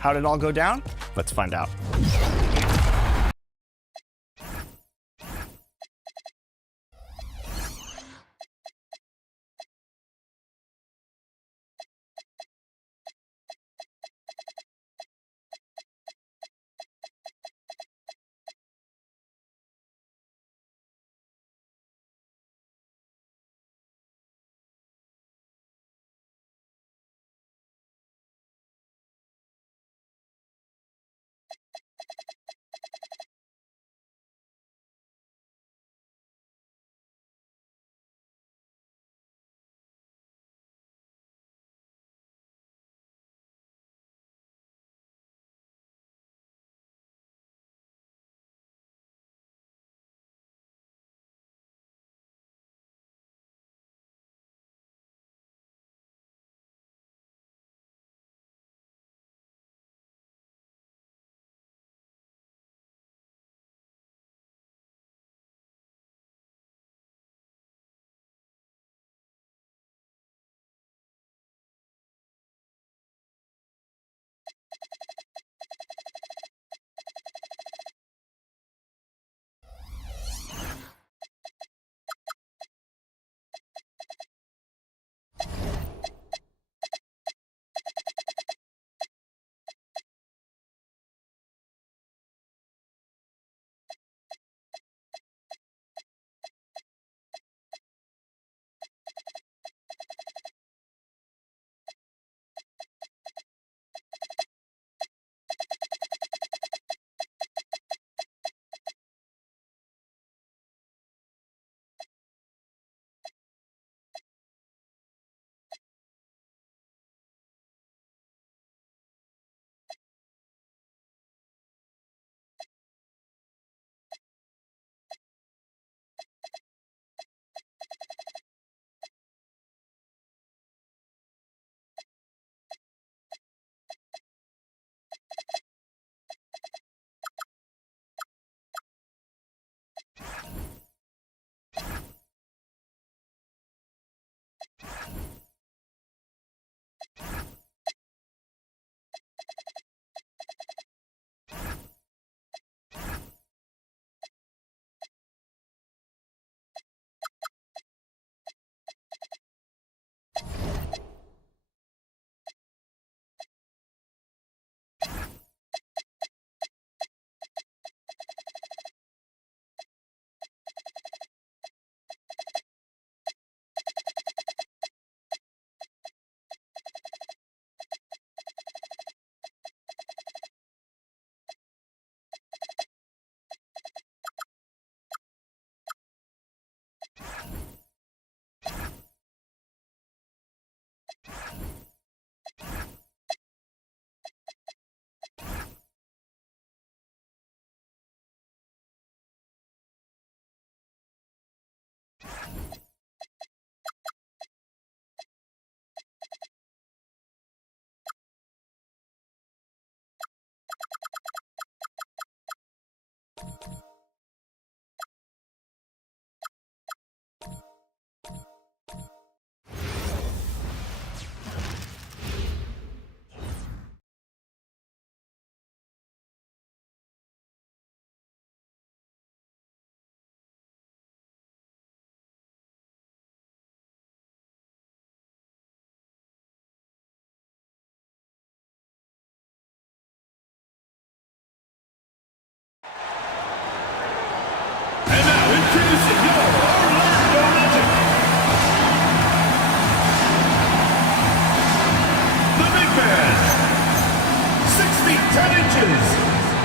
How did it all go down? Let's find out.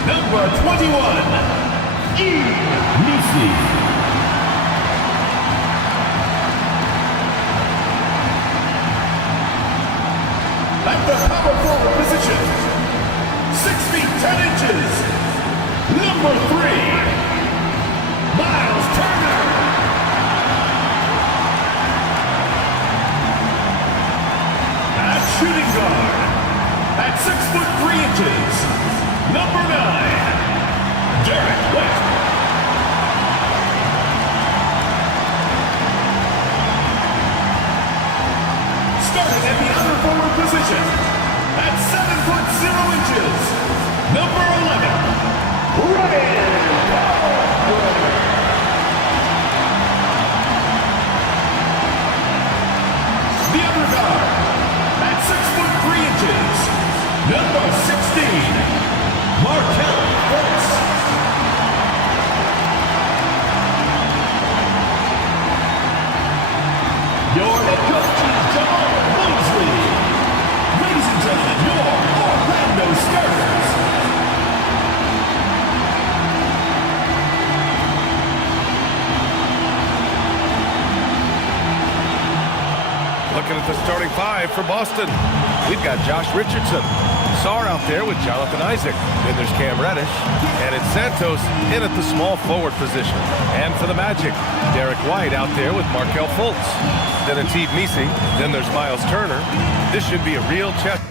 Number 21, Nisi. At the power forward position, 6 feet 10 inches, number 3, Miles Turner. At shooting guard, at 6 foot 3 inches, number 9, Derek West. Starting at the other forward position, at 7 foot 0 inches. Number 11, Ryan. The other guard, at 6 foot 3 inches, number 16, Markel Fultz. Your head coach is John Mosley. Ladies and gentlemen, your Orlando Stars. Looking at the starting five for Boston. We've got Josh Richardson. Sarr out there with Jonathan Isaac. Then there's Cam Reddish. And it's Santos in at the small forward position. And for the Magic, Derek White out there with Markel Fultz. Then Ateeb Misi. Then there's Miles Turner. This should be a real chess.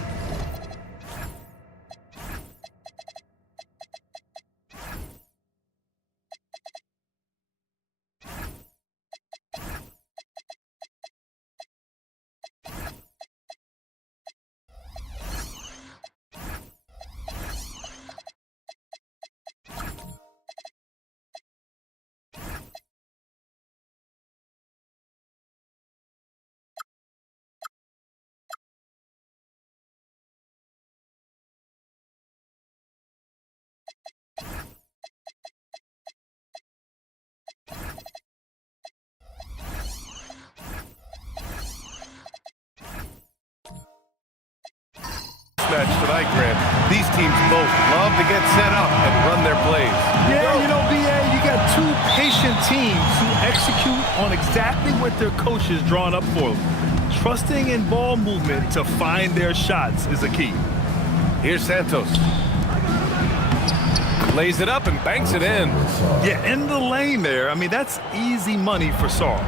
Match tonight, Grant. These teams both love to get set up and run their plays. Yeah, you know, B.A., you got two patient teams who execute on exactly what their coach has drawn up for them. Trusting in ball movement to find their shots is a key. Here's Santos. Lays it up and banks it in. Yeah, in the lane there. I mean, that's easy money for Sarr.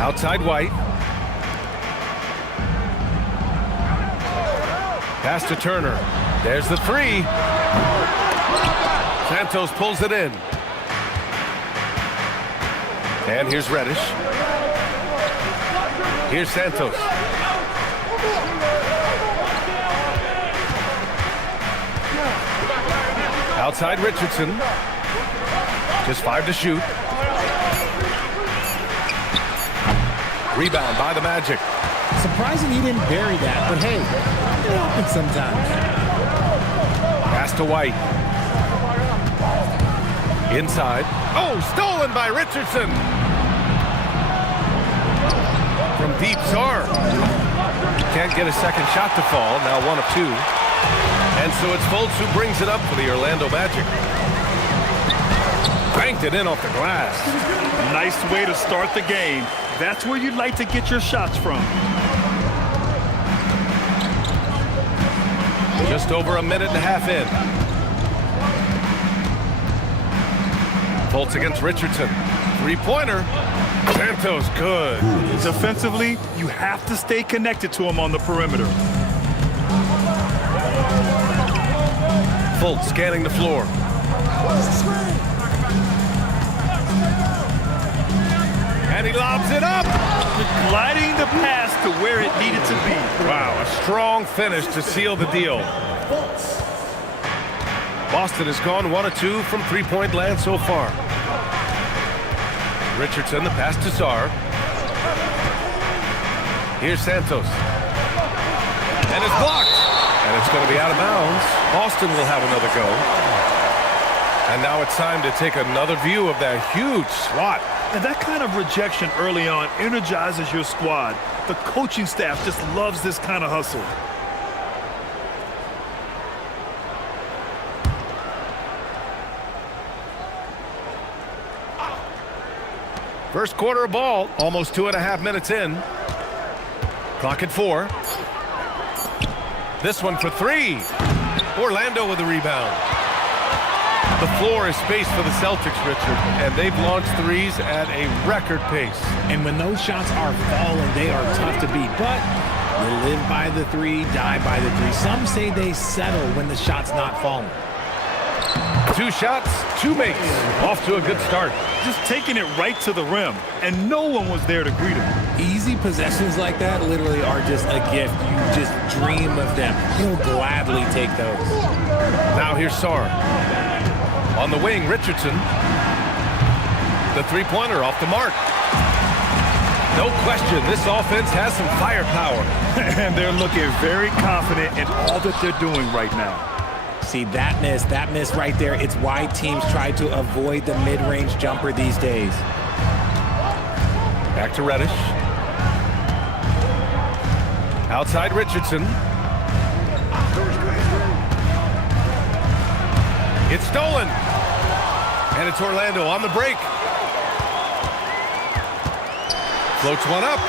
Outside White. Pass to Turner. There's the three. Santos pulls it in. And here's Reddish. Here's Santos. Outside Richardson. Just 5 to shoot. Rebound by the Magic. Surprising he didn't bury that, but hey, it happens sometimes. Pass to White. Inside. Oh, stolen by Richardson. From deep, Sarr. Can't get a second shot to fall. Now 1 of 2. And so it's Fultz who brings it up for the Orlando Magic. Banked it in off the glass. Nice way to start the game. That's where you'd like to get your shots from. Just over a minute and a half in. Fultz against Richardson. Three-pointer. Santos, good. Defensively, you have to stay connected to him on the perimeter. Fultz scanning the floor. And he lobs it up. Gliding the pass to where it needed to be. Wow, a strong finish to seal the deal. Boston has gone 1 of 2 from three-point land so far. Richardson, the pass to Sarr. Here's Santos. And it's blocked. And it's going to be out of bounds. Boston will have another go. And now it's time to take another view of that huge swat. And that kind of rejection early on energizes your squad. The coaching staff just loves this kind of hustle. First quarter of ball, almost 2.5 minutes in. Clock at 4. This one for 3. Orlando with the rebound. The floor is spaced for the Celtics, Richard, and they've launched threes at a record pace. And when those shots are falling, they are tough to beat. But you live by the 3, die by the 3. Some say they settle when the shot's not falling. 2 shots, 2 makes. Off to a good start. Just taking it right to the rim, and no one was there to greet him. Easy possessions like that literally are just a gift. You just dream of them. You'll gladly take those. Now here's Sar. On the wing, Richardson. The three-pointer off the mark. No question, this offense has some firepower. And they're looking very confident in all that they're doing right now. See, that miss right there, it's why teams try to avoid the mid-range jumper these days. Back to Reddish. Outside Richardson. It's stolen. And it's Orlando on the break. Floats one up.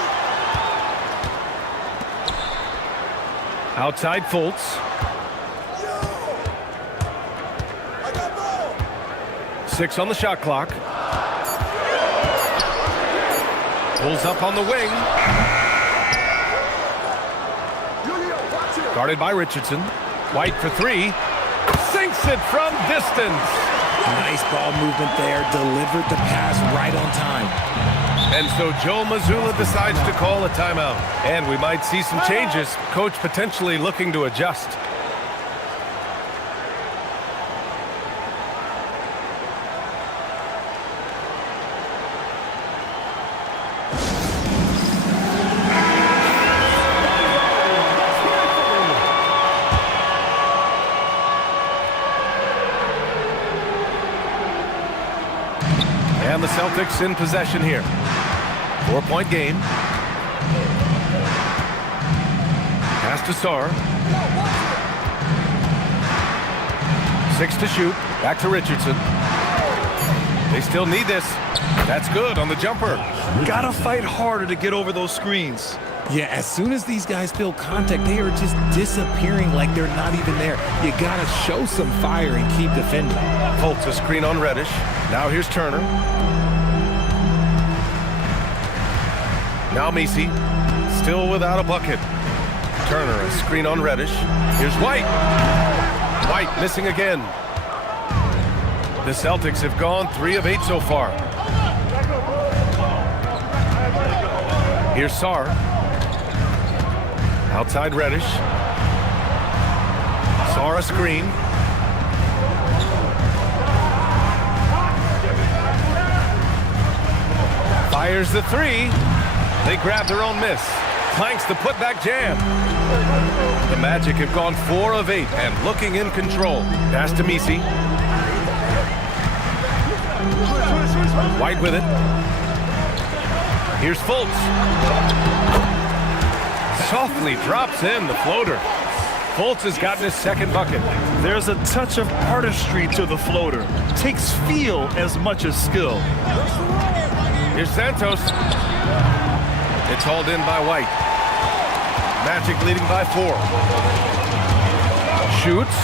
Outside Fultz. Six on the shot clock. Pulls up on the wing. Guarded by Richardson. White for three. Sinks it from distance. Nice ball movement there. Delivered the pass right on time. And so Joe Mazzulla decides to call a timeout. And we might see some changes. Coach potentially looking to adjust. And the Celtics in possession here. 4-point game. Pass to Sar. 6 to shoot. Back to Richardson. They still need this. That's good on the jumper. Gotta fight harder to get over those screens. Yeah, as soon as these guys feel contact, they are just disappearing like they're not even there. You gotta show some fire and keep defending. Fultz a screen on Reddish. Now here's Turner. Now Messi, still without a bucket. Turner, a screen on Reddish. Here's White. White missing again. The Celtics have gone 3 of 8 so far. Here's Sar. Outside Reddish. Sar a screen. Fires the three. They grab their own miss. Clanks the putback jam. The Magic have gone 4 of 8 and looking in control. Pass to Messi. White with it. Here's Fultz. Softly drops in the floater. Fultz has gotten his second bucket. There's a touch of artistry to the floater. Takes feel as much as skill. Here's Santos. It's hauled in by White. Magic leading by 4. Shoots.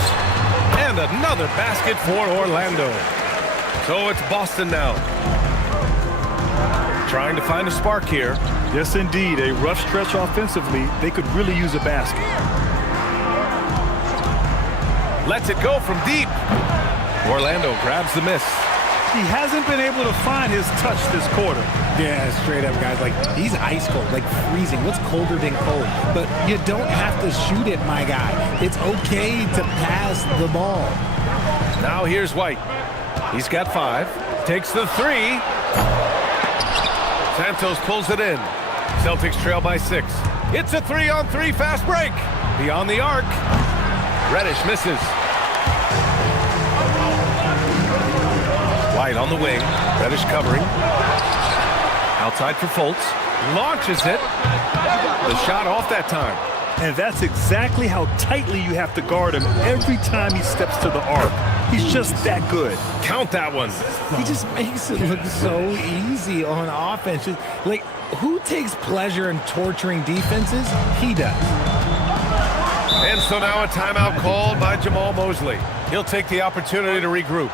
And another basket for Orlando. So it's Boston now. Trying to find a spark here. Yes, indeed. A rough stretch offensively. They could really use a basket. Lets it go from deep. Orlando grabs the miss. He hasn't been able to find his touch this quarter. Yeah, straight up, guys. Like, he's ice cold, like freezing. What's colder than cold? But you don't have to shoot it, my guy. It's okay to pass the ball. Now here's White. He's got 5. Takes the 3. Santos pulls it in. Celtics trail by 6. It's a 3-on-3 fast break. Beyond the arc. Reddish misses. White on the wing. Reddish covering. Outside for Fultz. Launches it. The shot off that time. And that's exactly how tightly you have to guard him every time he steps to the arc. He's just that good. Count that one. He just makes it look so easy on offense. Like, who takes pleasure in torturing defenses? He does. And so now a timeout called by Jamal Mosley. He'll take the opportunity to regroup.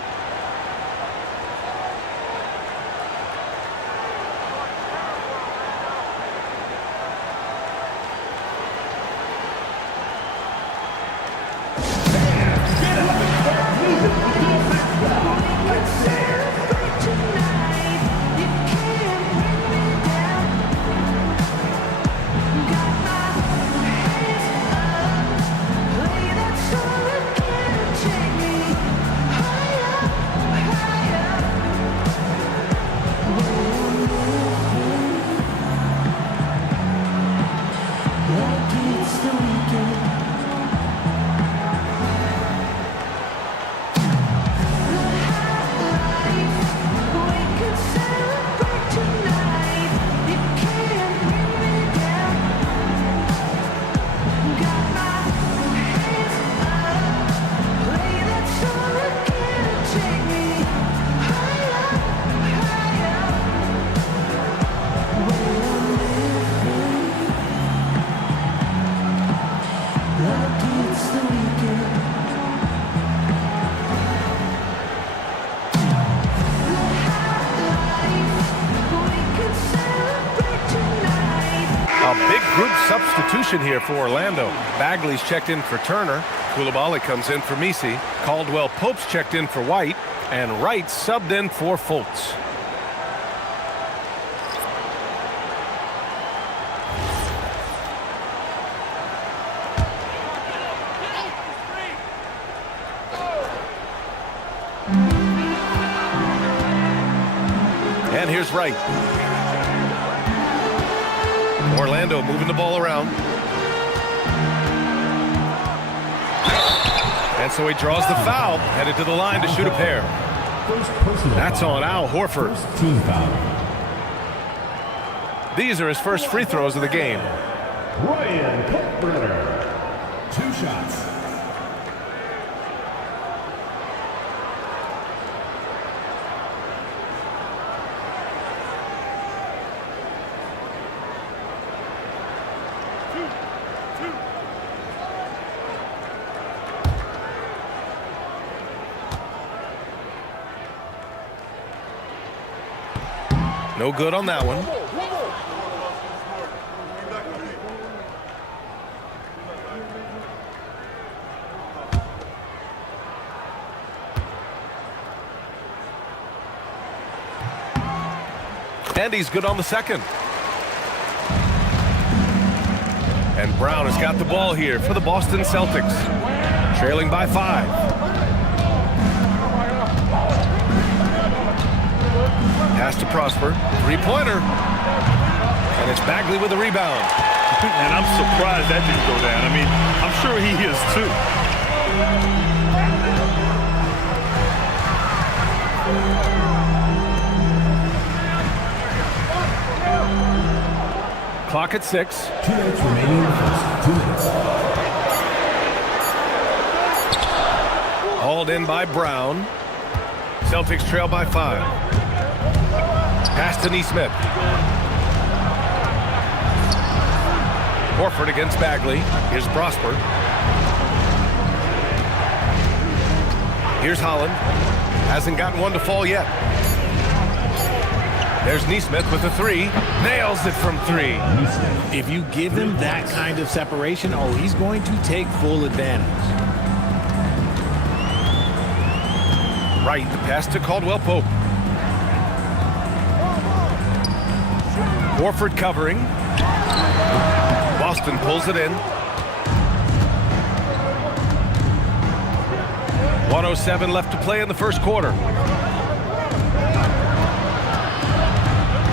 substitution here for Orlando. Bagley's checked in for Turner. Koulibaly comes in for Misi. Caldwell Pope's checked in for White. And Wright subbed in for Fultz. And here's Wright. Orlando moving the ball around. And so he draws the foul, headed to the line to shoot a pair. That's on Al Horford. Team foul. These are his first free throws of the game. Ryan Kalkbrenner. 2 shots. No good on that one. And he's good on the second. And Brown has got the ball here for the Boston Celtics. Trailing by 5. Pass to Prosper. 3-pointer. And it's Bagley with the rebound. And I'm surprised that didn't go down. I mean, I'm sure he is too. Clock at 6. 2 minutes remaining in the first. 2 minutes. Hauled in by Brown. Celtics trail by 5. Pass to Neesmith. Horford against Bagley. Here's Prosper. Here's Holland. Hasn't gotten one to fall yet. There's Neesmith with a 3. Nails it from 3. If you give him that kind of separation, oh, he's going to take full advantage. Right, the pass to Caldwell Pope. Horford covering. Boston pulls it in. 1:07 left to play in the first quarter.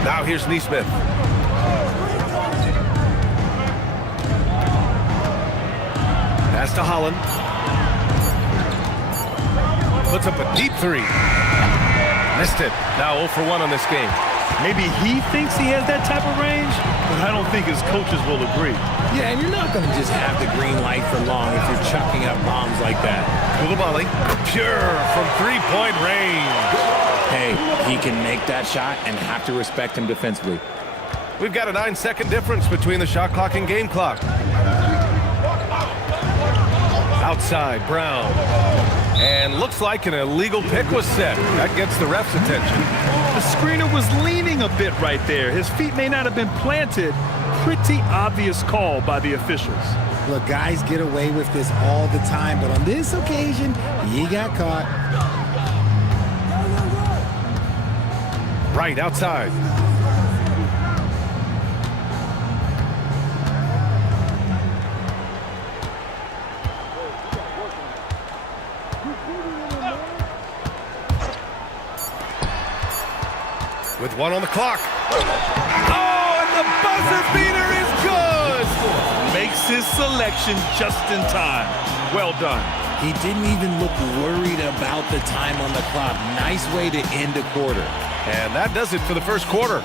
Now here's Neesmith. Pass to Holland. Puts up a deep 3. Missed it. Now 0 for 1 on this game. Maybe he thinks he has that type of range, but I don't think his coaches will agree. Yeah, and you're not going to just have the green light for long if you're chucking up bombs like that. Koulibaly, pure from 3-point range. Hey, he can make that shot and have to respect him defensively. We've got a 9-second difference between the shot clock and game clock. Outside, Brown. And looks like an illegal pick was set. That gets the ref's attention. The screener was leaning a bit right there. His feet may not have been planted. Pretty obvious call by the officials. Look, guys get away with this all the time, but on this occasion, he got caught. Right, outside. With 1 on the clock. Oh, and the buzzer beater is good! Makes his selection just in time. Well done. He didn't even look worried about the time on the clock. Nice way to end a quarter. And that does it for the first quarter.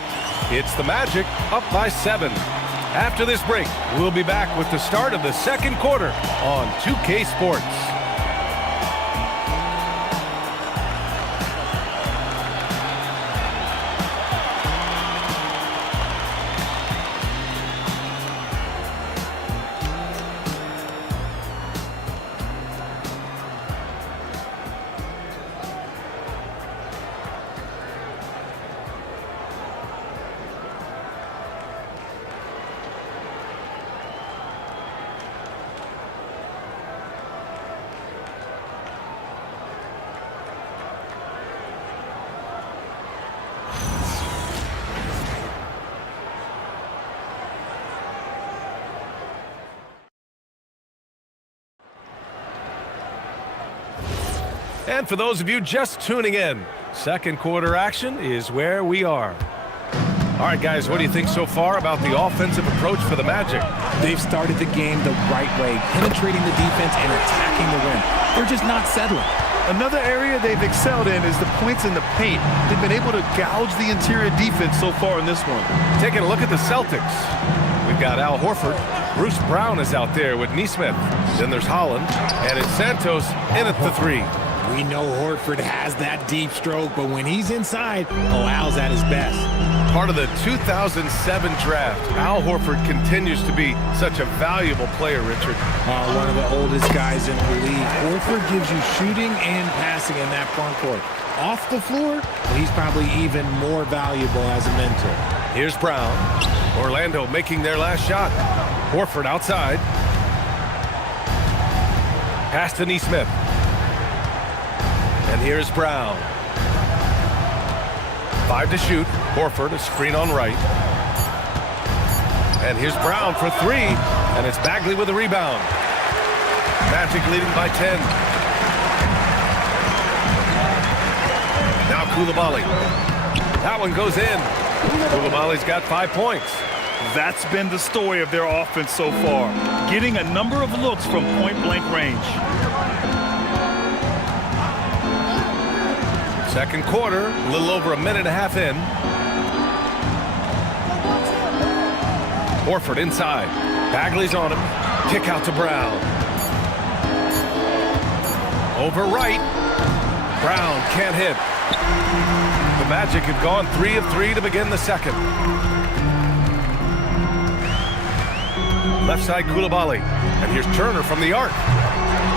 It's the Magic up by 7. After this break, we'll be back with the start of the second quarter on 2K Sports. And for those of you just tuning in, second quarter action is where we are. All right, guys, what do you think so far about the offensive approach for the Magic? They've started the game the right way, penetrating the defense and attacking the rim. They're just not settling. Another area they've excelled in is the points in the paint. They've been able to gouge the interior defense so far in this one. Taking a look at the Celtics. We've got Al Horford. Bruce Brown is out there with Nesmith. Then there's Holland. And it's Santos in at the three. We know Horford has that deep stroke, but when he's inside, Al's at his best. Part of the 2007 draft, Al Horford continues to be such a valuable player, Richard. One of the oldest guys in the league. Horford gives you shooting and passing in that front court. Off the floor, he's probably even more valuable as a mentor. Here's Brown. Orlando making their last shot. Horford outside. Pass to Nesmith. And here's Brown. 5 to shoot. Horford, a screen on right. And here's Brown for 3. And it's Bagley with a rebound. Magic leading by 10. Now Coulibaly. That one goes in. Coulibaly's got 5 points. That's been the story of their offense so far, getting a number of looks from point-blank range. Second quarter, a little over a minute and a half in. Horford inside. Bagley's on him. Kick out to Brown. Over right. Brown can't hit. The Magic have gone 3 of 3 to begin the second. Left side Coulibaly. And here's Turner from the arc.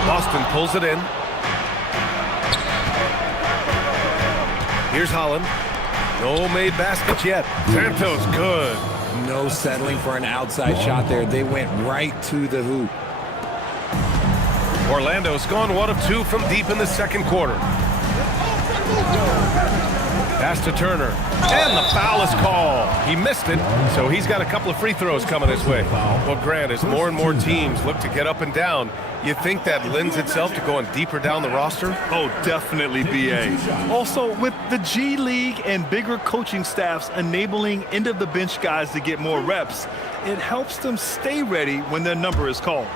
Boston pulls it in. Here's Holland. No made baskets yet. Santos good. No settling for an outside shot there. They went right to the hoop. Orlando's gone 1 of 2 from deep in the second quarter. Pass to Turner. And the foul is called. He missed it, so he's got a couple of free throws coming his way. Well, Grant, as more and more teams look to get up and down, you think that lends itself to going deeper down the roster? Oh, definitely, B.A. Also, with the G League and bigger coaching staffs enabling end-of-the-bench guys to get more reps, it helps them stay ready when their number is called.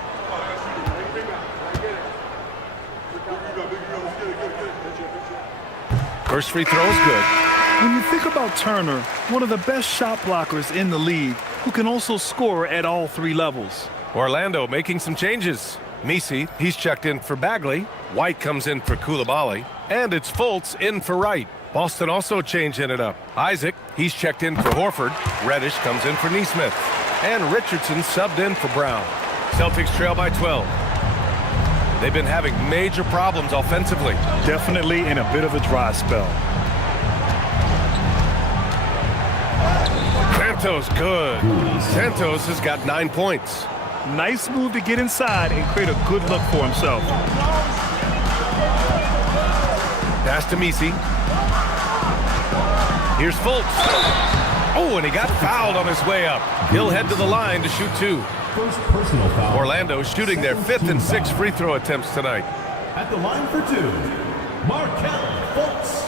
First free throw is good. When you think about Turner, one of the best shot blockers in the league, who can also score at all 3 levels. Orlando making some changes. Messi, he's checked in for Bagley. White comes in for Coulibaly. And it's Fultz in for Wright. Boston also changing it up. Isaac, he's checked in for Horford. Reddish comes in for Nesmith. And Richardson subbed in for Brown. Celtics trail by 12. They've been having major problems offensively. Definitely in a bit of a dry spell. Santos good. Santos has got 9 points. Nice move to get inside and create a good look for himself. Pass to Messi. Here's Fultz. Oh, and he got fouled on his way up. He'll head to the line to shoot 2. First personal foul. Orlando shooting their 5th and 6th free throw attempts tonight. At the line for 2, Markelle Fultz.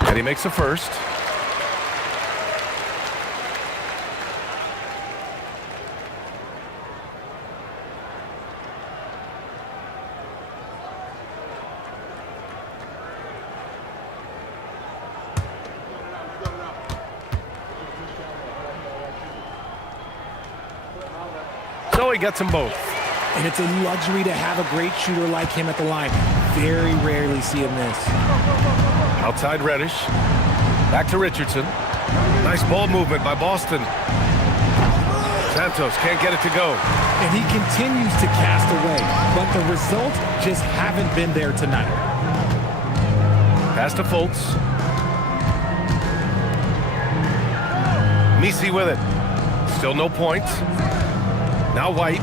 And he makes a first. So he gets them both. And it's a luxury to have a great shooter like him at the line. Very rarely see him miss. Outside Reddish. Back to Richardson. Nice ball movement by Boston. Santos can't get it to go. And he continues to cast away, but the results just haven't been there tonight. Pass to Fultz. Messi with it. Still no points. Now White.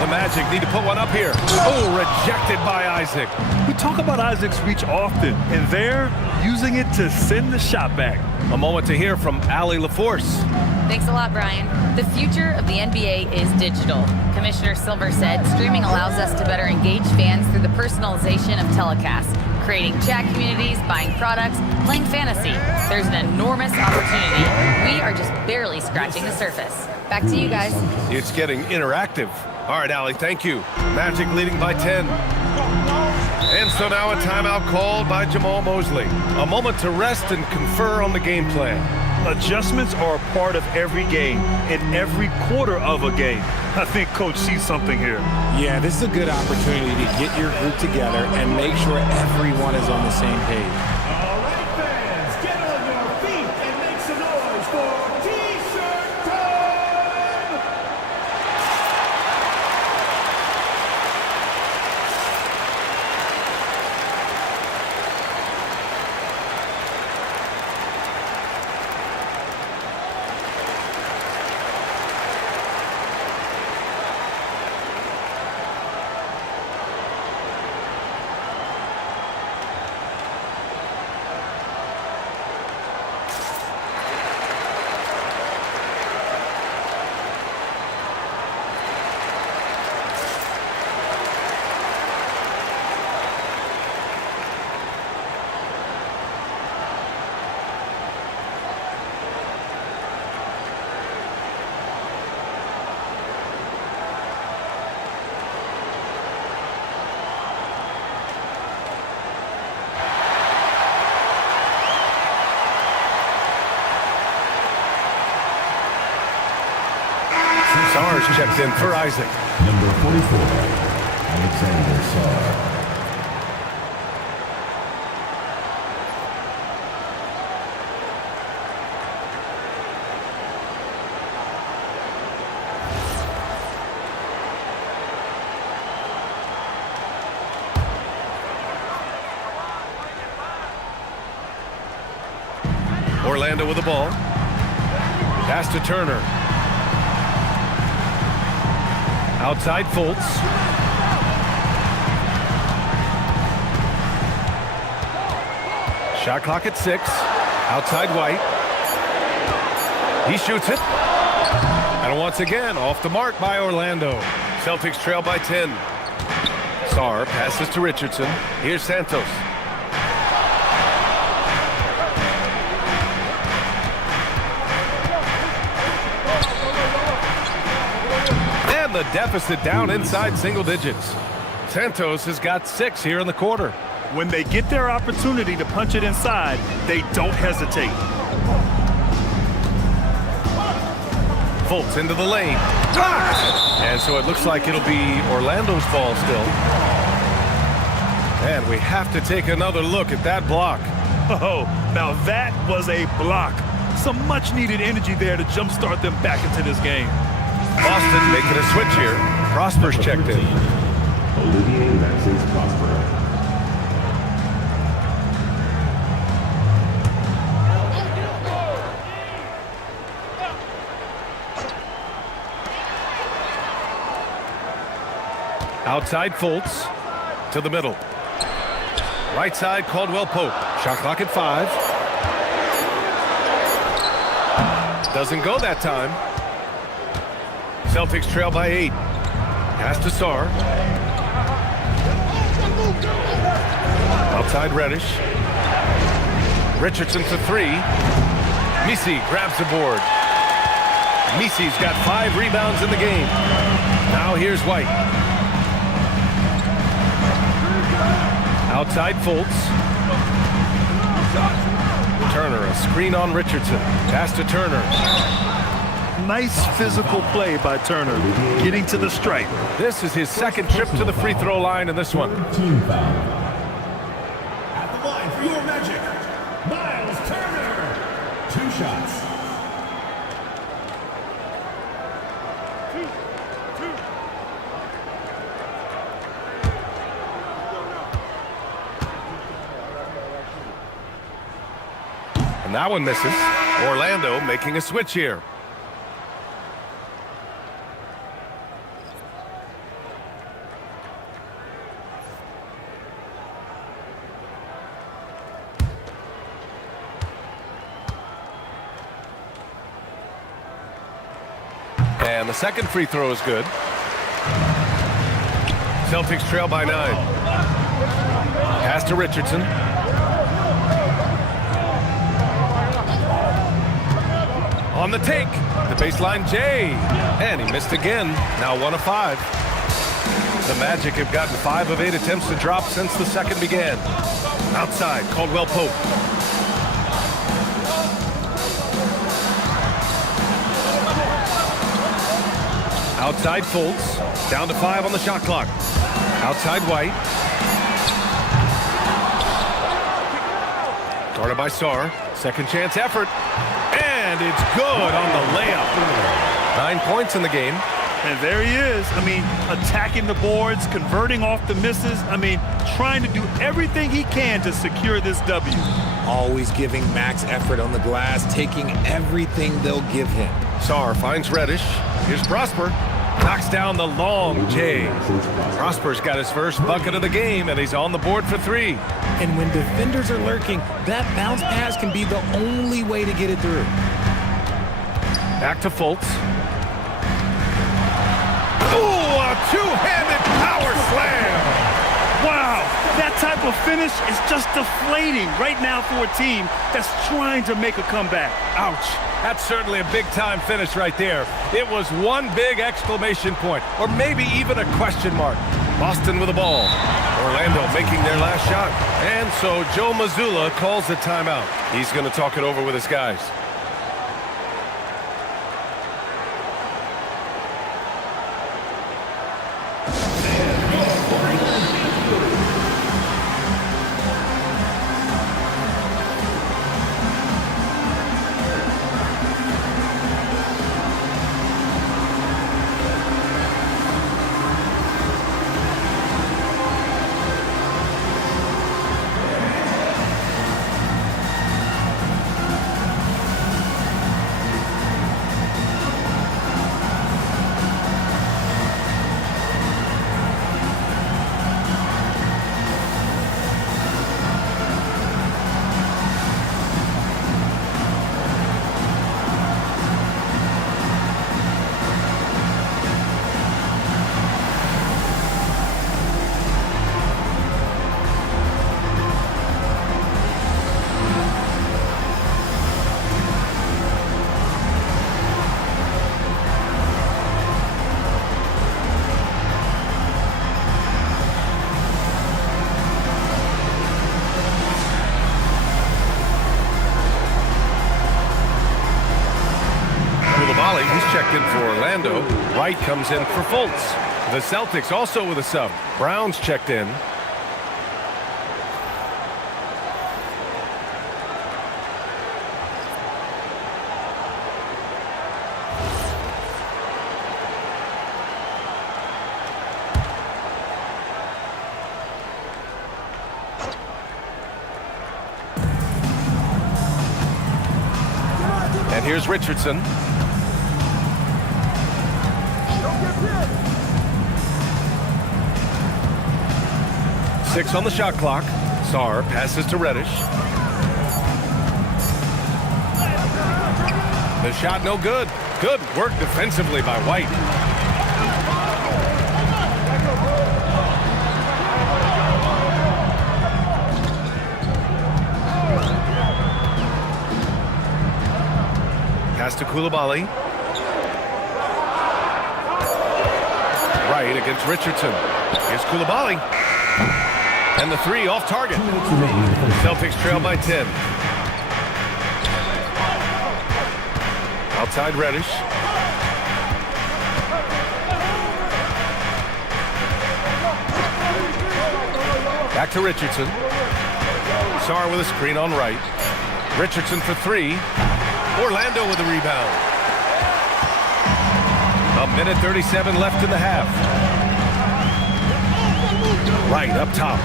The Magic need to put one up here. Oh, rejected by Isaac. We talk about Isaac's reach often, and they're using it to send the shot back. A moment to hear from Allie LaForce. Thanks a lot, Brian. The future of the NBA is digital. Commissioner Silver said streaming allows us to better engage fans through the personalization of telecasts, creating chat communities, buying products, playing fantasy. There's an enormous opportunity. We are just barely scratching the surface. Back to you guys. It's getting interactive. All right, Allie, thank you. Magic leading by 10. And so now a timeout called by Jamal Mosley. A moment to rest and confer on the game plan. Adjustments are a part of every game, in every quarter of a game. I think Coach sees something here. Yeah, this is a good opportunity to get your group together and make sure everyone is on the same page. All right, fans, get on your feet and make some noise for T-shirt time! Sarr's checked in for Isaac. Number 44, Alexander Sarr. Orlando with the ball. Pass to Turner. Outside Fultz. Shot clock at 6. Outside White. He shoots it. And once again, off the mark by Orlando. Celtics trail by 10. Sarr passes to Richardson. Here's Santos. And the deficit down inside single digits. Santos has got 6 here in the quarter. When they get their opportunity to punch it inside, they don't hesitate. Fultz into the lane. And so it looks like it'll be Orlando's ball still. And we have to take another look at that block. Oh, now that was a block. Some much-needed energy there to jumpstart them back into this game. Boston making a switch here. Prosper's checked in. Olivier Maxence Prosper. Outside Fultz to the middle. Right side Caldwell Pope. Shot clock at 5. Doesn't go that time. Celtics trail by 8. Pass to Sarr. Outside Reddish. Richardson for 3. Misi grabs the board. Misi's got 5 rebounds in the game. Now here's White. Outside Fultz. Turner, a screen on Richardson. Pass to Turner. Nice physical play by Turner, getting to the stripe. This is his second trip to the free throw line in this one. Team foul. At the line for your Magic, Miles Turner. 2 shots. And that one misses. Orlando making a switch here. the second free throw is good. Celtics trail by 9. Pass to Richardson. On the take, the baseline J, and he missed again. Now 1 of 5. The Magic have gotten 5 of 8 attempts to drop since the second began. Outside, Caldwell Pope. Outside Fultz, down to 5 on the shot clock. Outside White. Guarded by Sarr. Second chance effort. And it's good on the layup. 9 points in the game. And there he is. I mean, attacking the boards, converting off the misses. I mean, trying to do everything he can to secure this W. Always giving max effort on the glass, taking everything they'll give him. Sarr finds Reddish. Here's Prosper. Knocks down the long J. Prosper's got his first bucket of the game, and he's on the board for 3. And when defenders are lurking, that bounce pass can be the only way to get it through. Back to Fultz. Ooh, a two-handed power slam! Wow, that type of finish is just deflating right now for a team that's trying to make a comeback. Ouch. That's certainly a big-time finish right there. It was one big exclamation point, or maybe even a question mark. Boston with the ball. Orlando making their last shot. And so Joe Mazzulla calls the timeout. He's going to talk it over with his guys. He's checked in for Orlando. White comes in for Fultz. The Celtics also with a sub. Brown's checked in. And here's Richardson. Six on the shot clock. Sarr passes to Reddish. The shot no good. Good work defensively by White. Pass to Coulibaly. Right against Richardson. Here's Coulibaly. And the 3 off target. Celtics trail by 10. Outside Reddish. Back to Richardson. Sarr with a screen on right. Richardson for 3. Orlando with a rebound. A minute 37 left in the half. Right up top.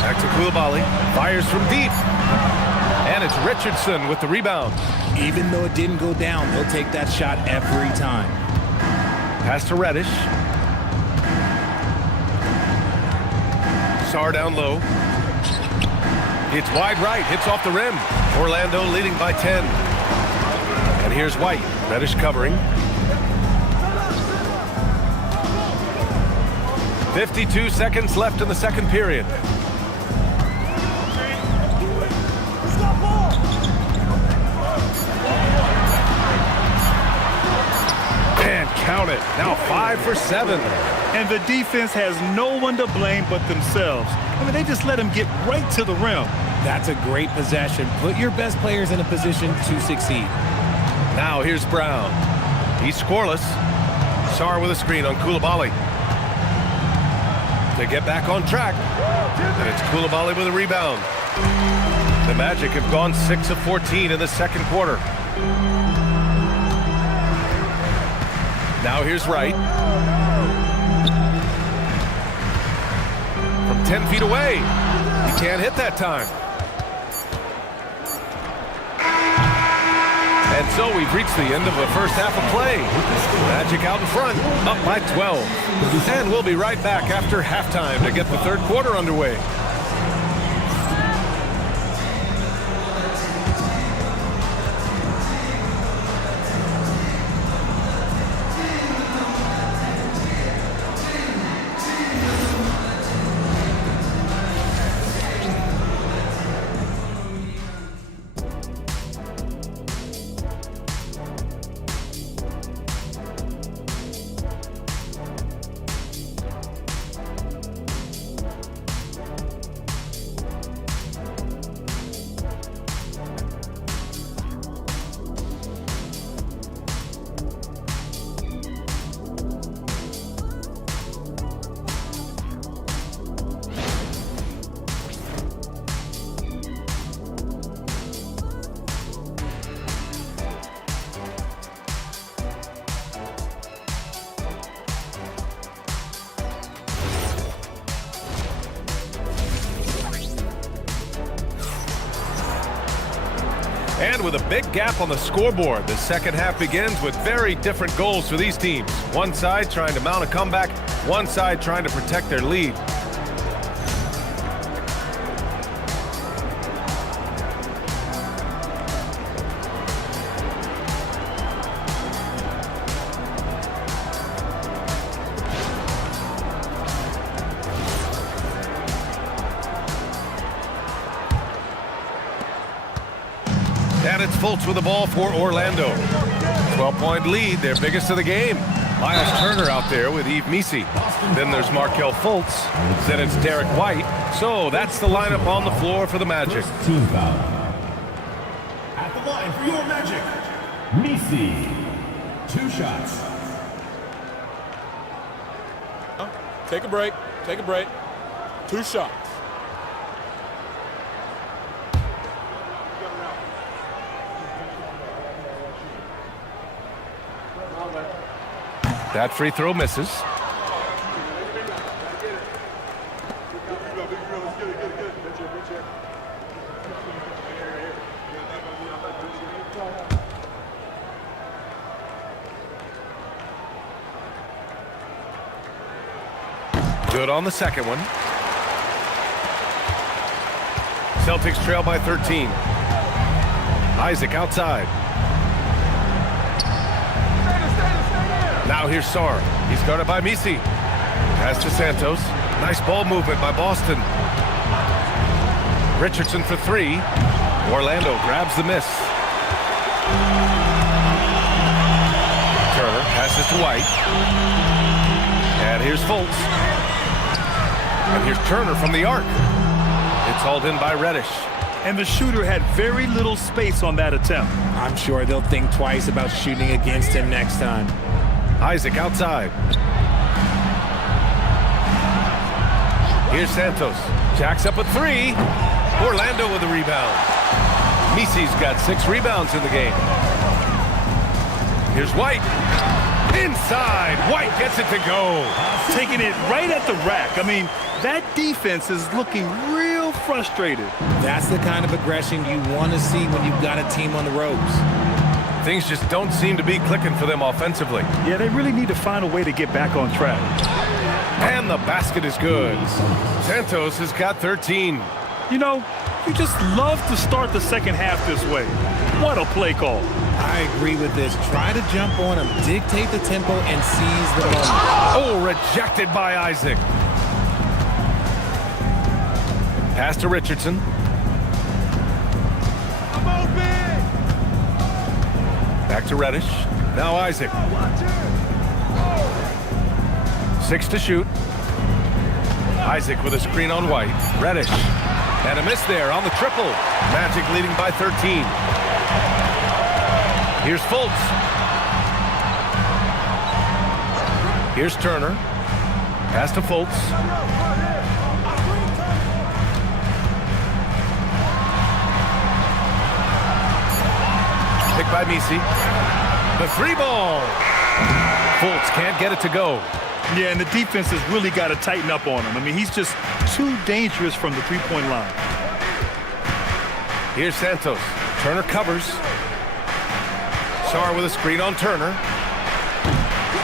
Back to Coulibaly. Fires from deep. And it's Richardson with the rebound. Even though it didn't go down, they'll take that shot every time. Pass to Reddish. Sarr down low. It's wide right, hits off the rim. Orlando leading by 10. And here's White, Reddish covering. 52 seconds left in the second period. And count it. Now 5 for 7. And the defense has no one to blame but themselves. I mean, they just let him get right to the rim. That's a great possession. Put your best players in a position to succeed. Now here's Brown. He's scoreless. Sarr with a screen on Coulibaly. To get back on track. And it's Coulibaly with a rebound. The Magic have gone 6 of 14 in the second quarter. Now here's Wright. From 10 feet away. He can't hit that time. And so we've reached the end of the first half of play. Magic out in front, up by 12. And we'll be right back after halftime to get the third quarter underway. And with a big gap on the scoreboard, the second half begins with very different goals for these teams. One side trying to mount a comeback, one side trying to protect their lead. And it's Fultz with the ball for Orlando. 12-point lead, their biggest of the game. Miles Turner out there with Yves Missi. Then there's Markelle Fultz. Then it's Derek White. So that's the lineup on the floor for the Magic. Team foul. At the line for your Magic, Missi. 2 shots. Take a break. Take a break. 2 shots. That free throw misses. Good on the second one. Celtics trail by 13. Isaac outside. Now here's Sarr. He's guarded by Missi. Pass to Santos. Nice ball movement by Boston. Richardson for 3. Orlando grabs the miss. Turner passes to White. And here's Fultz. And here's Turner from the arc. It's hauled in by Reddish. And the shooter had very little space on that attempt. I'm sure they'll think twice about shooting against him next time. Isaac outside. Here's Santos. Jacks up a 3. Orlando with a rebound. Missi's got 6 rebounds in the game. Here's White. Inside. White gets it to go. Taking it right at the rack. I mean, that defense is looking real frustrated. That's the kind of aggression you want to see when you've got a team on the ropes. Things just don't seem to be clicking for them offensively. Yeah, they really need to find a way to get back on track. And the basket is good. Santos has got 13. You know, You just love to start the second half this way. What a play call. I agree with this. Try to jump on him, dictate the tempo, and seize the moment. Oh, rejected by Isaac. Pass to Richardson. Back to Reddish. Now Isaac. 6 to shoot. Isaac with a screen on White. Reddish. And a miss there on the triple. Magic leading by 13. Here's Fultz. Here's Turner. Pass to Fultz. Picked by Misi. The 3-ball. Fultz can't get it to go. Yeah, and the defense has really got to tighten up on him. I mean, he's just too dangerous from the three-point line. Here's Santos. Turner covers. Sarr with a screen on Turner.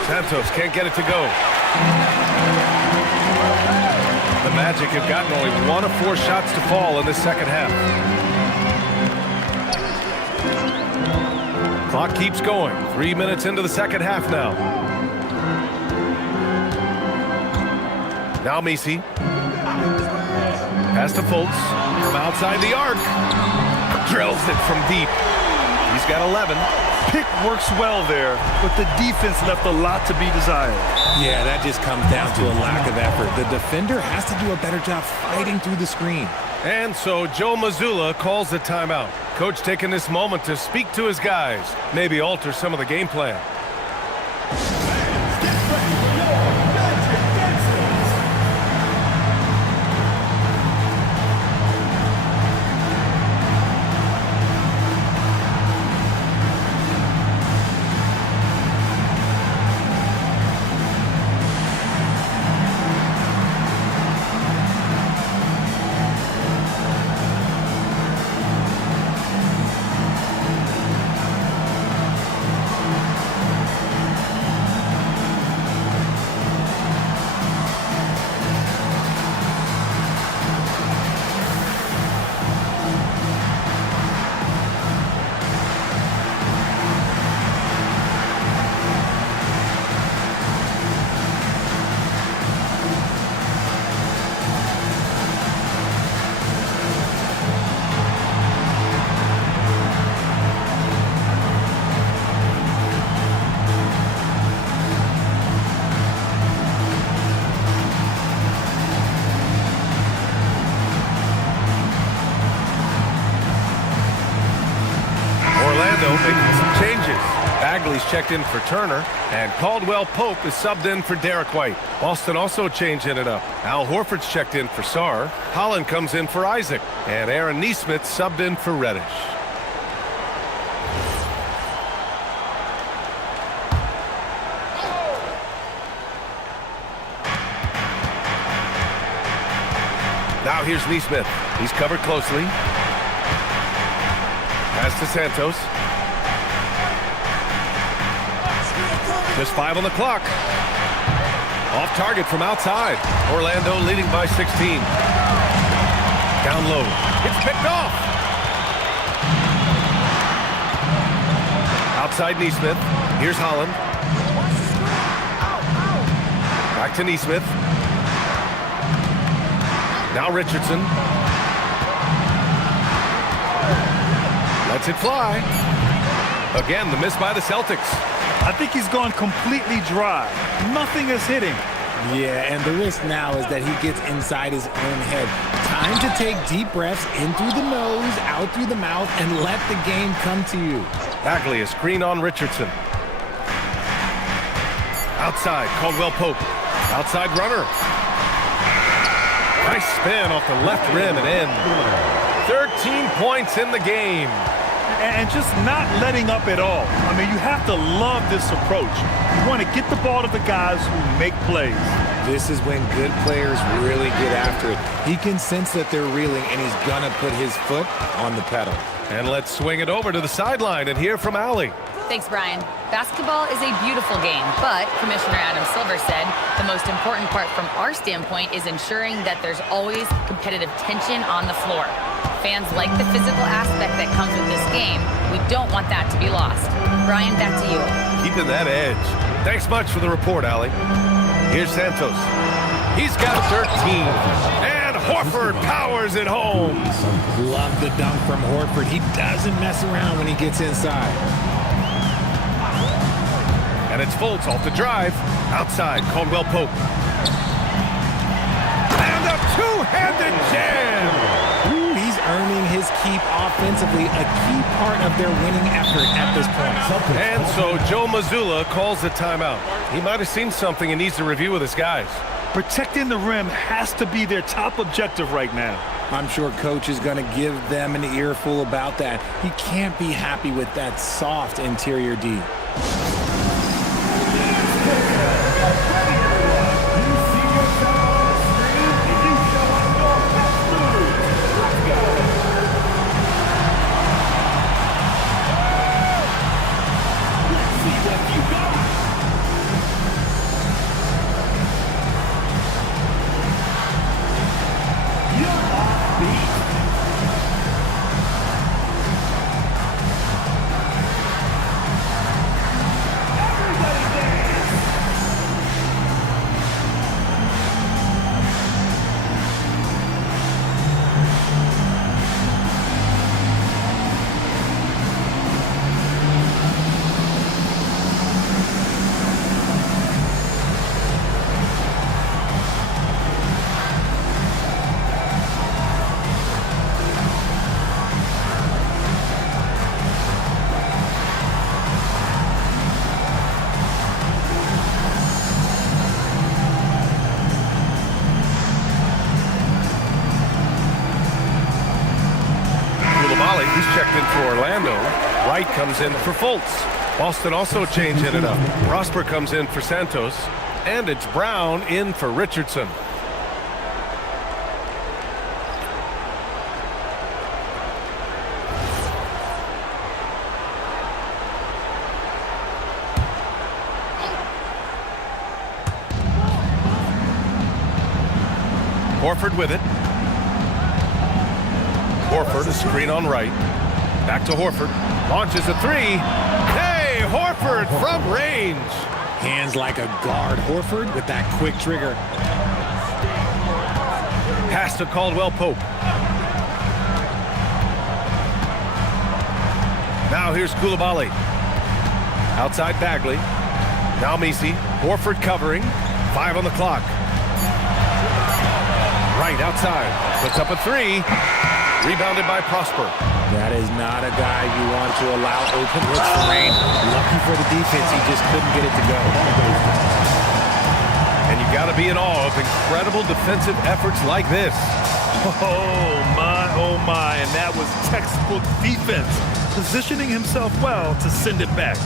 Santos can't get it to go. The Magic have gotten only 1 of 4 shots to fall in this second half. Clock keeps going. 3 minutes into the second half now. Now Misi. Pass to Fultz. From outside the arc. Drills it from deep. He's got 11. Pick works well there, but the defense left a lot to be desired. Yeah, that just comes down to a lack of effort. The defender has to do a better job fighting through the screen. And so Joe Mazzulla calls the timeout. Coach taking this moment to speak to his guys, maybe alter some of the game plan. Making some changes. Bagley's checked in for Turner, and Caldwell Pope is subbed in for Derek White. Boston also changing it up. Al Horford's checked in for Sarr. Holland comes in for Isaac, and Aaron Nesmith subbed in for Reddish. Now here's Nesmith. He's covered closely. Pass to Santos. Just 5 on the clock. Off target from outside. Orlando leading by 16. Down low. It's picked off. Outside Nesmith. Here's Holland. Back to Nesmith. Now Richardson. Lets it fly. Again, the miss by the Celtics. I think he's gone completely dry. Nothing is hitting. Yeah, and the risk now is that he gets inside his own head. Time to take deep breaths in through the nose, out through the mouth, and let the game come to you. Bagley, a screen on Richardson. Outside, Caldwell Pope. Outside runner. Nice spin off the left rim and in. 13 points in the game. And just not letting up at all. I mean, you have to love this approach. You want to get the ball to the guys who make plays. This is when good players really get after it. He can sense that they're reeling, and he's going to put his foot on the pedal. And let's swing it over to the sideline and hear from Allie. Thanks, Brian. Basketball is a beautiful game, but Commissioner Adam Silver said the most important part from our standpoint is ensuring that there's always competitive tension on the floor. Fans like the physical aspect that comes with this game. We don't want that to be lost. Brian, back to you. Keeping that edge. Thanks much for the report, Allie. Here's Santos. He's got 13. And Horford powers it home. Love the dunk from Horford. He doesn't mess around when he gets inside. And it's Fultz off the drive. Outside, Caldwell Pope. And a two-handed jam. Ooh, he's earning his keep offensively, a key part of their winning effort at this point. And so Joe Mazzulla calls the timeout. He might have seen something and needs to review with his guys. Protecting the rim has to be their top objective right now. I'm sure coach is going to give them an earful about that. He can't be happy with that soft interior D. He's checked in for Orlando. Wright comes in for Fultz. Boston also changing it up. Prosper comes in for Santos. And it's Brown in for Richardson. Horford with it. Horford, a screen on Wright. Back to Horford. Launches a three. Hey, Horford from range. Hands like a guard. Horford with that quick trigger. Pass to Caldwell Pope. Now here's Koulibaly. Outside Bagley. Now Messi. Horford covering. 5 on the clock. Right outside. Puts up a three. Rebounded by Prosper. That is not a guy you want to allow open looks for rain. Lucky for the defense, he just couldn't get it to go. And you got to be in awe of incredible defensive efforts like this. Oh my, and that was textbook defense. Positioning himself well to send it back.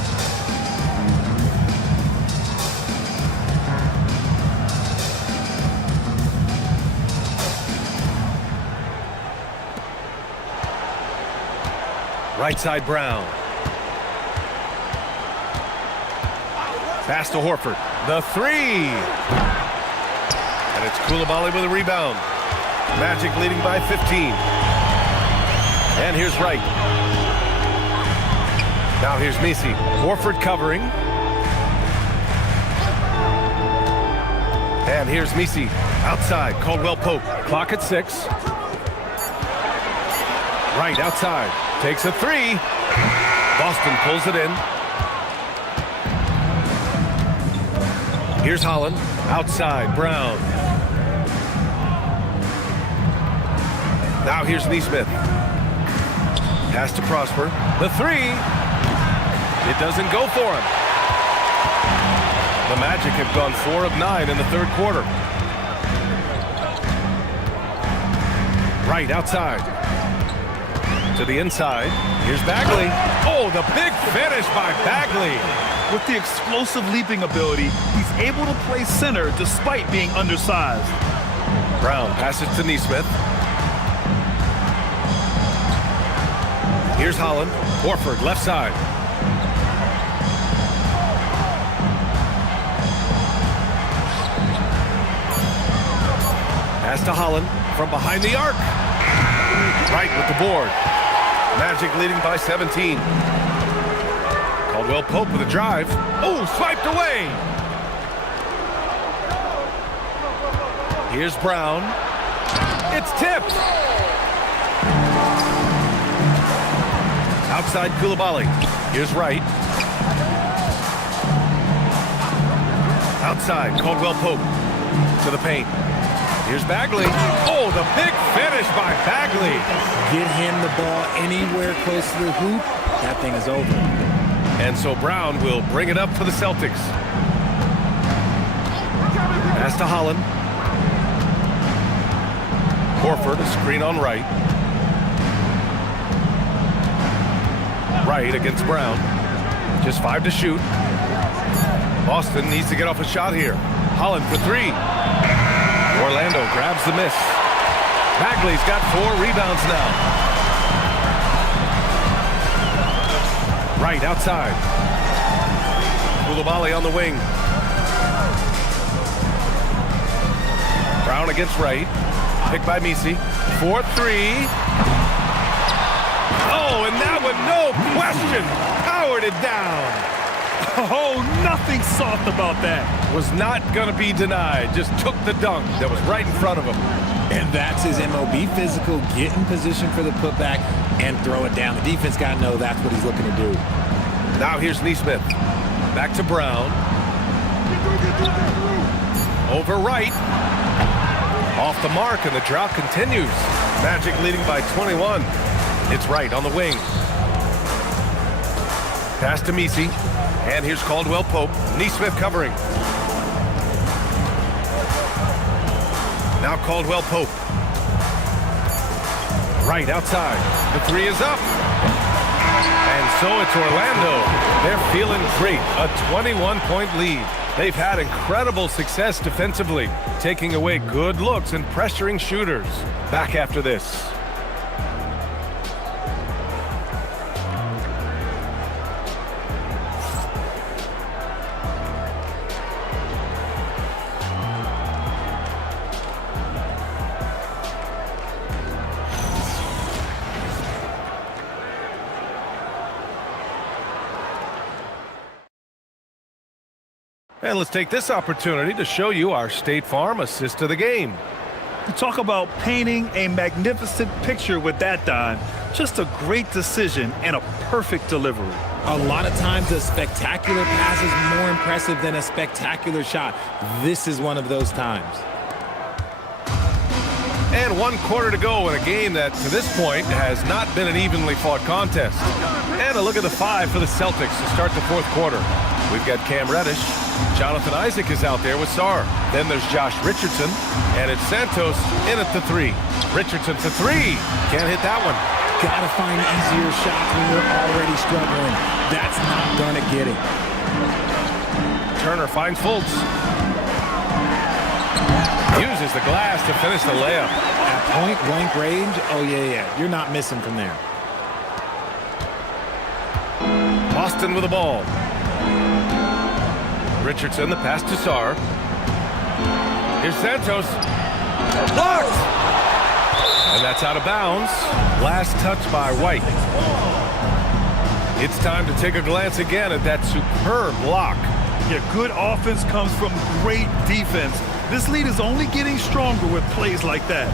Right side Brown. Pass to Horford. The three. And it's Koulibaly with a rebound. Magic leading by 15. And here's Wright. Now here's Messi. Horford covering. And here's Messi. Outside. Caldwell Pope. Clock at 6. Right outside. Takes a three. Boston pulls it in. Here's Holland. Outside, Brown. Now here's Nesmith. Pass to Prosper. The three. It doesn't go for him. The Magic have gone 4 of 9 in the third quarter. Right outside. To the inside. Here's Bagley. Oh, the big finish by Bagley. With the explosive leaping ability, he's able to play center despite being undersized. Brown passes to Nesmith. Here's Holland. Horford, left side. Pass to Holland from behind the arc. Right Right with the board. Magic leading by 17. Caldwell Pope with a drive. Oh, swiped away. Here's Brown. It's tipped. Outside Koulibaly. Here's Wright. Outside Caldwell Pope to the paint. Here's Bagley. Oh, the big finish by Bagley. Get him the ball anywhere close to the hoop, that thing is over. And so Brown will bring it up for the Celtics. Pass to Holland. Horford, a screen on Wright. Wright against Brown. Just 5 to shoot. Boston needs to get off a shot here. Holland for 3. Orlando grabs the miss. Bagley's got 4 rebounds now. Wright outside. Koulibaly on the wing. Brown against Wright. Picked by Misi. 4-3. Oh, and that one, no question, powered it down. Oh, nothing soft about that. Was not going to be denied. Just took the dunk that was right in front of him. And that's his MOB physical. Get in position for the putback and throw it down. The defense got to know that's what he's looking to do. Now here's Neesmith. Back to Brown. Over Wright. Off the mark, and the drought continues. Magic leading by 21. It's Wright on the wing. Pass to Misi. And here's Caldwell Pope. Neesmith covering. Now Caldwell Pope. Wright outside. The 3 is up. And so it's Orlando. They're feeling great. A 21-point lead. They've had incredible success defensively, taking away good looks and pressuring shooters. Back after this. And let's take this opportunity to show you our State Farm assist of the game. You talk about painting a magnificent picture with that, Don. Just a great decision and a perfect delivery. A lot of times a spectacular pass is more impressive than a spectacular shot. This is one of those times. And 1 quarter to go in a game that, to this point, has not been an evenly fought contest. And a look at the 5 for the Celtics to start the 4th quarter. We've got Cam Reddish. Jonathan Isaac is out there with Sarr. Then there's Josh Richardson. And it's Santos in at the 3. Richardson for 3. Can't hit that one. Gotta find easier shots when you're already struggling. That's not gonna get it. Turner finds Fultz. Uses the glass to finish the layup. At point-blank range, oh yeah, you're not missing from there. Boston with the ball. Richardson, the pass to Sarr. Here's Santos. Blocked! And that's out of bounds. Last touch by White. It's time to take a glance again at that superb block. Yeah, good offense comes from great defense. This lead is only getting stronger with plays like that.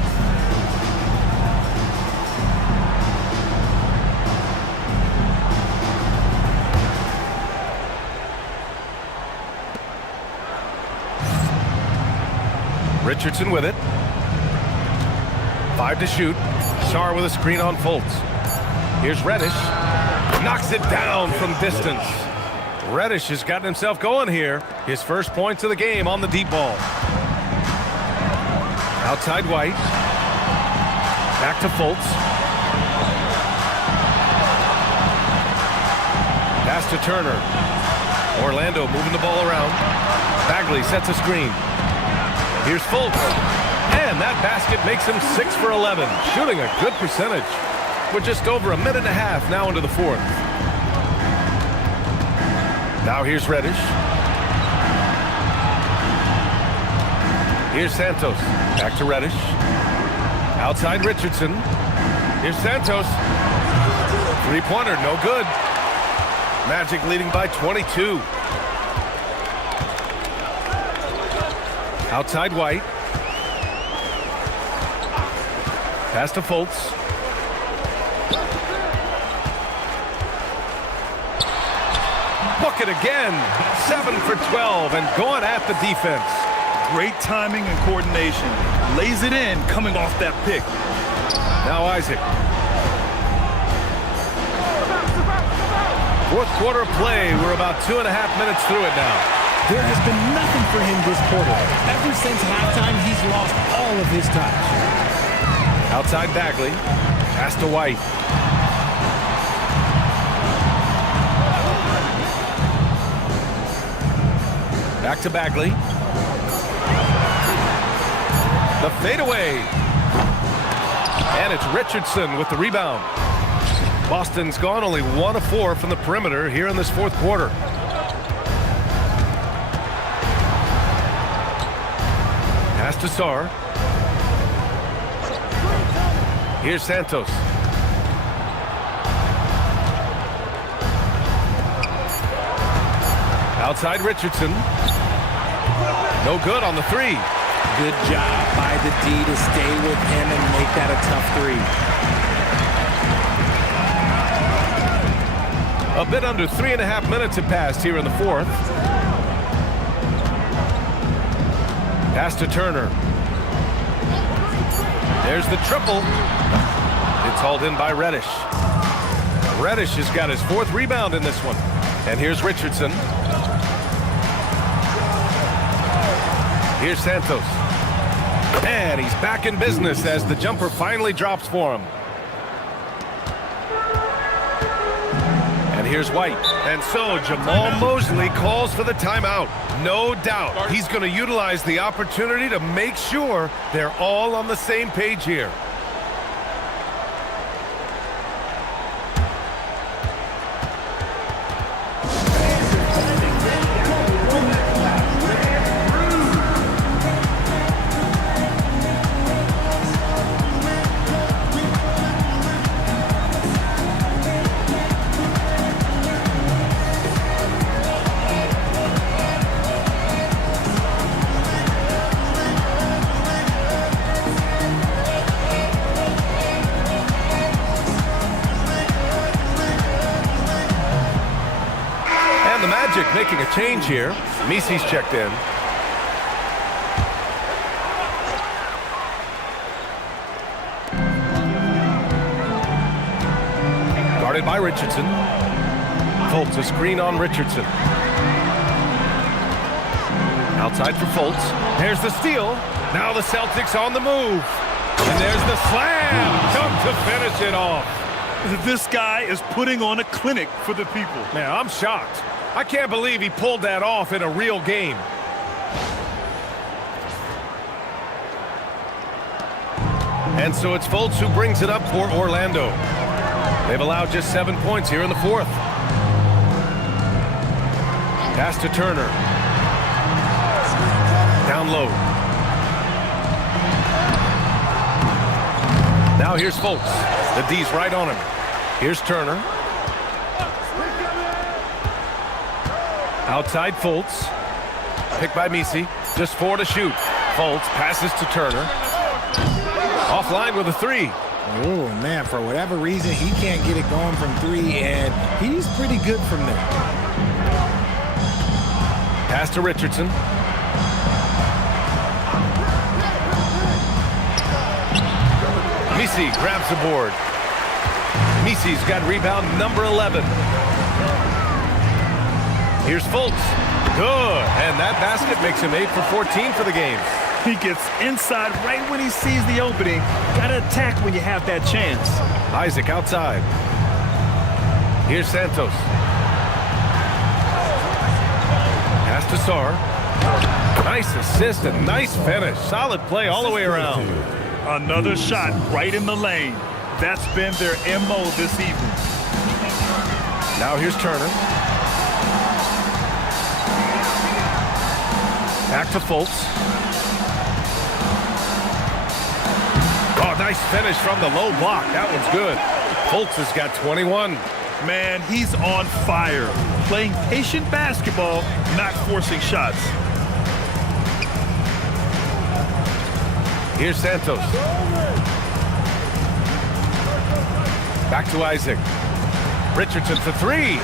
Richardson with it. 5 to shoot. Sarr with a screen on Fultz. Here's Reddish. Knocks it down from distance. Reddish has gotten himself going here. His first points of the game on the deep ball. Outside White. Back to Fultz. Pass to Turner. Orlando moving the ball around. Bagley sets a screen. Here's Fultz. And that basket makes him 6 for 11. Shooting a good percentage. We're just over a minute and a half now into the 4th. Now here's Reddish. Here's Santos. Back to Reddish. Outside Richardson. Here's Santos. Three-pointer, no good. Magic leading by 22. Outside White. Pass to Fultz. Book it again. 7 for 12 and going at the defense. Great timing and coordination. Lays it in coming off that pick. Now Isaac. Fourth quarter of play. We're about 2.5 minutes through it now. There has been nothing for him this quarter. Ever since halftime, he's lost all of his touch. Outside Bagley. Pass to White. Back to Bagley. The fadeaway. And it's Richardson with the rebound. Boston's gone only 1 of 4 from the perimeter here in this fourth quarter. Pass to Sarr. Here's Santos. Outside Richardson. No good on the three. Good job by the D to stay with him and make that a tough three. A bit under 3.5 minutes have passed here in the fourth. Pass to Turner. There's the triple. It's hauled in by Reddish. Reddish has got his 4th rebound in this one. And here's Richardson. Here's Santos. And he's back in business as the jumper finally drops for him. And here's White. And so Jamal Mosley calls for the timeout. No doubt he's going to utilize the opportunity to make sure they're all on the same page here. Making a change here. Misi's checked in. Guarded by Richardson. Fultz, a screen on Richardson. Outside for Fultz. There's the steal. Now the Celtics on the move. And there's the slam. Dunk to finish it off. This guy is putting on a clinic for the people. Man, I'm shocked. I can't believe he pulled that off in a real game. And so it's Fultz who brings it up for Orlando. They've allowed just 7 points here in the fourth. Pass to Turner. Down low. Now here's Fultz. The D's right on him. Here's Turner. Outside Fultz. Picked by Misi. Just 4 to shoot. Fultz passes to Turner. Offline with a 3. Oh, man, for whatever reason, he can't get it going from 3, and he's pretty good from there. Pass to Richardson. Misi grabs the board. Misi's got rebound number 11. Here's Fultz. Good. And that basket makes him 8 for 14 for the game. He gets inside right when he sees the opening. Got to attack when you have that chance. Isaac outside. Here's Santos. Pass to Sarr. Nice assist and nice finish. Solid play all the way around. Another shot right in the lane. That's been their MO this evening. Now here's Turner. Back to Fultz. Oh, Oh, nice finish from the low block. That one's good. Fultz has got 21. Man, he's on fire. Playing patient basketball, not forcing shots. Here's Santos. Back to Isaac. Richardson for three.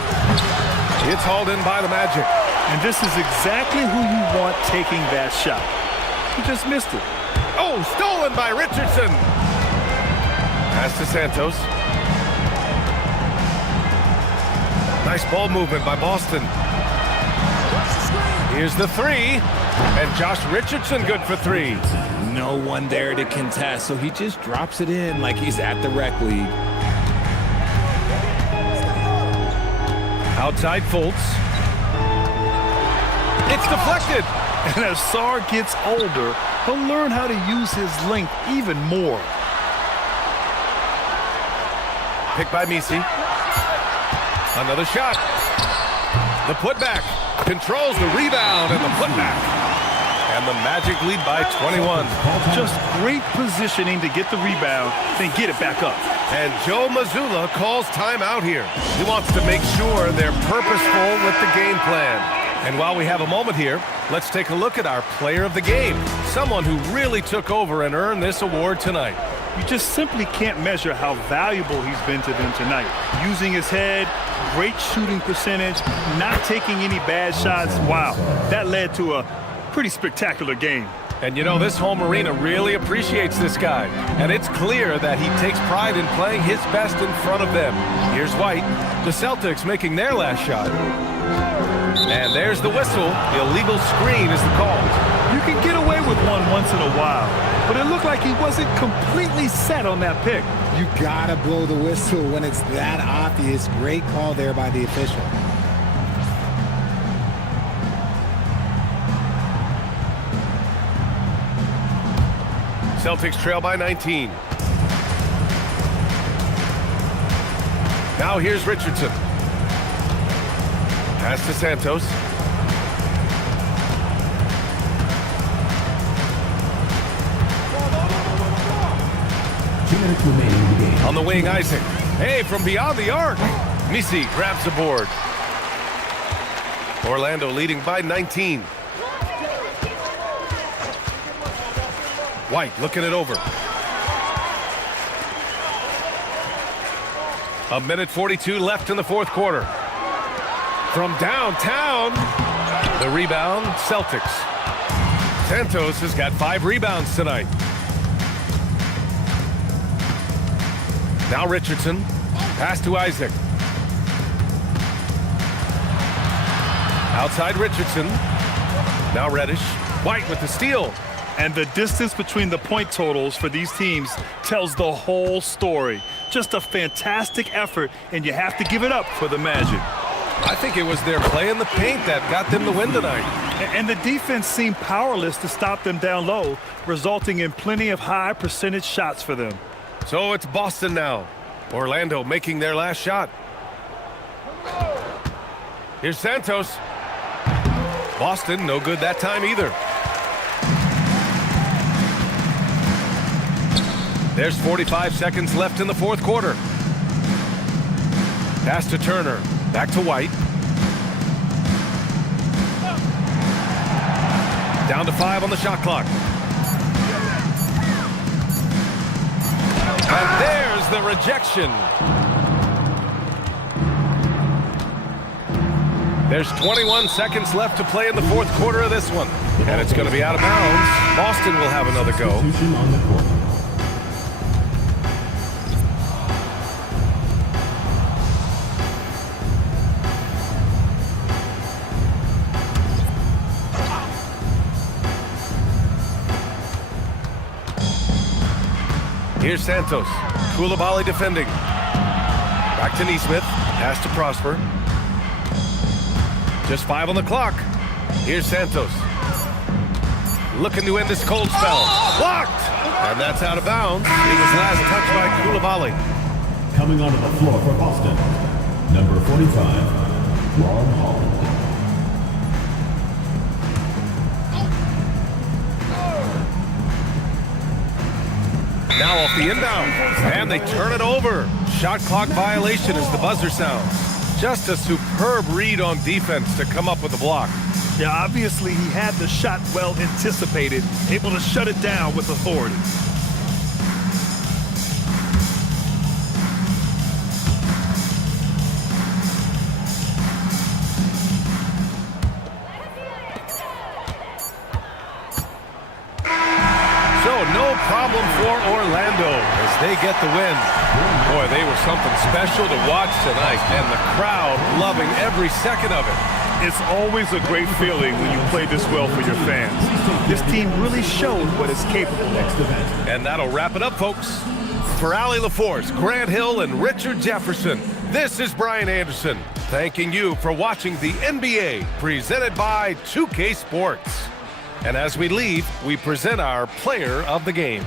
It's hauled in by the Magic. And this is exactly who you want taking that shot. He just missed it. Oh, stolen by Richardson. Pass to Santos. Nice ball movement by Boston. Here's the three. And Josh Richardson good for three. No one there to contest, so he just drops it in like he's at the rec league. Outside Fultz. It's deflected. And as Sar gets older, he'll learn how to use his length even more. Picked by Misi. Another shot. The putback. Controls the rebound and the putback. And the Magic lead by 21. Just great positioning to get the rebound, then get it back up. And Joe Mazzulla calls timeout here. He wants to make sure they're purposeful with the game plan. And while we have a moment here, let's take a look at our player of the game. Someone who really took over and earned this award tonight. You just simply can't measure how valuable he's been to them tonight. Using his head, great shooting percentage, not taking any bad shots. Wow, that led to a pretty spectacular game. And you know, this home arena really appreciates this guy. And it's clear that he takes pride in playing his best in front of them. Here's White. The Celtics making their last shot. And there's the whistle. The illegal screen is the call. You can get away with one once in a while, but it looked like he wasn't completely set on that pick. You gotta blow the whistle when it's that obvious. Great call there by the official. Celtics trail by 19. Now here's Richardson. Pass to Santos. On the wing, Isaac. Hey, from beyond the arc. Misi grabs the board. Orlando leading by 19. White looking it over. A minute 42 left in the fourth quarter. From downtown, the rebound, Celtics. Santos has got 5 rebounds tonight. Now Richardson, pass to Isaac. Outside Richardson. Now Reddish. White with the steal. And the distance between the point totals for these teams tells the whole story. Just a fantastic effort, and you have to give it up for the Magic. I think it was their play in the paint that got them the win tonight. And the defense seemed powerless to stop them down low, resulting in plenty of high percentage shots for them. So it's Boston now. Orlando making their last shot. Here's Santos. Boston, no good that time either. There's 45 seconds left in the fourth quarter. Pass to Turner. Back to White. Down to 5 on the shot clock. And there's the rejection. There's 21 seconds left to play in the fourth quarter of this one. And it's going to be out of bounds. Boston will have another go. Here's Santos. Koulibaly defending. Back to Nesmith. Pass to Prosper. Just 5 on the clock. Here's Santos. Looking to end this cold spell. Blocked! And that's out of bounds. It was last touched by Koulibaly. Coming onto the floor for Boston, number 45, Ron Holland. Now off the inbound, and they turn it over. Shot clock violation as the buzzer sounds. Just a superb read on defense to come up with the block. Yeah, obviously he had the shot well anticipated, able to shut it down with authority. So no problem for Orlando as they get the win. Boy, they were something special to watch tonight, and the crowd loving every second of it. It's always a great feeling when you play this well for your fans. This team really showed what it's capable of. And that'll wrap it up, folks. For Allie LaForce, Grant Hill, and Richard Jefferson, this is Brian Anderson, thanking you for watching the NBA presented by 2K Sports. And as we leave, we present our player of the game.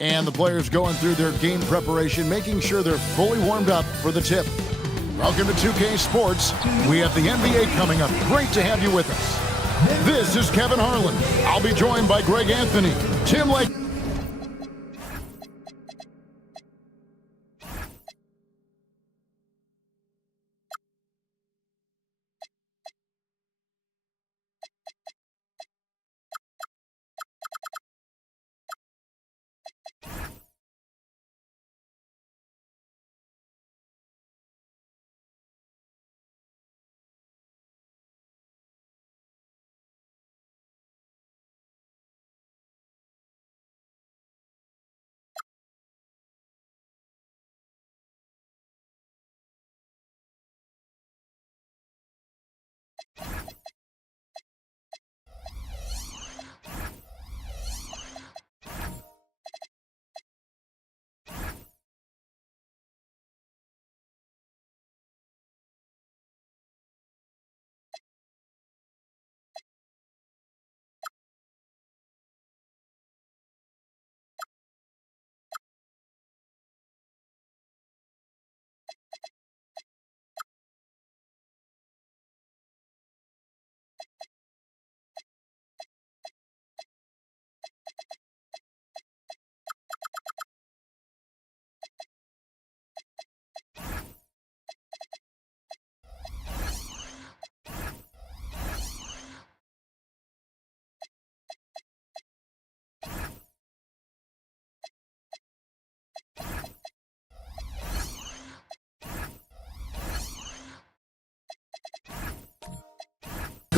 And the players going through their game preparation, making sure they're fully warmed up for the tip. Welcome to 2K Sports. We have the NBA coming up. Great to have you with us. This is Kevin Harlan. I'll be joined by Greg Anthony, Tim Lake.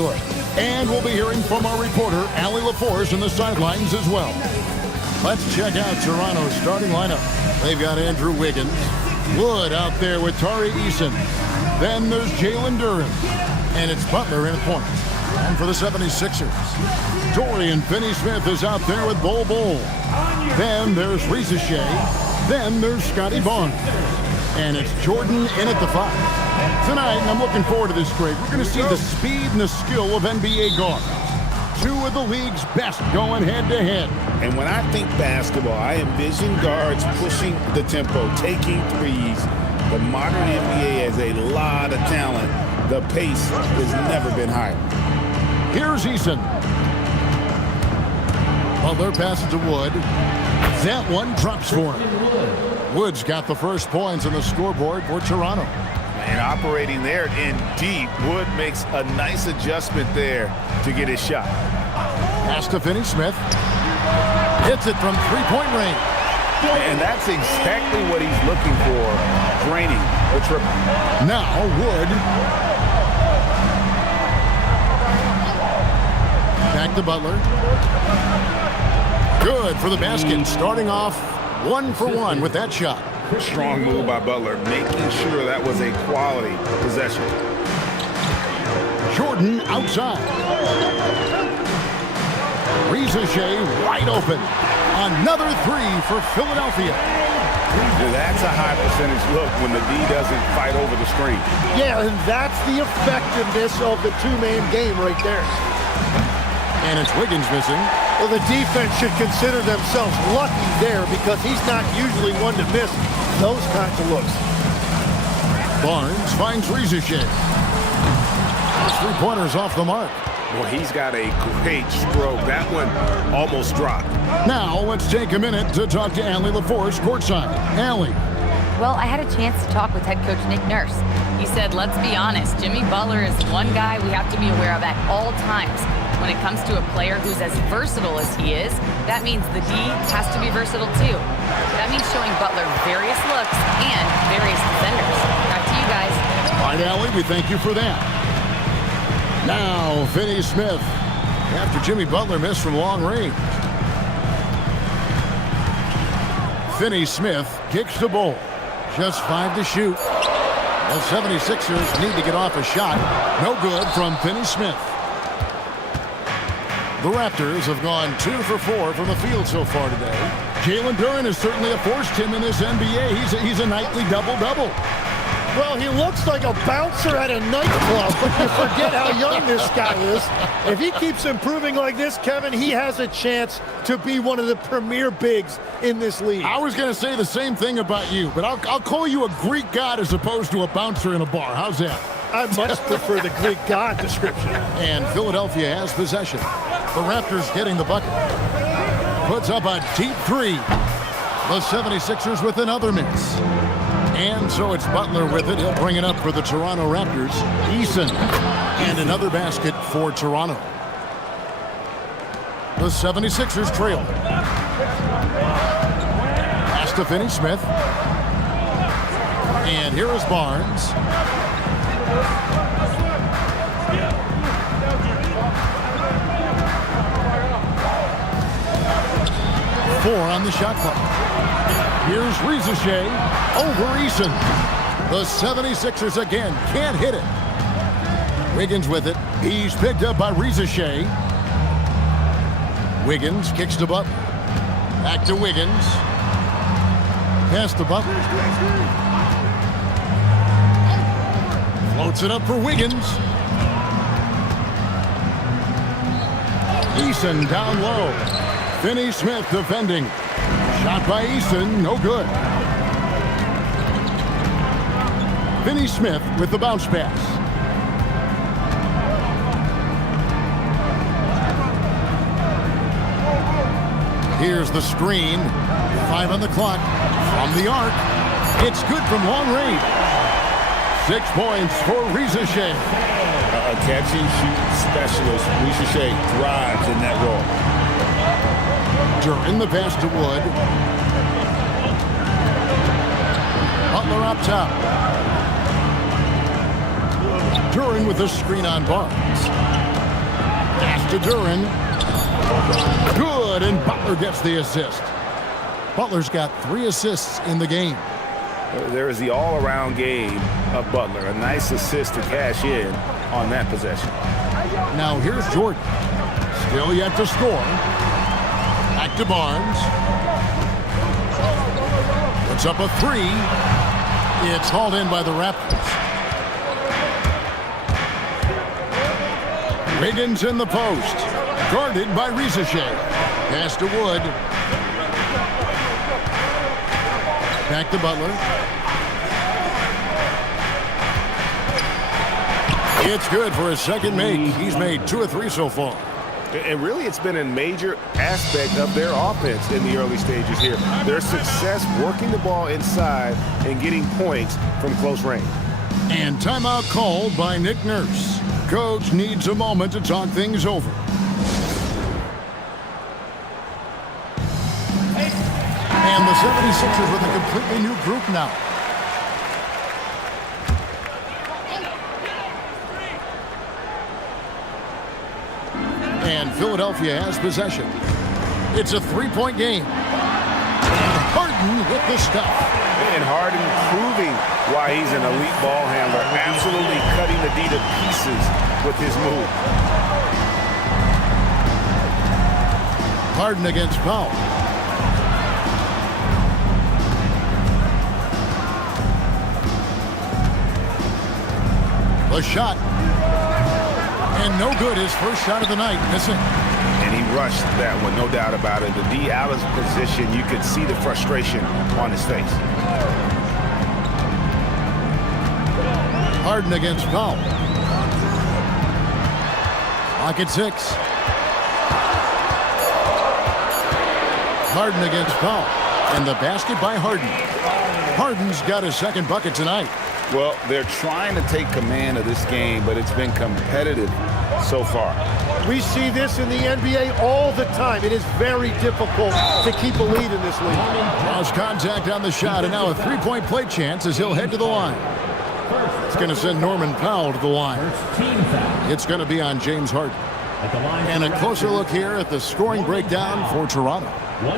good. And we'll be hearing from our reporter, Allie LaForce, in the sidelines as well. Let's check out Toronto's starting lineup. They've got Andrew Wiggins, Wood out there with Tari Eason. Then there's Jalen Duren, and it's Butler in at point. And for the 76ers, Dorian Finney-Smith is out there with Bol Bol. Then there's Reza Shea. Then there's Scotty Barnes. And it's Jordan in at the 5. Tonight, and I'm looking forward to this, Greg, we're going to see the speed and the skill of NBA guards. Two of the league's best going head-to-head. And when I think basketball, I envision guards pushing the tempo, taking threes. The modern NBA has a lot of talent. The pace has never been higher. Here's Eason. Butler passes to Wood. That one drops for him. Wood's got the first points on the scoreboard for Toronto. And operating there in deep, Wood makes a nice adjustment there to get his shot. Pass to Finney-Smith. Hits it from three-point range. And that's exactly what he's looking for, draining the triple. Now Wood. Back to Butler. Good for the basket. Starting off 1 for 1 with that shot. Strong move by Butler, making sure that was a quality possession. Jordan outside. Reza Shea wide open. Another 3 for Philadelphia. That's a high percentage look when the D doesn't fight over the screen. Yeah, and that's the effectiveness of the two-man game right there. And it's Wiggins missing. Well, the defense should consider themselves lucky there because he's not usually one to miss those kinds of looks. Barnes finds Reza Shea. Those three-pointers off the mark. Well, he's got a great stroke. That one almost dropped. Now, let's take a minute to talk to Allie LaForce courtside. Allie. Well, I had a chance to talk with head coach Nick Nurse. He said, let's be honest, Jimmy Butler is one guy we have to be aware of at all times. When it comes to a player who's as versatile as he is, that means the D has to be versatile too. That means showing Butler various looks and various defenders. Back to you guys. All right, Allie, we thank you for that. Now, Finney-Smith, after Jimmy Butler missed from long range. Finney-Smith kicks the ball. Just 5 to shoot. The 76ers need to get off a shot. No good from Finney-Smith. The Raptors have gone 2 for 4 from the field so far today. Jalen Duren has certainly forced him in this NBA. He's a nightly double-double. Well, he looks like a bouncer at a nightclub, but you forget how young this guy is. If he keeps improving like this, Kevin, he has a chance to be one of the premier bigs in this league. I was going to say the same thing about you, but I'll call you a Greek god as opposed to a bouncer in a bar. How's that? I much prefer the Greek god description. And Philadelphia has possession. The Raptors getting the bucket. Puts up a deep 3. The 76ers with another miss. And so it's Butler with it. He'll bring it up for the Toronto Raptors. Eason. And another basket for Toronto. The 76ers trail. Pass to Finney-Smith. And here is Barnes. Four on the shot clock. Here's Reza Shea over Eason. The 76ers again can't hit it. Wiggins with it. He's picked up by Reza Shea. Wiggins kicks to Butler. Back to Wiggins. Pass to Butler. Floats it up for Wiggins. Eason down low. Finney-Smith defending. Shot by Eason, no good. Finney-Smith with the bounce pass. Here's the screen. 5 on the clock. From the arc. It's good from long range. 6 points for Reza Shea. A catch-and-shoot specialist. Reza Shea thrives in that role. Duren the pass to Wood. Butler up top. Duren with the screen on Barnes. Pass to Duran. Good, and Butler gets the assist. Butler's got 3 assists in the game. There is the all-around game of Butler. A nice assist to cash in on that possession. Now here's Jordan. Still yet to score. Back to Barnes. Puts up a 3. It's hauled in by the Raptors. Wiggins in the post. Guarded by Rizichet. Pass to Wood. Back to Butler. It's good for his second make. He's made 2 of 3 so far. And really, it's been a major aspect of their offense in the early stages here. Their success working the ball inside and getting points from close range. And timeout called by Nick Nurse. Coach needs a moment to talk things over. And the 76ers with a completely new group now. And Philadelphia has possession. It's a 3-point game. And Harden with the stuff. And Harden proving why he's an elite ball handler. Absolutely cutting the D to pieces with his move. Harden against Powell. The shot. And no good. His first shot of the night. Missing. And he rushed that one, no doubt about it. The D out of position, you could see the frustration on his face. Harden against Powell. Clock at 6. Harden against Powell. And the basket by Harden. Harden's got his second bucket tonight. Well, they're trying to take command of this game, but it's been competitive so far. We see this in the NBA all the time. It is very difficult to keep a lead in this league. Cross contact on the shot, and now a 3-point play chance as he'll head to the line. It's going to send Norman Powell to the line. It's going to be on James Harden. And a closer look here at the scoring breakdown for Toronto.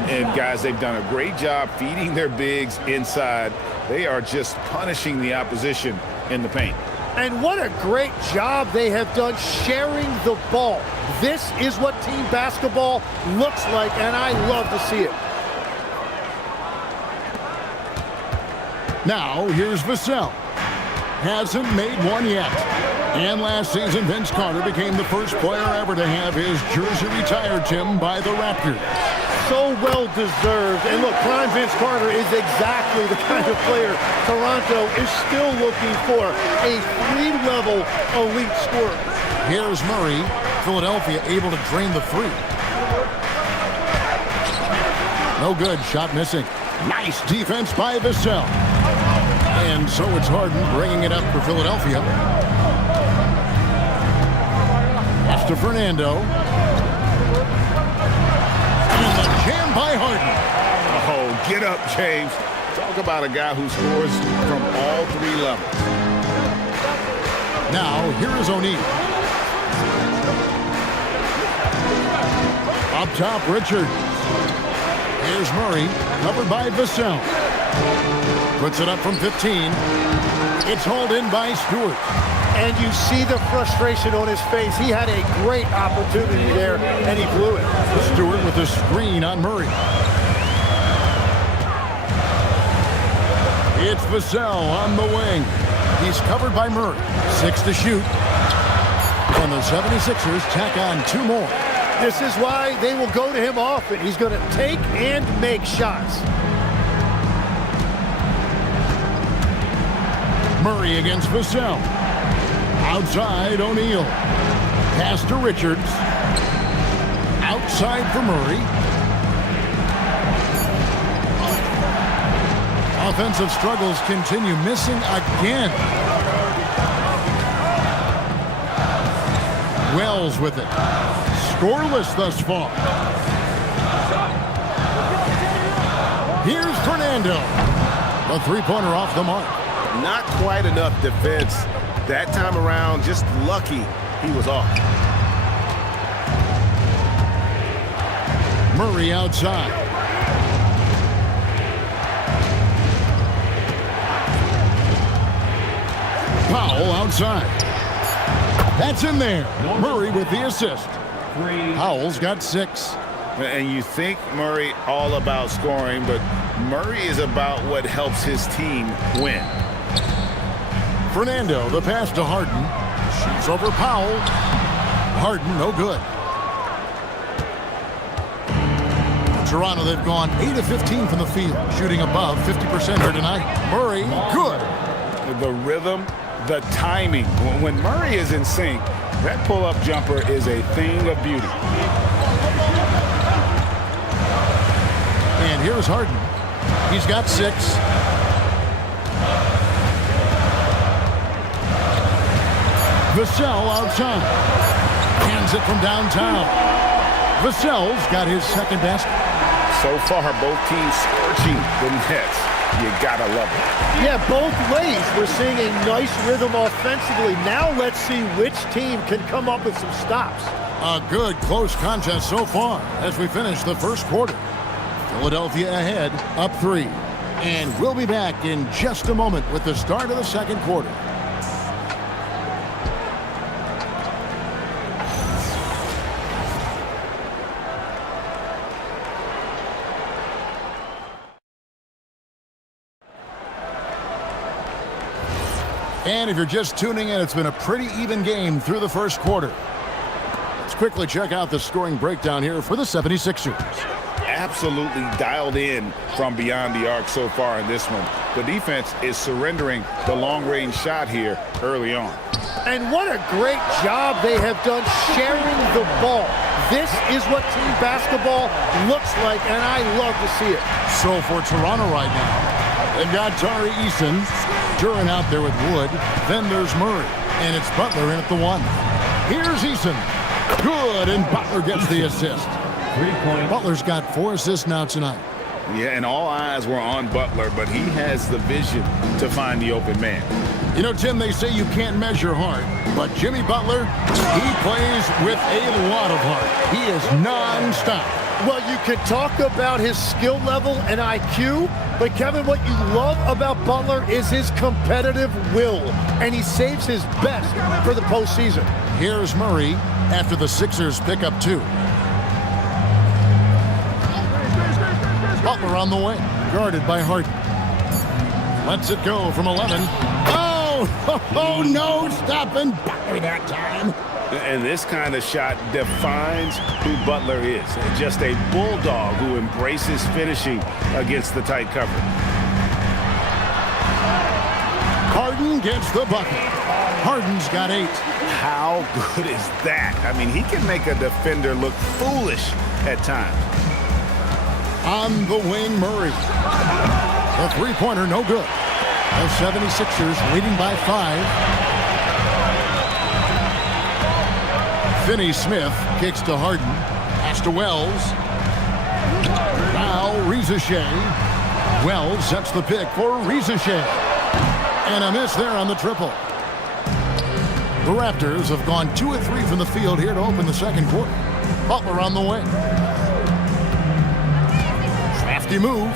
And guys, they've done a great job feeding their bigs inside. They are just punishing the opposition in the paint. And what a great job they have done sharing the ball. This is what team basketball looks like, and I love to see it. Now, here's Vassell. Hasn't made one yet. And last season, Vince Carter became the first player ever to have his jersey retired, Tim, by the Raptors. So well deserved. And look, prime Vince Carter is exactly the kind of player Toronto is still looking for. A 3-level elite scorer. Here's Murray. Philadelphia able to drain the 3. No good. Shot missing. Nice defense by Vassell. And so it's Harden bringing it up for Philadelphia. That's to Fernando. And the jam by Harden. Oh, get up, James. Talk about a guy who scores from all 3 levels. Now, here is O'Neal. Up top, Richard. Here's Murray, covered by Vassell. Puts it up from 15. It's hauled in by Stewart. And you see the frustration on his face. He had a great opportunity there, and he blew it. Stewart with a screen on Murray. It's Vassell on the wing. He's covered by Murray. 6 to shoot. And the 76ers tack on 2 more. This is why they will go to him often. He's going to take and make shots. Murray against Vassell. Outside, O'Neal. Pass to Richards. Outside for Murray. Offensive struggles continue. Missing again. Wells with it. Scoreless thus far. Here's Fernando. A 3-pointer off the mark. Not quite enough defense that time around. Just lucky he was off. Murray outside. Powell outside. That's in there. Murray with the assist. Powell's got 6. And you think Murray all about scoring, but Murray is about what helps his team win. Fernando, the pass to Harden. Shoots over Powell. Harden, no good. Toronto, they've gone 8 of 15 from the field, shooting above 50% here tonight. Murray, good. The rhythm, the timing. When Murray is in sync, that pull-up jumper is a thing of beauty. And here's Harden. He's got 6. Vassell outside. Hands it from downtown. Vassell's got his second basket. So far, both teams scorching the nets. You gotta love it. Yeah, both ways. We're seeing a nice rhythm offensively. Now let's see which team can come up with some stops. A good close contest so far as we finish the first quarter. Philadelphia ahead, up 3. And we'll be back in just a moment with the start of the second quarter. And if you're just tuning in, it's been a pretty even game through the first quarter. Let's quickly check out the scoring breakdown here for the 76ers. Absolutely dialed in from beyond the arc so far in this one. The defense is surrendering the long-range shot here early on. And what a great job they have done sharing the ball. This is what team basketball looks like, and I love to see it. So for Toronto right now, they've got Tari Eason, Duran out there with Wood. Then there's Murray, and it's Butler in at the 1. Here's Eason. Good, and Butler gets the assist. Butler's got 4 assists now tonight. Yeah, and all eyes were on Butler, but he has the vision to find the open man. You know, Tim, they say you can't measure heart, but Jimmy Butler, he plays with a lot of heart. He is non-stop. Well, you can talk about his skill level and IQ, but Kevin, what you love about Butler is his competitive will, and he saves his best for the postseason. Here's Murray after the Sixers pick up 2. Butler on the wing, guarded by Harden. Lets it go from 11. Oh, no, stopping Butler that time. And this kind of shot defines who Butler is. Just a bulldog who embraces finishing against the tight cover. Harden gets the bucket. Harden's got 8. How good is that? I mean, he can make a defender look foolish at times. On the wing, Murray. The three-pointer, no good. The 76ers leading by 5. Finney Smith kicks to Harden. Pass to Wells. Now Rizachet. Wells sets the pick for Rizachet. And a miss there on the triple. The Raptors have gone 2 of 3 from the field here to open the second quarter. Butler on the wing. Crafty move.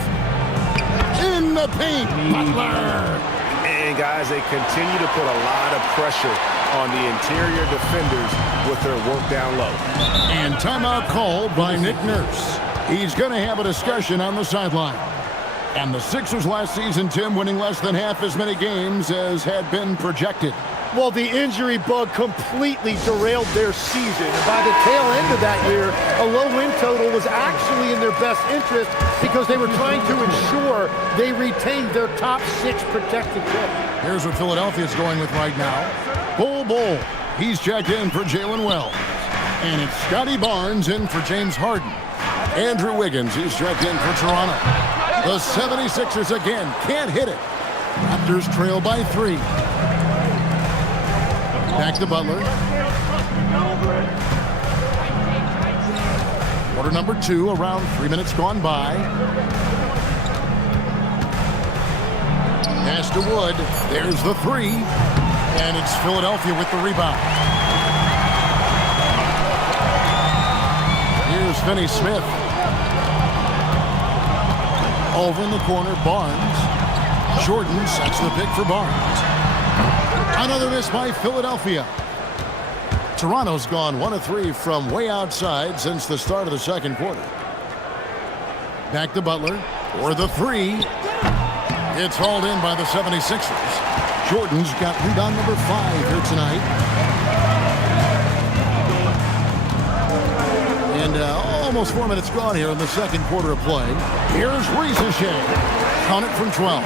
In the paint, Butler. And guys, they continue to put a lot of pressure on the interior defenders with their work down low. And timeout called by Nick Nurse. He's going to have a discussion on the sideline. And the Sixers last season, Tim, winning less than half as many games as had been projected. Well, the injury bug completely derailed their season. And by the tail end of that year, a low win total was actually in their best interest because they were trying to ensure they retained their top 6 protected pick. Here's what Philadelphia's going with right now. Bull. He's checked in for Jalen Wells. And it's Scotty Barnes in for James Harden. Andrew Wiggins, he's checked in for Toronto. The 76ers again can't hit it. Raptors trail by 3. Back to Butler. Quarter number 2, around 3 minutes gone by. Pass to Wood. There's the 3. And it's Philadelphia with the rebound. Here's Finney Smith. Over in the corner, Barnes. Jordan sets the pick for Barnes. Another miss by Philadelphia. Toronto's gone 1 of 3 from way outside since the start of the second quarter. Back to Butler for the 3. It's hauled in by the 76ers. Jordan's got rebound number 5 here tonight. And almost 4 minutes gone here in the second quarter of play. Here's Shea. Count it from 12.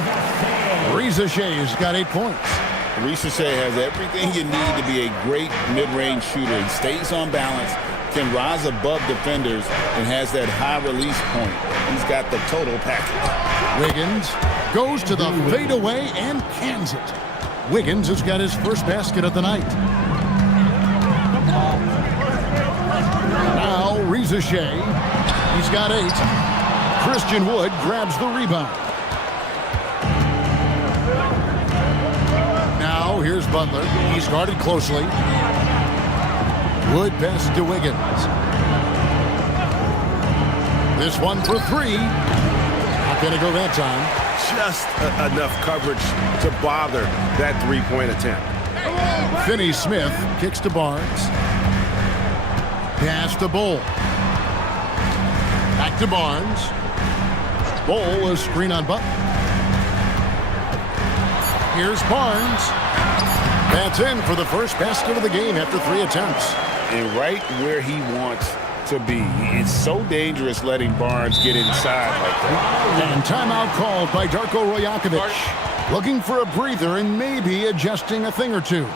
Shea's got 8 points. Shea has everything you need to be a great mid-range shooter. He stays on balance, can rise above defenders, and has that high release point. He's got the total package. Wiggins goes to the fadeaway and cans it. Wiggins has got his first basket of the night. Now Shea. He's got 8. Christian Wood grabs the rebound. Now here's Butler. He's guarded closely. Wood passes to Wiggins. This one for 3. Not going to go that time. Just enough coverage to bother that three-point attempt. Finney Smith kicks to Barnes. Pass to Bull. Back to Barnes. Bull, a screen on Butler. Here's Barnes. That's in for the first basket of the game after 3 attempts. And right where he wants to be. It's so dangerous letting Barnes get inside like that. And timeout called by Darko Rojakovic. Looking for a breather and maybe adjusting a thing or two.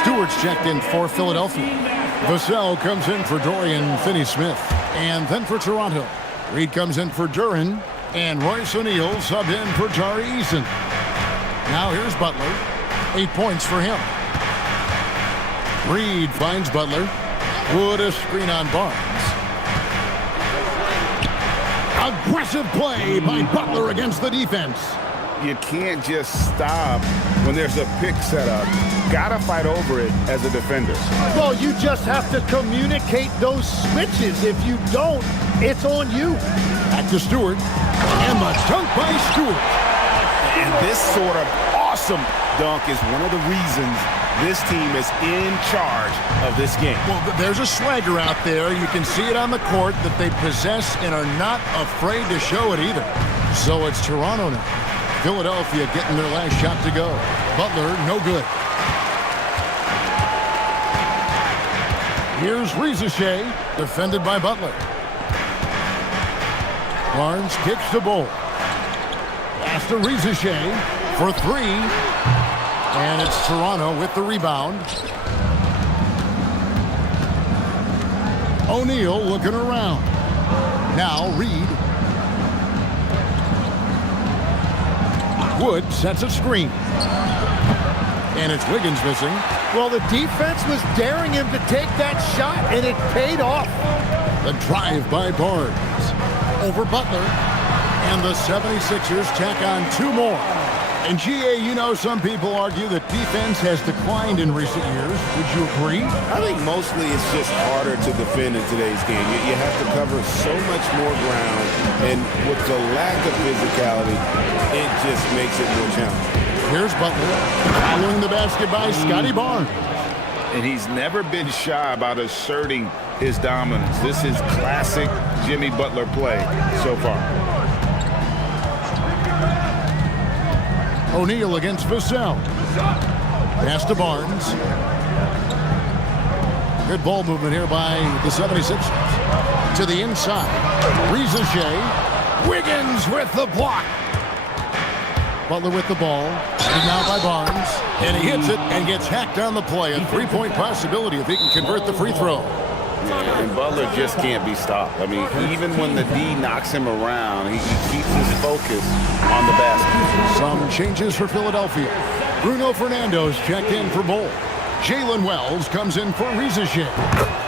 Stewart's checked in for Philadelphia. Vassell comes in for Dorian Finney-Smith. And then for Toronto, Reed comes in for Duren. And Royce O'Neal subbed in for Jari Eason. Now here's Butler. 8 points for him. Reed finds Butler. Wood a screen on Barnes. Aggressive play by Butler against the defense. You can't just stop when there's a pick set up. Gotta fight over it as a defender. Well, you just have to communicate those switches. If you don't, it's on you. Back to Stewart. And the dunk by Stewart. And this sort of awesome dunk is one of the reasons this team is in charge of this game. Well, there's a swagger out there. You can see it on the court that they possess and are not afraid to show it either. So it's Toronto now. Philadelphia getting their last shot to go. Butler, no good. Here's Shea, defended by Butler. Barnes kicks the Bull. Pass to Shea for 3. And it's Toronto with the rebound. O'Neal looking around. Now Reed. Wood sets a screen. And it's Wiggins missing. Well, the defense was daring him to take that shot, and it paid off. The drive by Barnes. Over Butler. And the 76ers tack on 2 more. And GA, you know, some people argue that defense has declined in recent years. Would you agree? I think mostly it's just harder to defend in today's game. You have to cover so much more ground, and with the lack of physicality, it just makes it more challenging. Here's Butler, following the basket by Scotty Barnes. And he's never been shy about asserting his dominance. This is classic Jimmy Butler play so far. O'Neal against Vassell. Pass to Barnes. Good ball movement here by the 76ers. To the inside. Shea. Wiggins with the block. Butler with the ball. And now by Barnes. And he hits it and gets hacked on the play. A 3-point possibility if he can convert the free throw. Yeah, and Butler just can't be stopped. I mean, even when the D knocks him around, he keeps his focus on the basket. Some changes for Philadelphia. Bruno Fernando's checked in for Bull. Jalen Wells comes in for Shea.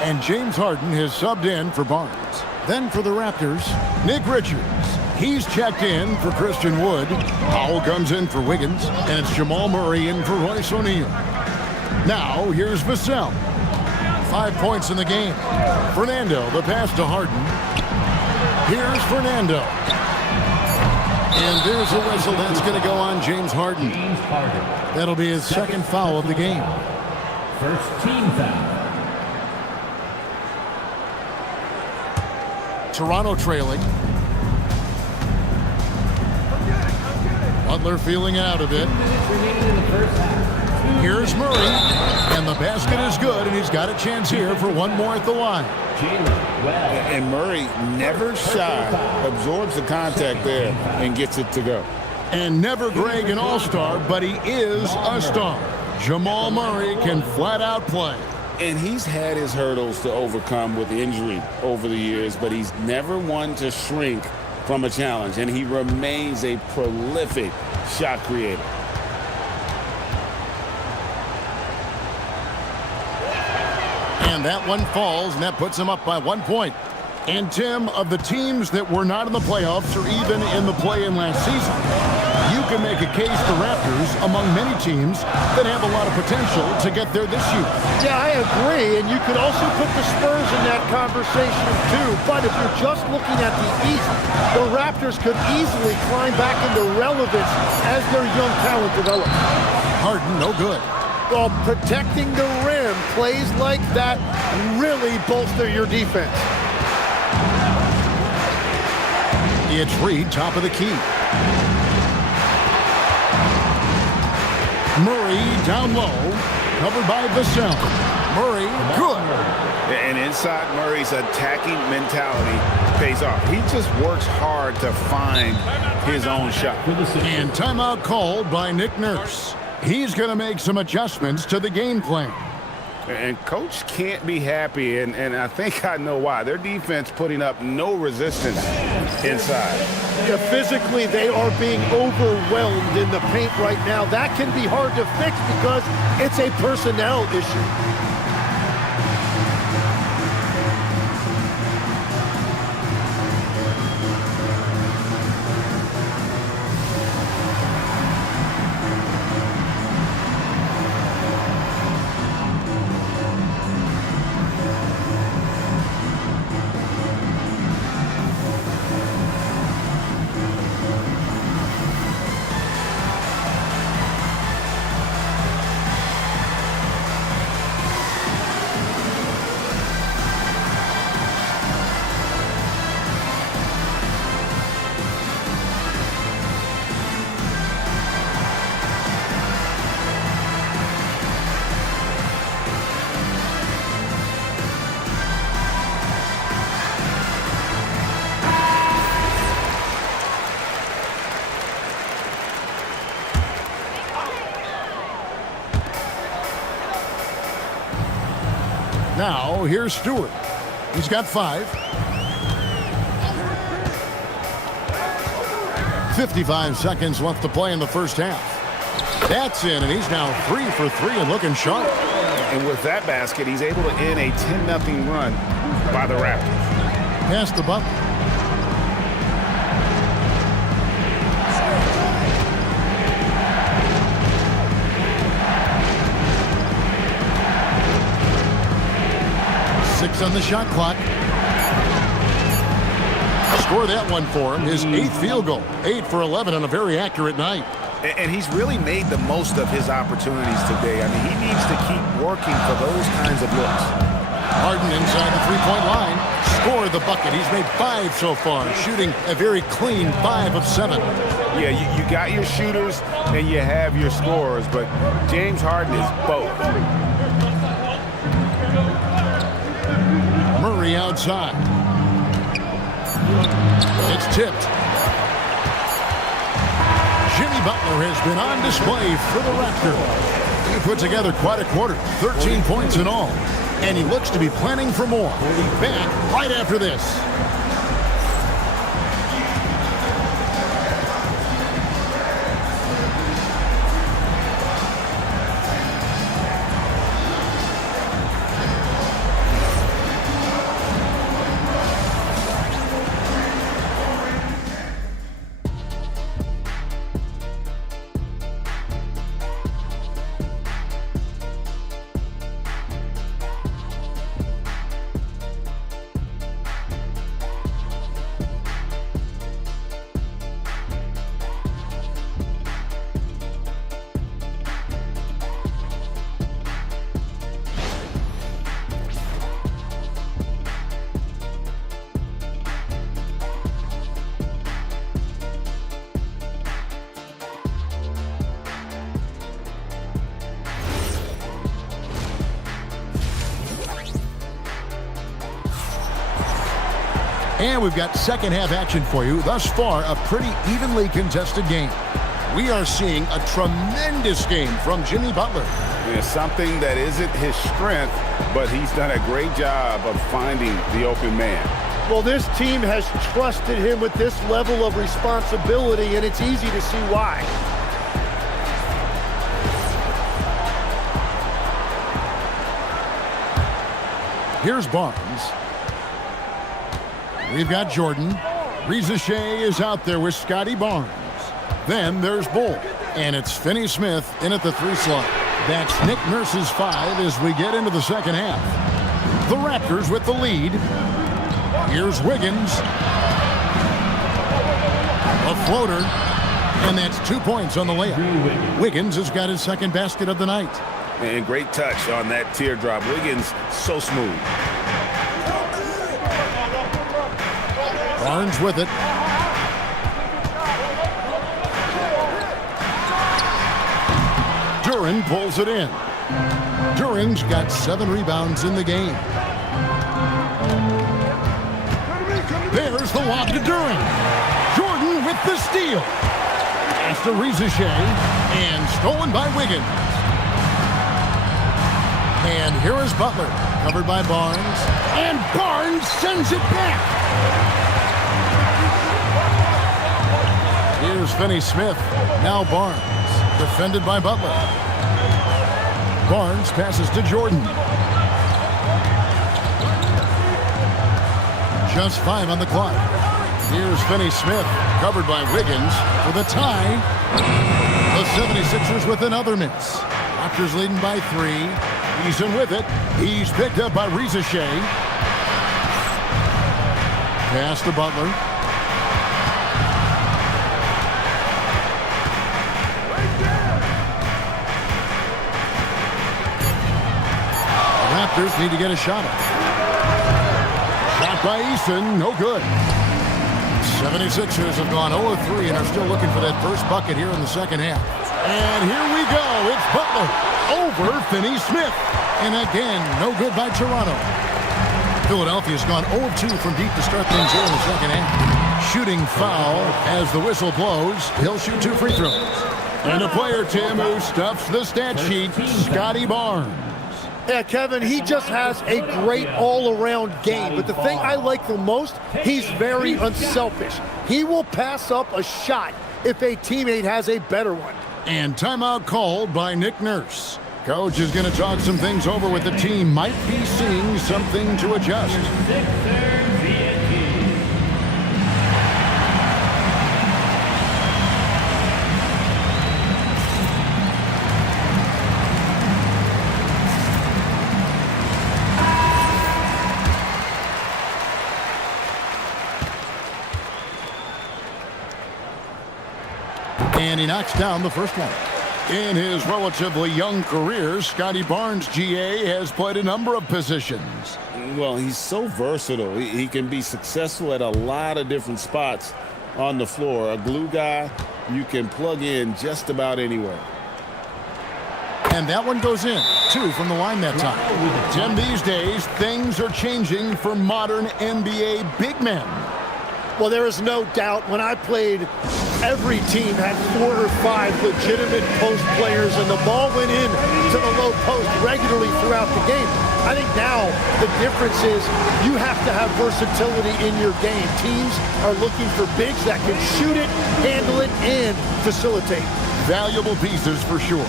And James Harden has subbed in for Barnes. Then for the Raptors, Nick Richards. He's checked in for Christian Wood. Powell comes in for Wiggins. And it's Jamal Murray in for Royce O'Neal. Now, here's Vassell. 5 points in the game. Fernando, the pass to Harden. Here's Fernando. And there's a whistle that's going to go on James Harden. That'll be his second foul of the game. First team foul. Toronto trailing. Butler feeling out of it. Here's Murray, and the basket is good, and he's got a chance here for one more at the line. And Murray, never shy, absorbs the contact there and gets it to go. And never Greg an all-star, but he is a star. Jamal Murray can flat out play. And he's had his hurdles to overcome with injury over the years, but he's never one to shrink from a challenge, and he remains a prolific shot creator. And that one falls, and that puts him up by 1 point. And Tim, of the teams that were not in the playoffs or even in the play-in last season, you can make a case the Raptors among many teams that have a lot of potential to get there this year. Yeah, I agree, and you could also put the Spurs in that conversation too. But if you're just looking at the East, the Raptors could easily climb back into relevance as their young talent develops. Harden, no good. Well, protecting the rim, plays like that really bolster your defense. It's Reed, top of the key. Murray down low, covered by Vassell. Murray, good. And inside Murray's attacking mentality pays off. He just works hard to find his own shot. And timeout called by Nick Nurse. He's going to make some adjustments to the game plan. And coach can't be happy, and I think I know why. Their defense putting up no resistance inside. Yeah, physically, they are being overwhelmed in the paint right now. That can be hard to fix because it's a personnel issue. Now, here's Stewart. He's got 5. 55 seconds left to play in the first half. That's in, and he's now 3 for 3 and looking sharp. And with that basket, he's able to end a 10-0 run by the Raptors. Pass the Butler. On the shot clock. Score that one for him. His 8th field goal. 8 for 11 on a very accurate night. And he's really made the most of his opportunities today. I mean, he needs to keep working for those kinds of looks. Harden inside the three-point line. Scored the bucket. He's made 5 so far, shooting a very clean 5 of 7. Yeah, you got your shooters and you have your scorers, but James Harden is both. Murray outside. It's tipped. Jimmy Butler has been on display for the Raptors. He put together quite a quarter, 13 points in all. And he looks to be planning for more. Back right after this. And we've got second half action for you. Thus far, a pretty evenly contested game. We are seeing a tremendous game from Jimmy Butler. Yeah, something that isn't his strength, but he's done a great job of finding the open man. Well, this team has trusted him with this level of responsibility, and it's easy to see why. Here's Barnes. We've got Jordan. Reza Shea is out there with Scotty Barnes. Then there's Bull. And it's Finney Smith in at the 3 slot. That's Nick Nurse's 5 as we get into the second half. The Raptors with the lead. Here's Wiggins. A floater. And that's 2 points on the layup. Wiggins has got his second basket of the night. And great touch on that teardrop. Wiggins, so smooth. Barnes with it. Duren pulls it in. Duren's got 7 rebounds in the game. There's the lob to Duren. Jordan with the steal. Pass to Reza Shea. And stolen by Wiggins. And here is Butler, covered by Barnes. And Barnes sends it back. Here's Finney Smith. Now Barnes, defended by Butler. Barnes passes to Jordan. Just 5 on the clock. Here's Finney Smith, covered by Wiggins for the tie. The 76ers with another miss. Raptors leading by 3. He's in with it. He's picked up by Reza Shea. Pass to Butler. The Raptors need to get a shot up. Shot by Eason, no good. 76ers have gone 0-3 and are still looking for that first bucket here in the second half. And here we go. It's Butler over Finney Smith. And again, no good by Toronto. Philadelphia's gone 0-2 from deep to start things here in the second half. Shooting foul as the whistle blows. He'll shoot 2 free throws. And a player, Tim, who stuffs the stat sheet, Scotty Barnes. Yeah, Kevin, he just has a great all-around game. But the thing I like the most, he's very unselfish. He will pass up a shot if a teammate has a better one. And timeout called by Nick Nurse. Coach is going to talk some things over with the team. Might be seeing something to adjust. And he knocks down the first one. In his relatively young career, Scotty Barnes, GA, has played a number of positions. Well, he's so versatile. He can be successful at a lot of different spots on the floor. A glue guy you can plug in just about anywhere. And that one goes in. 2 from the line that time. Tim, these days, things are changing for modern NBA big men. Well, there is no doubt when I played, every team had 4 or 5 legitimate post players, and the ball went in to the low post regularly throughout the game. I think now the difference is you have to have versatility in your game. Teams are looking for bigs that can shoot it, handle it, and facilitate. Valuable pieces for sure.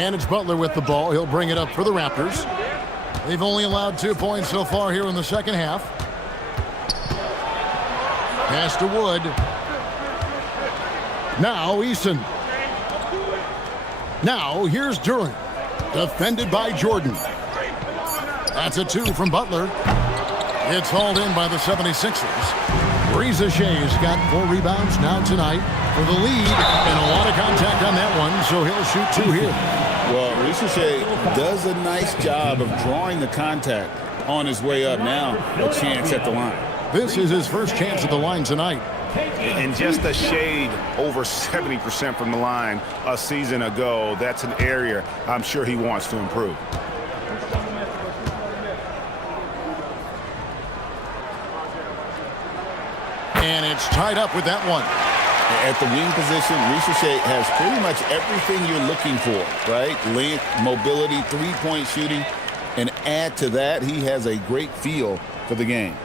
And it's Butler with the ball. He'll bring it up for the Raptors. They've only allowed 2 points so far here in the second half. Pass to Wood. Now Easton. Now here's Durant. Defended by Jordan. That's a 2 from Butler. It's hauled in by the 76ers. Reza Shea's got 4 rebounds now tonight for the lead. And a lot of contact on that one, so he'll shoot 2 here. Well, Reza Shea does a nice job of drawing the contact on his way up. Now a chance at the line. This is his first chance at the line tonight. And just a shade over 70% from the line a season ago. That's an area I'm sure he wants to improve. And it's tied up with that one. At the wing position, Ricochet has pretty much everything you're looking for, right? Length, mobility, three-point shooting. And add to that, he has a great feel for the game.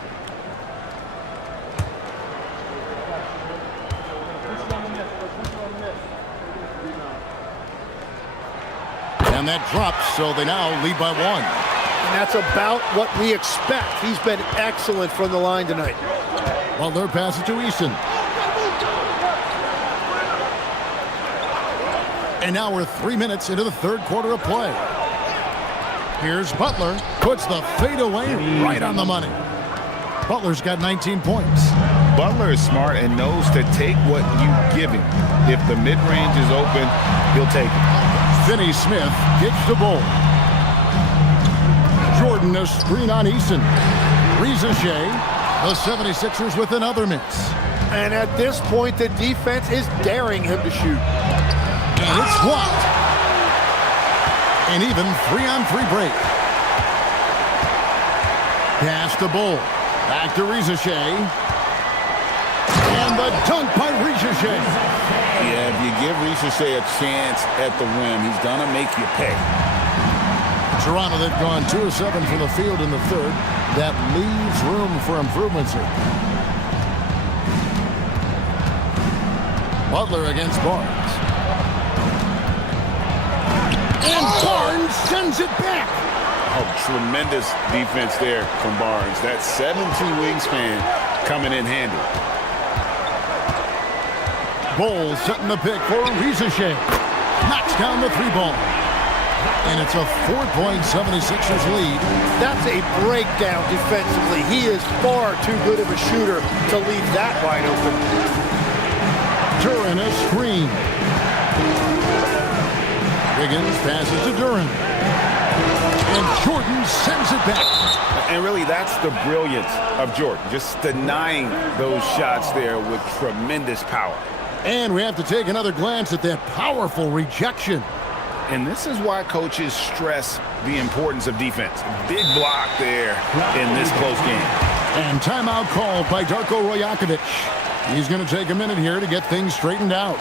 And that drops, so they now lead by 1. And that's about what we expect. He's been excellent from the line tonight. Butler passes to Easton. And now we're 3 minutes into the third quarter of play. Here's Butler. Puts the fadeaway right on the money. Butler's got 19 points. Butler is smart and knows to take what you give him. If the mid-range is open, he'll take it. Finney Smith gets the ball. Jordan a screen on Easton. Reza Shea. The 76ers with another miss. And at this point, the defense is daring him to shoot. And it's blocked. An even 3-on-3 break. Pass the ball. Back to Reza Shea. And the dunk by Reza Shea. Yeah, if you give Reza Shea a chance at the rim, he's going to make you pay. Toronto, they've gone 2 of 7 from the field in the third. That leaves room for improvements here. Butler against Barnes. And Barnes sends it back. Oh, tremendous defense there from Barnes. That 7'2" wingspan coming in handy. Bowles setting the pick for Reza Shea. Knocks down the 3-ball. And it's a 4-point 76ers lead. That's a breakdown defensively. He is far too good of a shooter to leave that wide open. Durant a screen. Wiggins passes to Durant. And Jordan sends it back. And really, that's the brilliance of Jordan. Just denying those shots there with tremendous power. And we have to take another glance at that powerful rejection. And this is why coaches stress the importance of defense. Big block there in this close game. And timeout called by Darko Rajakovic. He's going to take a minute here to get things straightened out.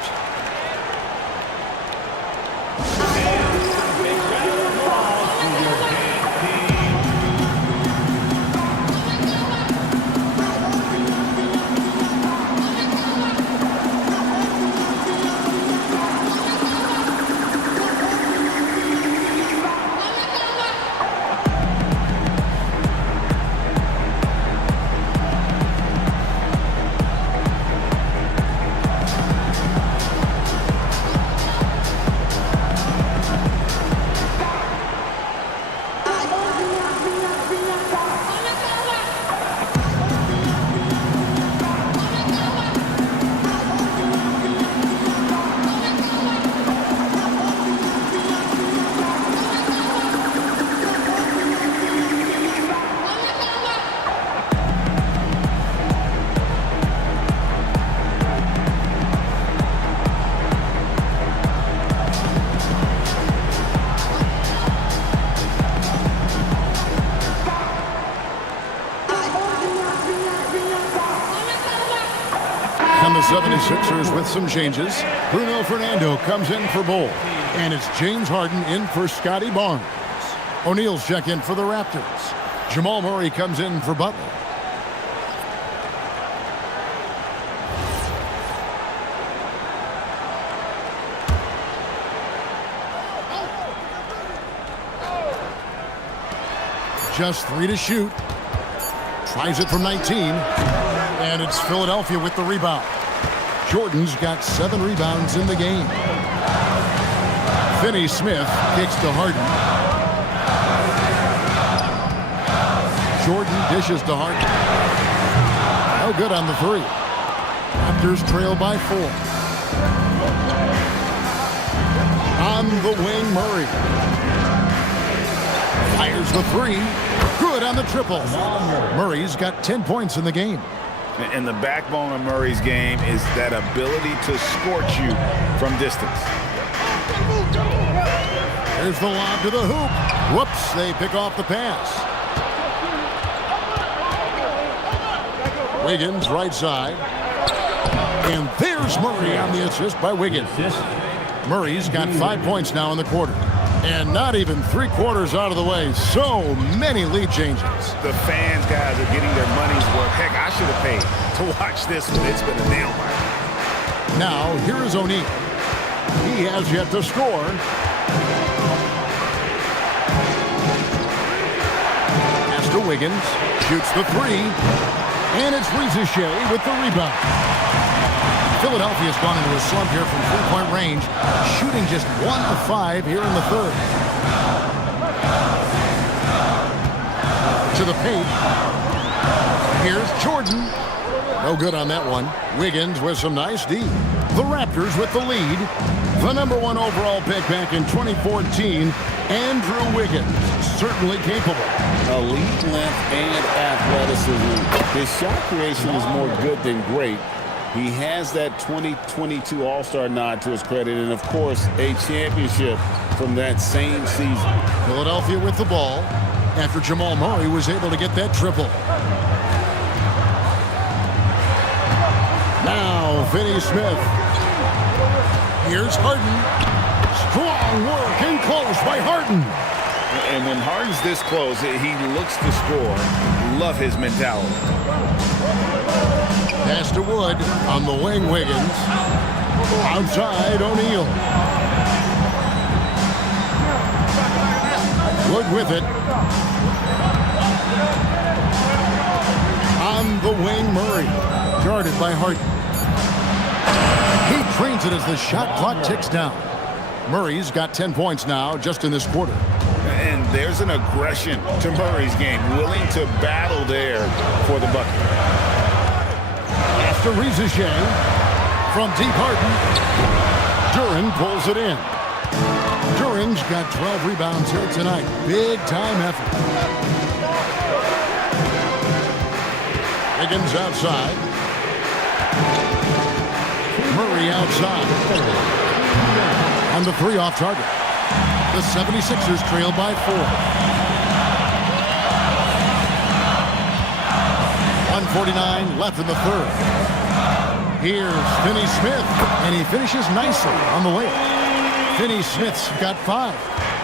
And the 76ers with some changes. Bruno Fernando comes in for Bol. And it's James Harden in for Scotty Barnes. O'Neal's check in for the Raptors. Jamal Murray comes in for Butler. just 3 to shoot. Tries it from 19. And it's Philadelphia with the rebound. Jordan's got 7 rebounds in the game. Finney Smith kicks to Harden. Jordan dishes to Harden. No good on the 3. Raptors trail by 4. On the wing, Murray. Fires the 3. Good on the triple. Murray's got 10 points in the game. And the backbone of Murray's game is that ability to scorch you from distance. There's the lob to the hoop. Whoops, they pick off the pass. Wiggins, right side. And there's Murray on the assist by Wiggins. Murray's got 5 points now in the quarter. And not even 3/4 out of the way. So many lead changes. The fans, guys, are getting their money's worth. Heck, I should have paid to watch this one. It's been a nail biter. Now, here is O'Neal. He has yet to score. Pass to Wiggins. Shoots the 3. And it's Ricochet with the rebound. Philadelphia's gone into a slump here from 3-point range, shooting just 1 of 5 here in the third. To the paint. Here's Jordan. No good on that one. Wiggins with some nice D. The Raptors with the lead. The #1 overall pick back in 2014, Andrew Wiggins. Certainly capable. Elite length and athleticism. His shot creation is more good than great. He has that 2022 All-Star nod to his credit, and of course, a championship from that same season. Philadelphia with the ball after Jamal Murray was able to get that triple. Now, Finney Smith. Here's Harden. Strong work and close by Harden. And when Harden's this close, he looks to score. Love his mentality. Pass to Wood on the wing, Wiggins. Outside, O'Neal. Wood with it. On the wing, Murray. Guarded by Harden. He trains it as the shot clock ticks down. Murray's got 10 points now just in this quarter. And there's an aggression to Murray's game, willing to battle there for the bucket. After Ricochet from deep Harden. Duran pulls it in. Duran's got 12 rebounds here tonight. Big time effort. Wiggins outside. Murray outside. On the 3 off target. The 76ers trail by 4. 1:49 left in the third. Here's Finney Smith, and he finishes nicely on the way. Finney Smith's got 5.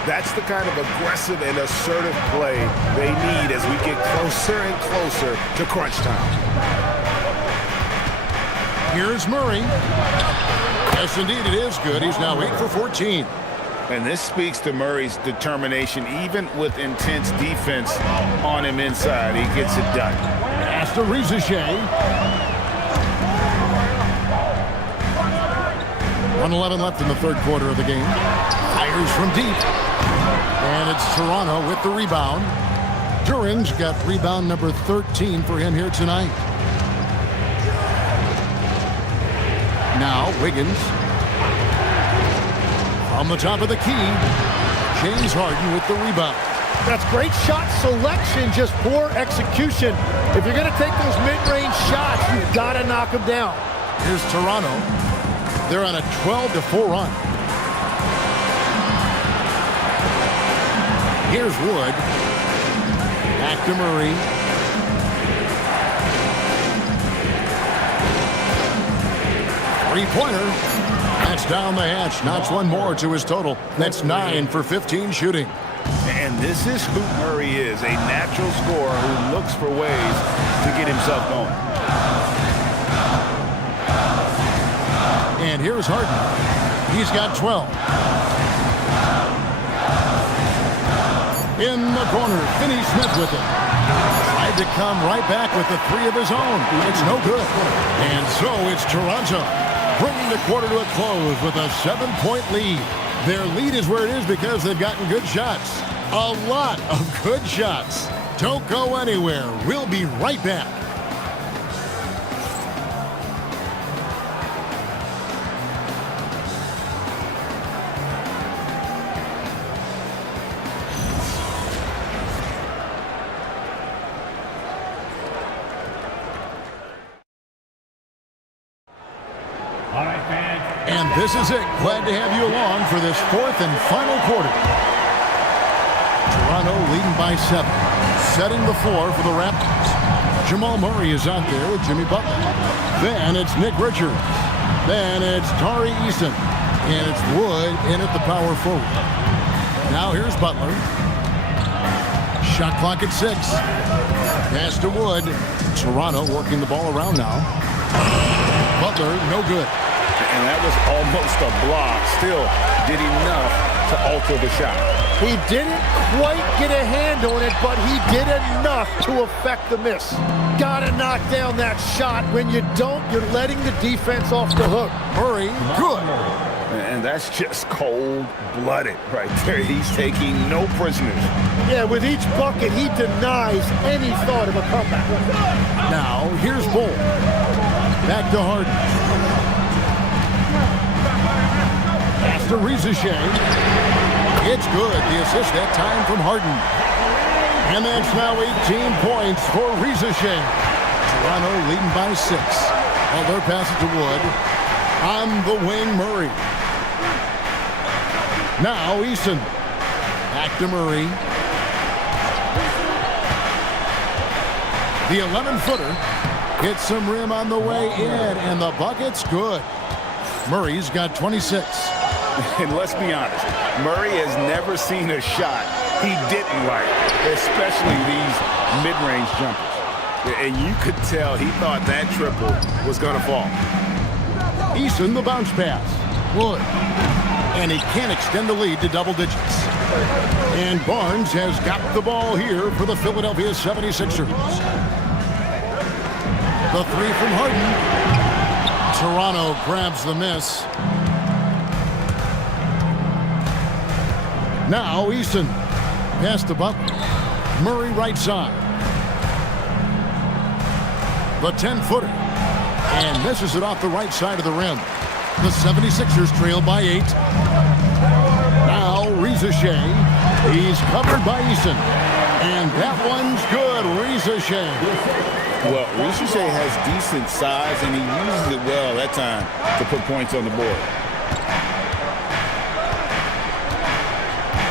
That's the kind of aggressive and assertive play they need as we get closer and closer to crunch time. Here's Murray. Yes, indeed, it is good. He's now 8 for 14. And this speaks to Murray's determination, even with intense defense on him inside. He gets it done. Pass to Ricochet. 1:11 left in the third quarter of the game. Fires from deep. And it's Toronto with the rebound. Duran's got rebound number 13 for him here tonight. Now Wiggins. On the top of the key, James Harden with the rebound. That's great shot selection, just poor execution. If you're going to take those mid-range shots, you've got to knock them down. Here's Toronto. They're on a 12-4 run. Here's Wood. Back to Murray. Three-pointer. That's down the hatch. Knocks one more to his total. That's 9 for 15 shooting. And this is who Murray is, a natural scorer who looks for ways to get himself going. And here's Harden. He's got 12. In the corner, Finney Smith with it. Tried to come right back with the three of his own. It's no good. And so it's Toronto bringing the quarter to a close with a 7-point lead. Their lead is where it is because they've gotten good shots. A lot of good shots. Don't go anywhere. We'll be right back. And this is it. Glad to have you along for this fourth and final quarter. Toronto leading by 7. Setting the floor for the Raptors. Jamal Murray is out there with Jimmy Butler. Then it's Nick Richards. Then it's Tari Eason. And it's Wood in at the power forward. Now here's Butler. Shot clock at 6. Pass to Wood. Toronto working the ball around now. Butler, no good. And that was almost a block. Still did enough to alter the shot. He didn't quite get a hand on it, but he did enough to affect the miss. Gotta knock down that shot. When you don't, you're letting the defense off the hook. Murray, good. And that's just cold-blooded right there. He's taking no prisoners. Yeah, with each bucket, he denies any thought of a comeback. Now, here's Bull. Back to Harden. Pass to Rizachet. It's good. The assist that time from Harden. And that's now 18 points for Rizachet. Toronto leading by 6. Butler passes to Wood. On the wing, Murray. Now Eason. Back to Murray. The 11-footer hits some rim on the way in, and the bucket's good. Murray's got 26. And let's be honest, Murray has never seen a shot he didn't like, especially these mid-range jumpers. And you could tell he thought that triple was going to fall. Eason, the bounce pass. Wood. And he can't extend the lead to double digits. And Barnes has got the ball here for the Philadelphia 76ers. The three from Harden. Toronto grabs the miss. Now Eason. Pass to Butler. Murray right side. The 10-footer. And misses it off the right side of the rim. The 76ers trail by 8. Now Rizachet. He's covered by Eason. And that one's good. Rizachet. Well, Rizachet has decent size, and he uses it well that time to put points on the board.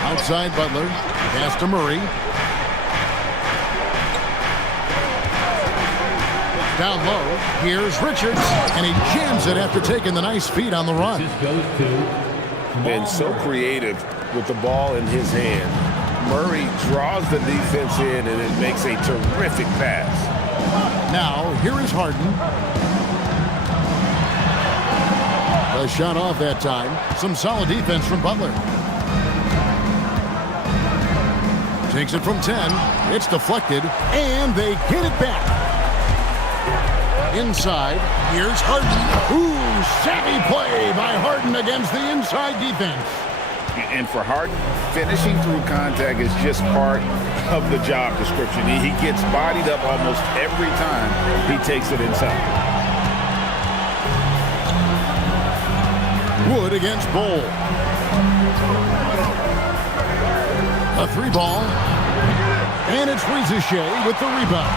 Outside Butler. Pass to Murray. Down low. Here's Richards. And he jams it after taking the nice feed on the run. And so creative with the ball in his hand. Murray draws the defense in, and it makes a terrific pass. Now, here is Harden. The shot off that time. Some solid defense from Butler. Takes it from 10. It's deflected, and they get it back. Inside, here's Harden. Ooh, savvy play by Harden against the inside defense. And for Harden, finishing through contact is just part of the job description. He gets bodied up almost every time he takes it inside. Wood against Bull. A 3-ball. And it's Rizachet with the rebound.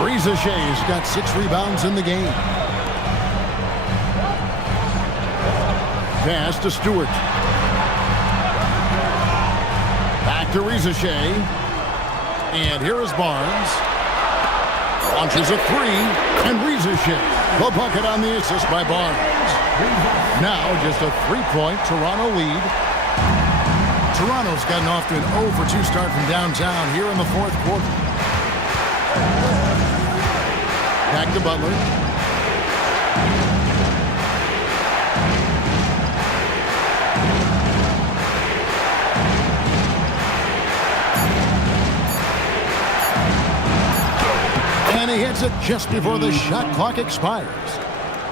Rizachet's got 6 rebounds in the game. Pass to Stewart. Back to Rizachet. And here is Barnes. Launches a 3. And Rizachet. The bucket on the assist by Barnes. Now just a 3-point Toronto lead. Toronto's gotten off to an 0-for-2 start from downtown here in the fourth quarter. Back to Butler. he hits it just before the shot clock expires.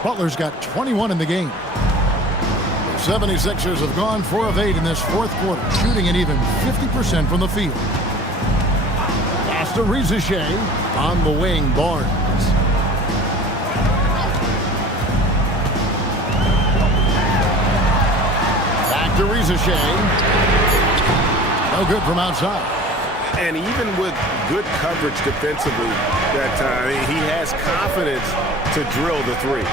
Butler's got 21 in the game. The 76ers have gone 4 of 8 in this fourth quarter, shooting at even 50% from the field. Pass to Rizachet. On the wing, Barnes. Back to Rizachet. No good from outside. And even with good coverage defensively that time, he has confidence to drill the three.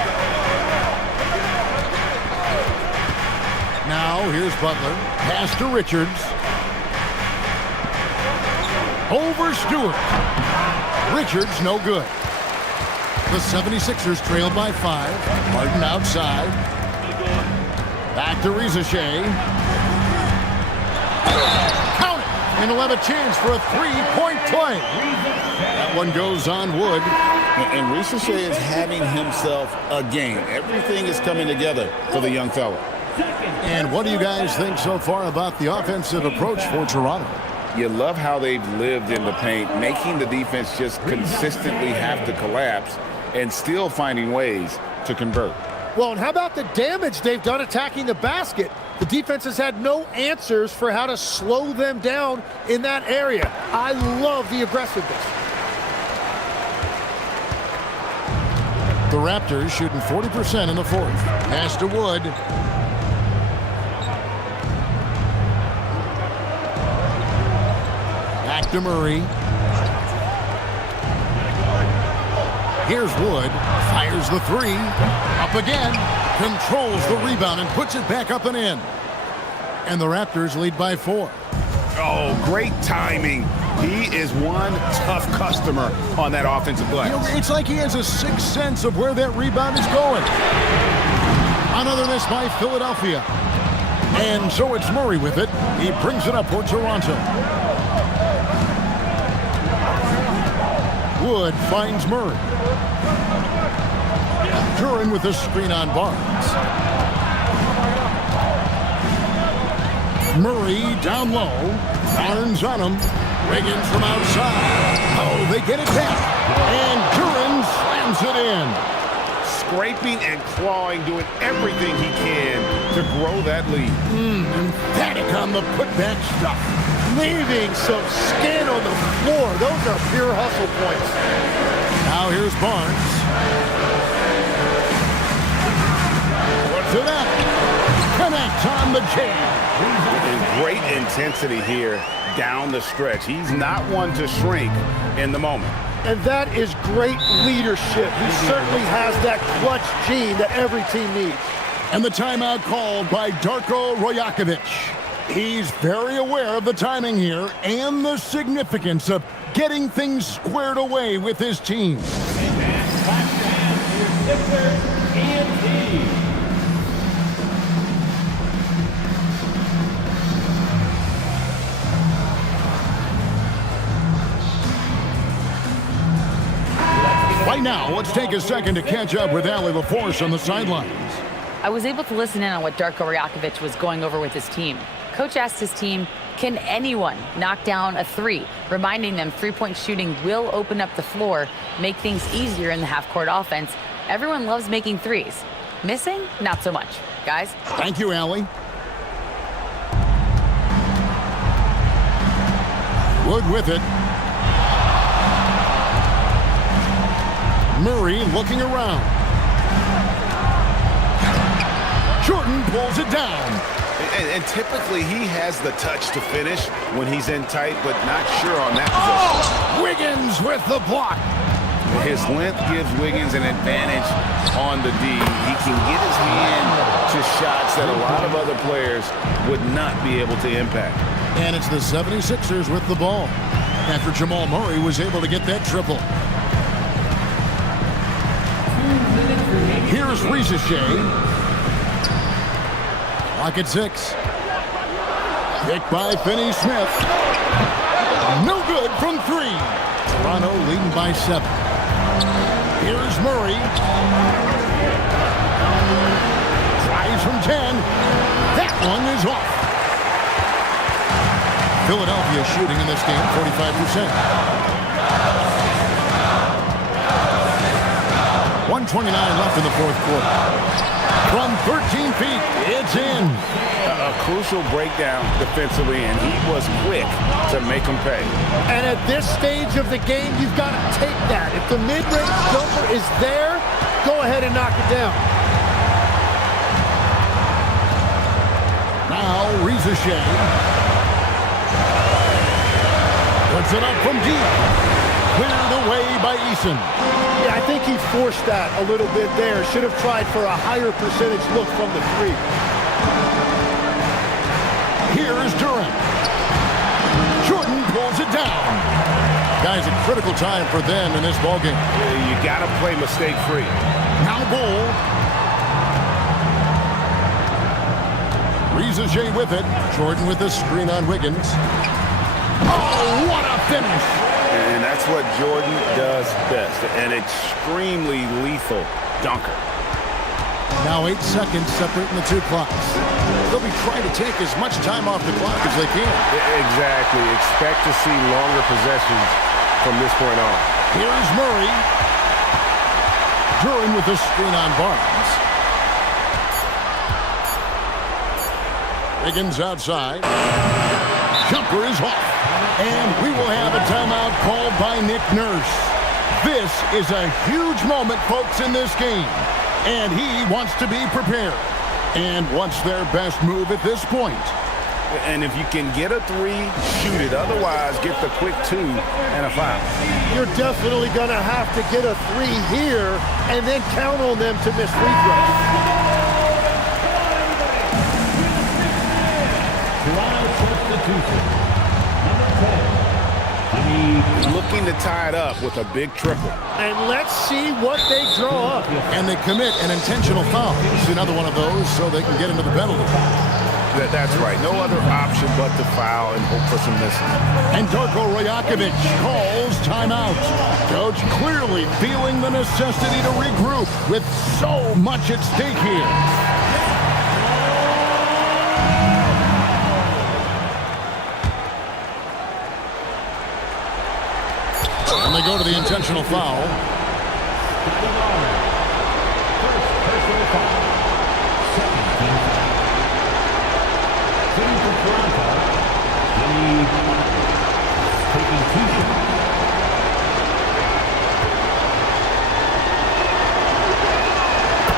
Now here's Butler. Pass to Richards. Over Stewart. Richards no good. The 76ers trailed by 5. Harden outside. Back to Rizachet. Count it! And he'll have a chance for a 3-point play. That one goes on Wood. And Rizachet is having himself a game. Everything is coming together for the young fella. And what do you guys think so far about the offensive approach for Toronto? You love how they've lived in the paint, making the defense just consistently have to collapse and still finding ways to convert. Well, and how about the damage they've done attacking the basket? The defense has had no answers for how to slow them down in that area. I love the aggressiveness. The Raptors shooting 40% in the fourth. Pass to Wood. Back to Murray. Here's Wood. Fires the three. Up again. Controls the rebound and puts it back up and in. And the Raptors lead by 4. Oh, great timing. He is one tough customer on that offensive glass. You know, it's like he has a sixth sense of where that rebound is going. Another miss by Philadelphia. And so it's Murray with it. He brings it up for Toronto. Wood finds Murray. Duran with the screen on Barnes. Murray down low. Barnes on him. Wiggins from outside. Oh, they get it back. And Duran slams it in. Scraping and clawing, doing everything he can to grow that lead. Emphatic on the putback stuff. Leaving some skin on the floor. Those are pure hustle points. Now here's Barnes. To that. Connect on the jam. Great intensity here down the stretch. He's not one to shrink in the moment. And that is great leadership. He certainly has that clutch gene that every team needs. And the timeout called by Darko Rajakovic. He's very aware of the timing here and the significance of getting things squared away with his team. Right now, let's take a second to catch up with Allie LaForce on the sidelines. I was able to listen in on what Darko Rajakovic was going over with his team. Coach asked his team, can anyone knock down a three? Reminding them three-point shooting will open up the floor, make things easier in the half-court offense. Everyone loves making threes. Missing? Not so much. Guys? Thank you, Allie. Wood with it. Murray looking around. Jordan pulls it down. And typically he has the touch to finish when he's in tight, but not sure on that possession. Wiggins with the block. His length gives Wiggins an advantage on the D. He can get his hand to shots that a lot of other players would not be able to impact. And it's the 76ers with the ball after Jamal Murray was able to get that triple. Here's Rizachet. Clock at 6. Picked by Finney-Smith. No good from 3. Toronto leading by 7. Here's Murray. Tries from 10. That one is off. Philadelphia shooting in this game 45%. 1:29 left in the fourth quarter. From 13 feet, it's in. A crucial breakdown defensively, and he was quick to make him pay. And at this stage of the game, you've got to take that. If the mid-range jumper is there, go ahead and knock it down. Now, Shea puts it up from deep. Cleared away by Eason. Yeah, I think he forced that a little bit there. Should have tried for a higher percentage look from the three. Here's Durant. Jordan pulls it down. Guys, a critical time for them in this ballgame. You got to play mistake-free. Now goal. Shea with it. Jordan with the screen on Wiggins. Oh, what a finish. And that's what Jordan does best. An extremely lethal dunker. Now 8 seconds separating the two clocks. They'll be trying to take as much time off the clock as they can. Exactly. Expect to see longer possessions from this point on. Here's Murray. Duran with the screen on Barnes. Wiggins outside. Jumper is off. And we will have a timeout called by Nick Nurse. This is a huge moment, folks, in this game. And he wants to be prepared. And wants their best move at this point. And if you can get a three, shoot it. Otherwise, get the quick 2 and a foul. You're definitely going to have to get a three here and then count on them to miss free throws. Looking to tie it up with a big triple. And let's see what they draw up. And they commit an intentional foul. It's another one of those so they can get into the penalty. That's right. No other option but to foul and hope for some missing. And Darko Rajakovic calls timeout. Coach clearly feeling the necessity to regroup with so much at stake here. And they go to the intentional foul.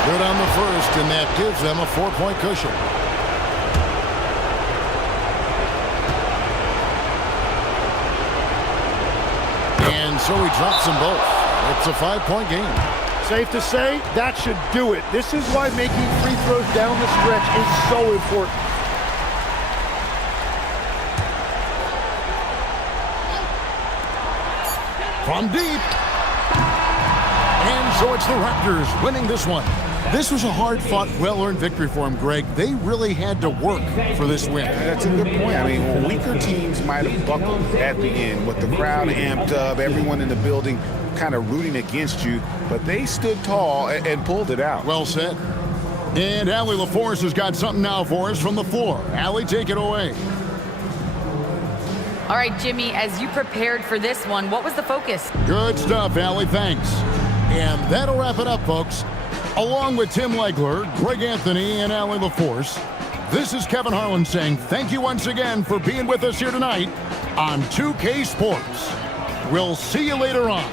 Good on the first, and that gives them a 4-point cushion. And so he drops them both. It's a 5-point game. Safe to say, that should do it. This is why making free throws down the stretch is so important. From deep. And so it's the Raptors winning this one. This was a hard-fought, well-earned victory for them, Greg. They really had to work for this win. That's a good point. I mean, weaker teams might have buckled at the end with the crowd amped up, everyone in the building kind of rooting against you, but they stood tall and pulled it out. Well said. And Allie LaForce has got something now for us from the floor. Allie, take it away. All right, Jimmy, as you prepared for this one, what was the focus? Good stuff, Allie. Thanks. And that'll wrap it up, folks. Along with Tim Legler, Greg Anthony, and Allie LaForce, this is Kevin Harlan saying thank you once again for being with us here tonight on 2K Sports. We'll see you later on.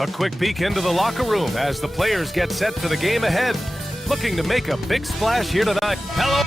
A quick peek into the locker room as the players get set for the game ahead. Looking to make a big splash here tonight. Hello.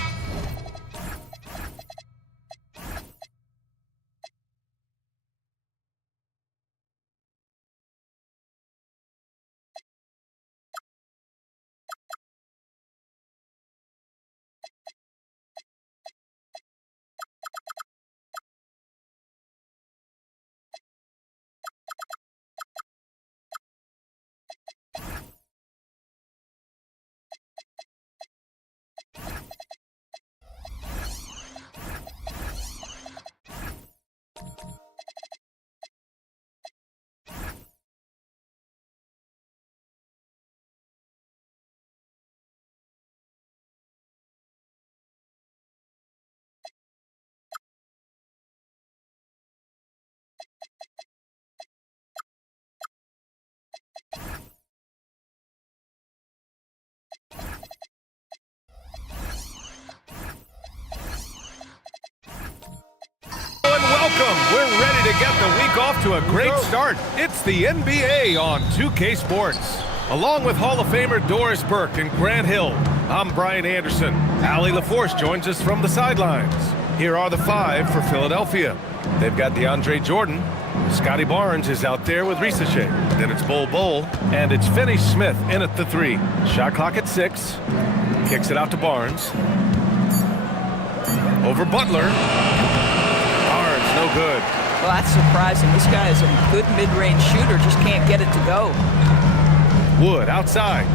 Welcome. We're ready to get the week off to a great start. It's the NBA on 2K Sports. Along with Hall of Famer Doris Burke and Grant Hill, I'm Brian Anderson. Allie LaForce joins us from the sidelines. Here are the five for Philadelphia. They've got DeAndre Jordan. Scotty Barnes is out there with Risache. Then it's Bol, and it's Finney Smith in at the three. Shot clock at 6. Kicks it out to Barnes. Over Butler. Barnes, no good. Well, that's surprising. This guy is a good mid-range shooter, just can't get it to go. Wood outside.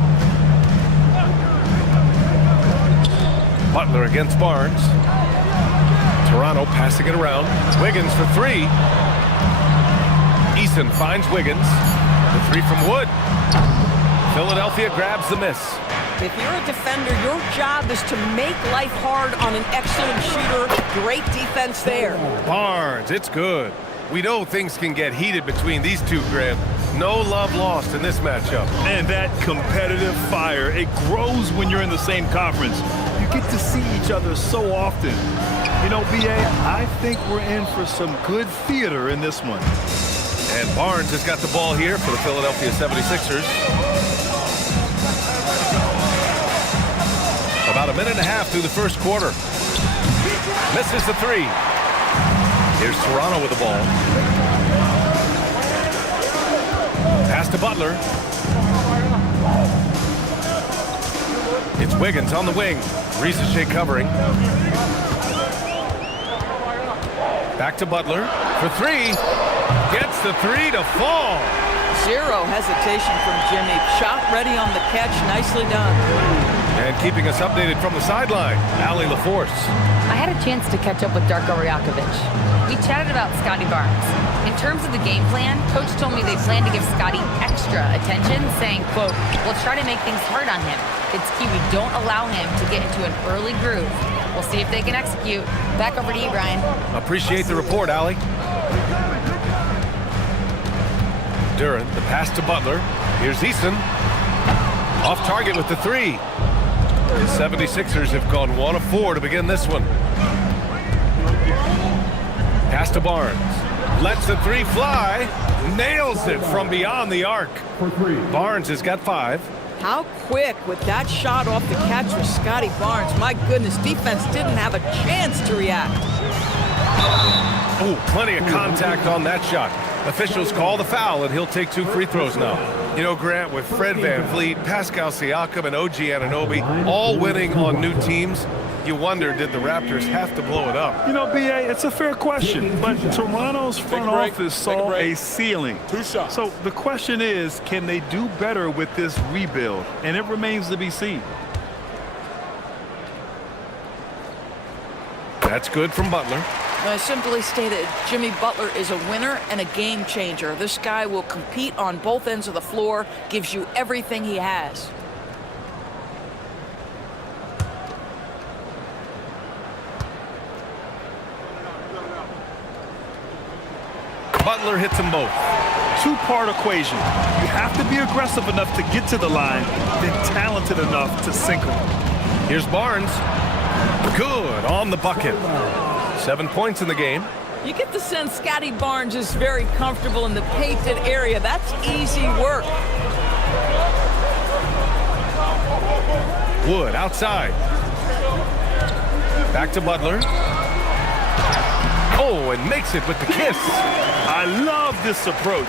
Butler against Barnes. Toronto passing it around. Wiggins for 3. Eason finds Wiggins. The 3 from Wood. Philadelphia grabs the miss. If you're a defender, your job is to make life hard on an excellent shooter. Great defense there. Barnes, it's good. We know things can get heated between these two, Grant. No love lost in this matchup. And that competitive fire, it grows when you're in the same conference. You get to see each other so often. You know, BA, I think we're in for some good theater in this one. And Barnes has got the ball here for the Philadelphia 76ers. About a minute and a half through the first quarter. Misses the 3. Here's Toronto with the ball. Pass to Butler. It's Wiggins on the wing. Risache covering. Back to Butler for 3. Gets the 3 to fall. Zero hesitation from Jimmy. Shot ready on the catch. Nicely done. And keeping us updated from the sideline, Allie LaForce. I had a chance to catch up with Darko Rajakovic. We chatted about Scotty Barnes. In terms of the game plan, Coach told me they plan to give Scotty extra attention, saying, quote, we'll try to make things hard on him. It's key we don't allow him to get into an early groove. We'll see if they can execute. Back over to you, Brian. Appreciate the report, Allie. Duran, the pass to Butler. Here's Eason. Off target with the 3. The 76ers have gone 1 of 4 to begin this one. Pass to Barnes. Lets the 3 fly. Nails it from beyond the arc. Barnes has got 5. How quick with that shot off the catch for Scotty Barnes. My goodness, defense didn't have a chance to react. Oh, plenty of contact on that shot. Officials call the foul, and he'll take 2 free throws now. You know, Grant, with Fred VanVleet, Pascal Siakam, and OG Anunoby all winning on new teams, you wonder, did the Raptors have to blow it up? You know, B.A., it's a fair question, but Toronto's front office saw a ceiling. 2 shots. So the question is, can they do better with this rebuild? And it remains to be seen. That's good from Butler. Simply stated, Jimmy Butler is a winner and a game changer. This guy will compete on both ends of the floor, gives you everything he has. Butler hits them both. Two-part equation. You have to be aggressive enough to get to the line, then talented enough to sink them. Here's Barnes. Good on the bucket. 7 points in the game. You get the sense Scotty Barnes is very comfortable in the painted area. That's easy work. Wood outside. Back to Butler. Oh, and makes it with the kiss. I love this approach.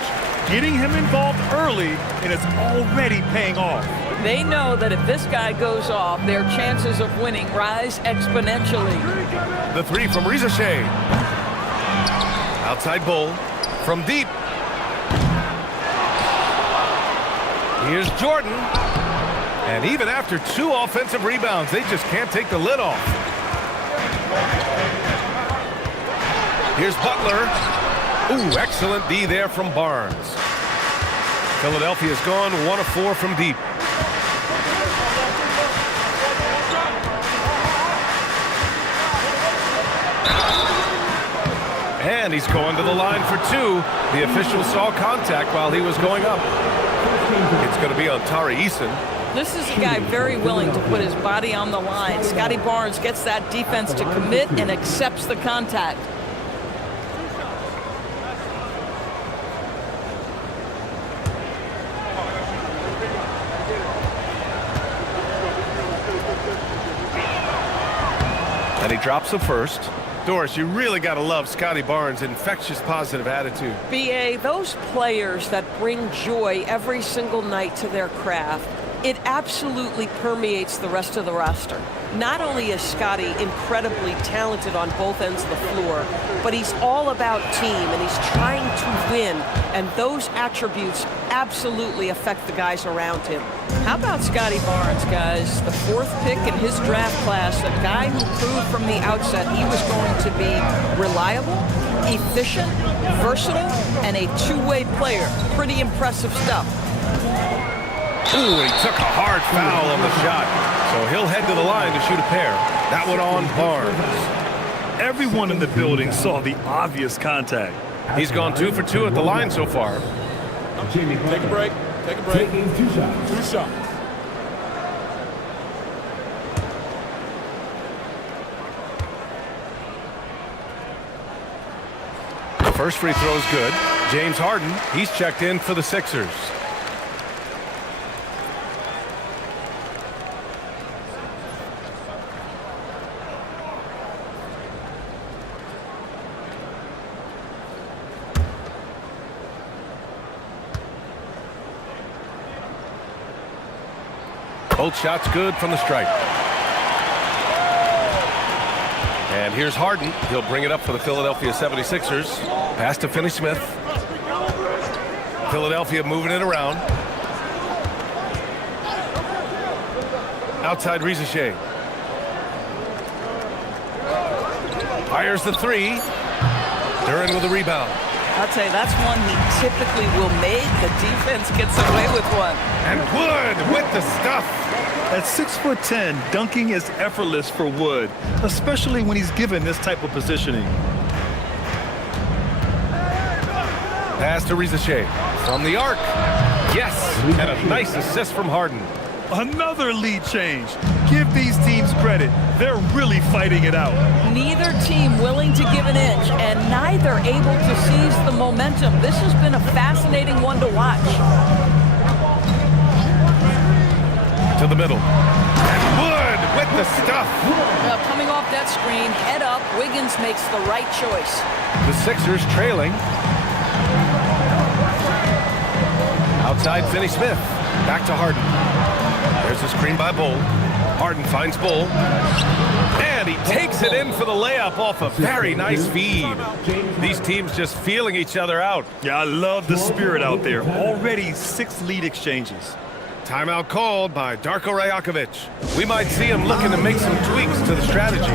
Getting him involved early, and it's already paying off. They know that if this guy goes off, their chances of winning rise exponentially. The three from Rizachet. Outside Bull. From deep. Here's Jordan. And even after 2 offensive rebounds, they just can't take the lid off. Here's Butler. Ooh, excellent D there from Barnes. Philadelphia's gone 1 of 4 from deep. And he's going to the line for 2. The official saw contact while he was going up. It's going to be on Tari Eason. This is a guy very willing to put his body on the line. Scotty Barnes gets that defense to commit and accepts the contact. And he drops the first. Doris, you really got to love Scotty Barnes' infectious positive attitude. B.A., those players that bring joy every single night to their craft, it absolutely permeates the rest of the roster. Not only is Scotty incredibly talented on both ends of the floor, but he's all about team, and he's trying to win, and those attributes absolutely affect the guys around him. How about Scotty Barnes, guys? The 4th pick in his draft class, a guy who proved from the outset he was going to be reliable, efficient, versatile, and a two-way player. Pretty impressive stuff. Ooh, he took a hard foul on the shot. So he'll head to the line to shoot a pair. That one on Barnes. Everyone in the building saw the obvious contact. He's gone 2 for 2 at the line so far. Take a break. Take a break. 2 shots. The first free throw is good. James Harden, he's checked in for the Sixers. Both shots good from the stripe. And here's Harden. He'll bring it up for the Philadelphia 76ers. Pass to Finney-Smith. Philadelphia moving it around. Outside Rizachet. Fires the 3. Duran with a rebound. I'll tell you, that's one he typically will make. The defense gets away with one. And Wood with the stuff. At 6'10", dunking is effortless for Wood, especially when he's given this type of positioning. Pass to Rizachet from the arc. Yes, and a nice assist from Harden. Another lead change. Give these teams credit. They're really fighting it out. Neither team willing to give an inch, and neither able to seize the momentum. This has been a fascinating one to watch. To the middle. And Wood with the stuff. Coming off that screen, head up, Wiggins makes the right choice. The Sixers trailing. Outside Finney-Smith. Back to Harden. There's a screen by Bull. Harden finds Bull. And it in for the layup off a very nice feed. These teams just feeling each other out. Yeah, I love the spirit out there. Already 6 lead exchanges. Timeout called by Darko Rajakovic. We might see him looking to make some tweaks to the strategy.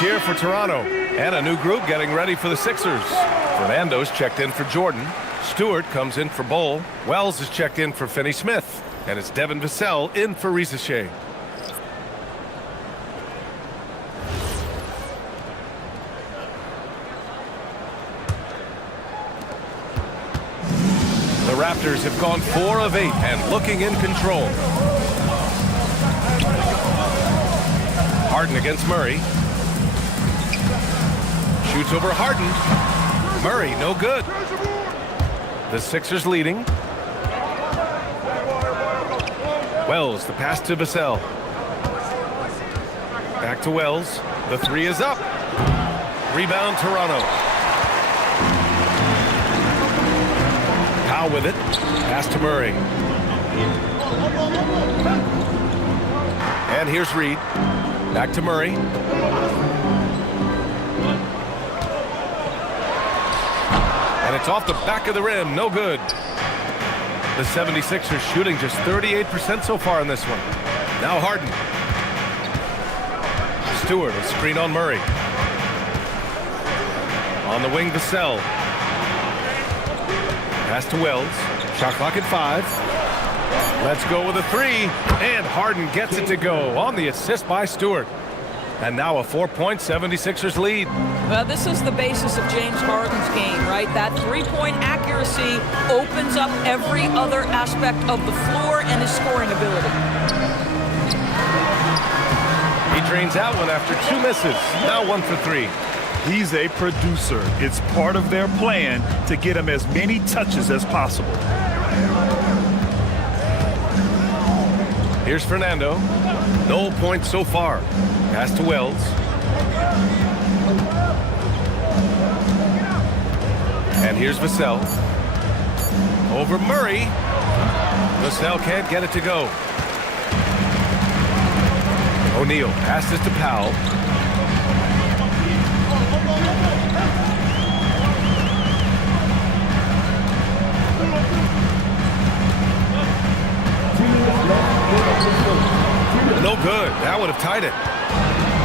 Here for Toronto, and a new group getting ready for the Sixers. Fernando's checked in for Jordan. Stewart comes in for Bol. Wells is checked in for Finney-Smith, and it's Devin Vassell in for Risacher. The Raptors have gone 4 of 8 and looking in control. Harden against Murray. Shoots over Harden. Murray, no good. The Sixers leading. Wells, the pass to Vassell. Back to Wells. The 3 is up. Rebound, Toronto. Powell with it. Pass to Murray. And here's Reed. Back to Murray. And it's off the back of the rim. No good. The 76ers shooting just 38% so far in this one. Now Harden. Stewart, a screen on Murray. On the wing, Vassell. Pass to Wells. Shot clock at 5. Let's go with a 3. And Harden gets it to go on the assist by Stewart. And now a 4-point 76ers lead. Well, this is the basis of James Harden's game, right? That three-point accuracy opens up every other aspect of the floor and his scoring ability. He drains out one after 2 misses. Now 1 for 3. He's a producer. It's part of their plan to get him as many touches as possible. Here's Fernando. No points so far. Pass to Wells. And here's Vassell. Over Murray. Vassell can't get it to go. O'Neal passes to Powell. No good. That would have tied it.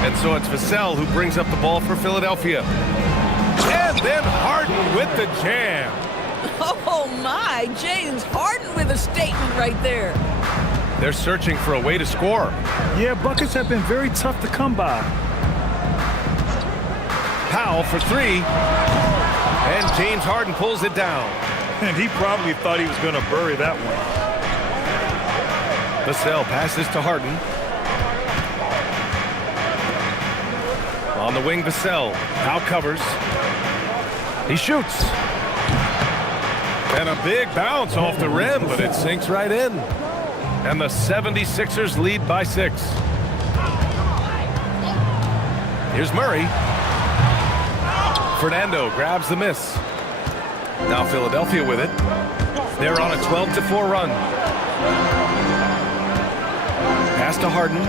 And so it's Vassell who brings up the ball for Philadelphia. And then Harden with the jam. Oh my, James Harden with a statement right there. They're searching for a way to score. Yeah, buckets have been very tough to come by. Powell for 3. And James Harden pulls it down. And he probably thought he was going to bury that one. Vassell passes to Harden. On the wing, Vassell now covers. He shoots. And a big bounce off the rim, but it sinks right in. And the 76ers lead by 6. Here's Murray. Fernando grabs the miss. Now Philadelphia with it. They're on a 12-4 run. Pass to Harden.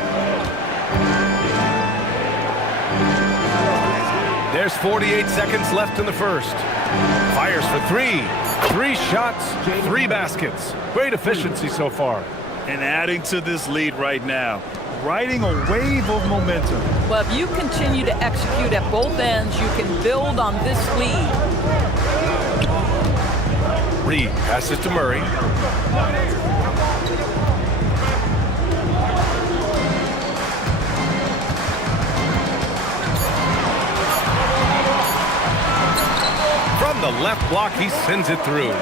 There's 48 seconds left in the first. Fires for 3. 3 shots, 3 baskets. Great efficiency so far. And adding to this lead right now, riding a wave of momentum. Well, if you continue to execute at both ends, you can build on this lead. Reed passes to Murray. From the left block, he sends it through.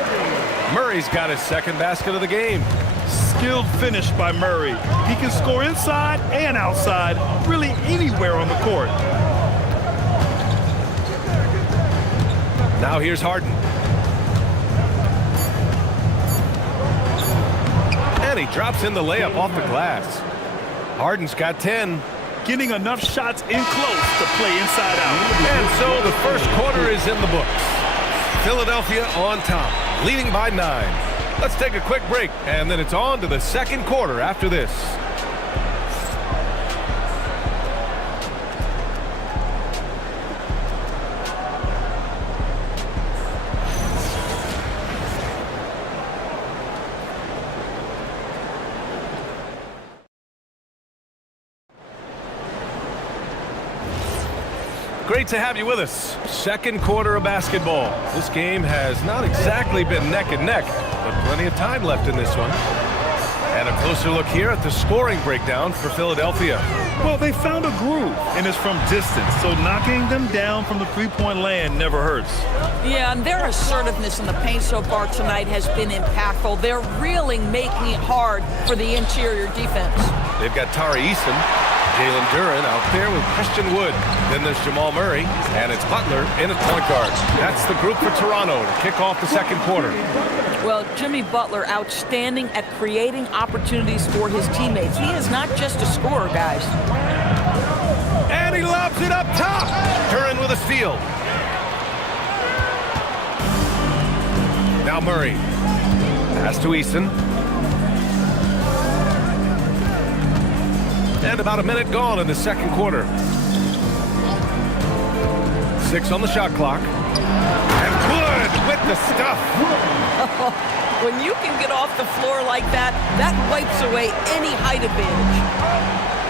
Murray's got his second basket of the game. Skilled finish by Murray. He can score inside and outside, really anywhere on the court. Now here's Harden. And he drops in the layup off the glass. Harden's got 10. Getting enough shots in close to play inside out. And so the first quarter is in the books. Philadelphia on top, leading by 9. Let's take a quick break, and then it's on to the second quarter after this. Great to have you with us. Second quarter of basketball. This game has not exactly been neck and neck, but plenty of time left in this one. And a closer look here at the scoring breakdown for Philadelphia. Well, they found a groove, and it's from distance, so knocking them down from the three-point land never hurts. Yeah, and their assertiveness in the paint so far tonight has been impactful. They're really making it hard for the interior defense. They've got Tari Eason, Jalen Duren out there with Christian Wood. Then there's Jamal Murray, and it's Butler in at point guard. That's the group for Toronto to kick off the second quarter. Well, Jimmy Butler outstanding at creating opportunities for his teammates. He is not just a scorer, guys. And he lobs it up top. Duren with a steal. Now Murray. Pass to Eason. And about a minute gone in the second quarter. 6 on the shot clock. And Wood with the stuff. When you can get off the floor like that, that wipes away any height advantage.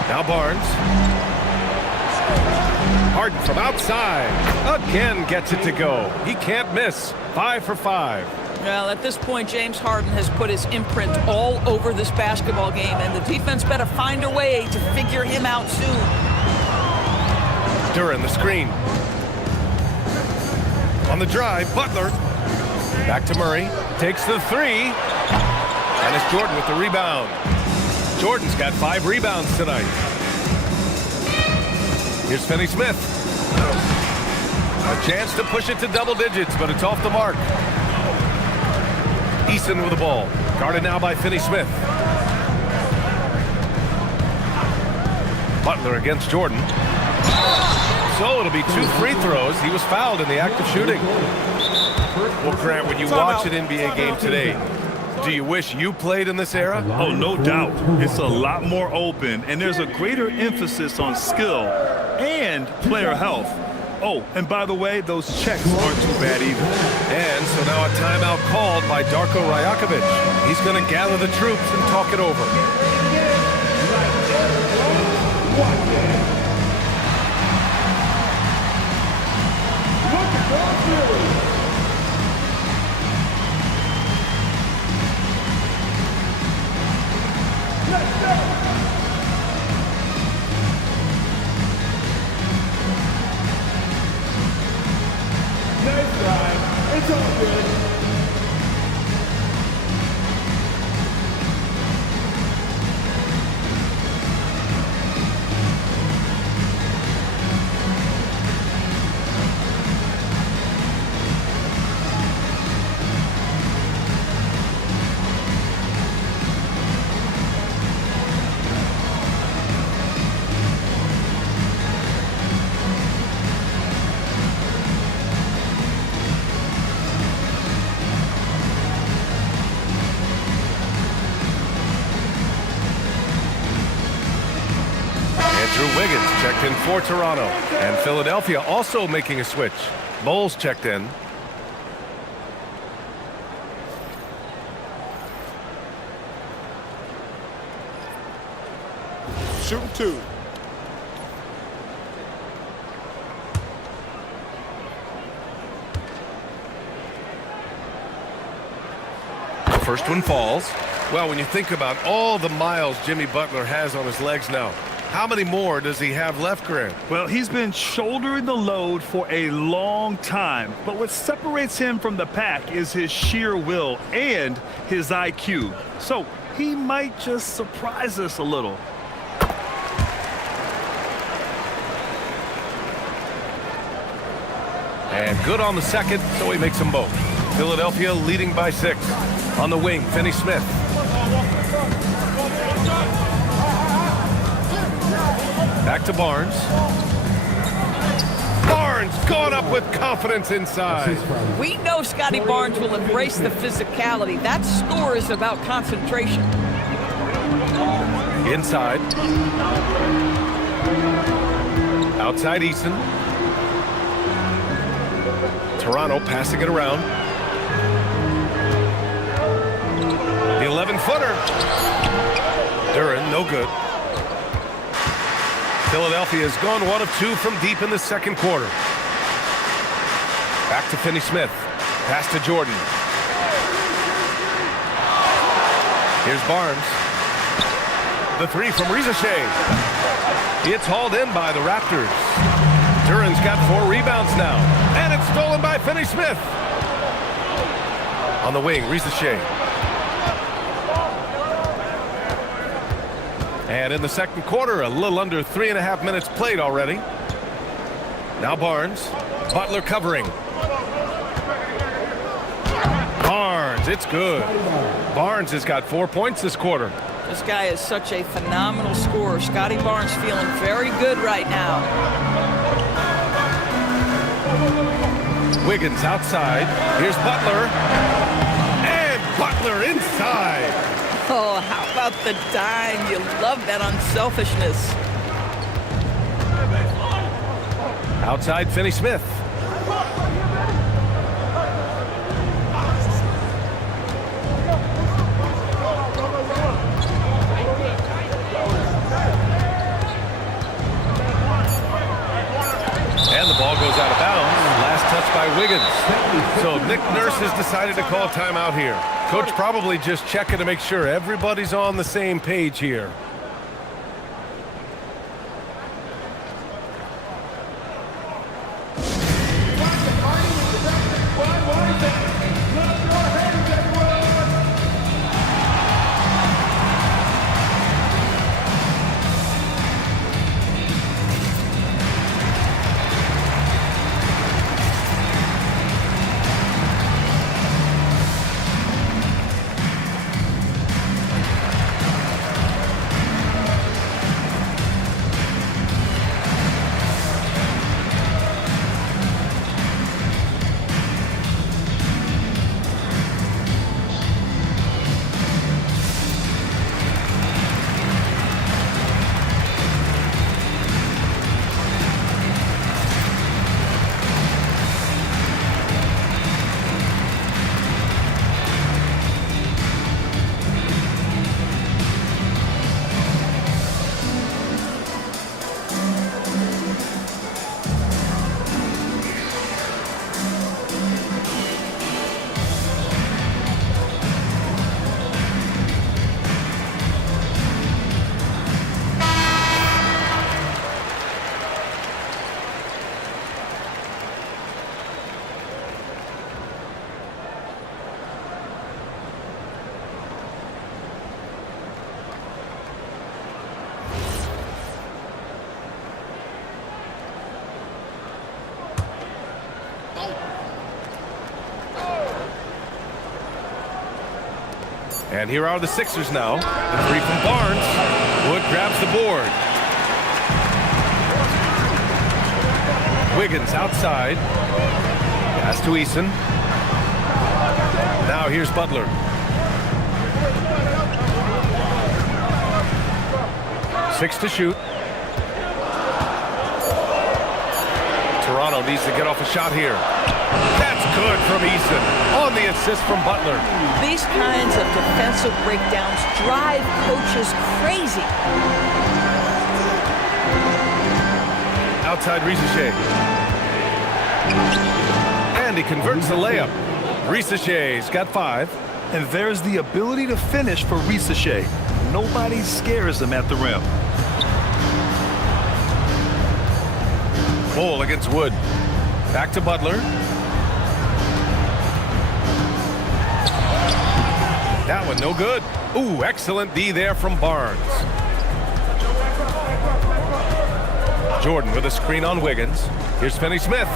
Now Barnes. Harden from outside. Again gets it to go. He can't miss. 5 for 5. Well, at this point, James Harden has put his imprint all over this basketball game, and the defense better find a way to figure him out soon. Duren the screen. On the drive, Butler. Back to Murray. Takes the 3. And it's Jordan with the rebound. Jordan's got 5 rebounds tonight. Here's Finney-Smith. A chance to push it to double digits, but it's off the mark. Eason with the ball. Guarded now by Finney-Smith. Butler against Jordan. So it'll be 2 free throws. He was fouled in the act of shooting. Well, Grant, when you watch an NBA game today, do you wish you played in this era? Oh, no doubt. It's a lot more open, and there's a greater emphasis on skill and player health. Oh, and by the way, those checks aren't too bad either. And so now a timeout called by Darko Rajakovic. He's going to gather the troops and talk it over. It's all good. Andrew Wiggins checked in for Toronto. And Philadelphia also making a switch. Bowles checked in. shooting 2. First one falls. Well, when you think about all the miles Jimmy Butler has on his legs now, how many more does he have left, Grant? Well, he's been shouldering the load for a long time, but what separates him from the pack is his sheer will and his IQ. So he might just surprise us a little. And good on the second, so he makes them both. Philadelphia leading by 6. On the wing, Finney Smith. Back to Barnes. Barnes going up with confidence inside. We know Scotty Barnes will embrace the physicality. That score is about concentration. Inside. Outside Eason. Toronto passing it around. The 11-footer. Duren, no good. Philadelphia has gone 1 of 2 from deep in the second quarter. Back to Finney Smith. Pass to Jordan. Here's Barnes. The 3 from Rizachet. It's hauled in by the Raptors. Duren's got 4 rebounds now. And it's stolen by Finney Smith. On the wing, Rizachet. And in the second quarter, a little under 3.5 minutes played already. Now Barnes. Butler covering. Barnes, it's good. Barnes has got 4 points this quarter. This guy is such a phenomenal scorer. Scotty Barnes feeling very good right now. Wiggins outside. Here's Butler. And Butler inside. Oh, how about the dime? You love that unselfishness. Outside Finney Smith. And the ball goes out of bounds. Last touch by Wiggins. So Nick Nurse has decided to call timeout here. Coach probably just checking to make sure everybody's on the same page here. And here are the Sixers now. The 3 from Barnes. Wood grabs the board. Wiggins outside. Pass to Eason. Now here's Butler. Six to shoot. Toronto needs to get off a shot here. That's good from Eason on the assist from Butler. These kinds of defensive breakdowns drive coaches crazy. outside Risache. And he converts the layup. Risache's got 5. And there's the ability to finish for Risache. Nobody scares him at the rim. Ball against Wood. Back to Butler. That one no good. Ooh, excellent D there from Barnes. Jordan with a screen on Wiggins. Here's Finney-Smith.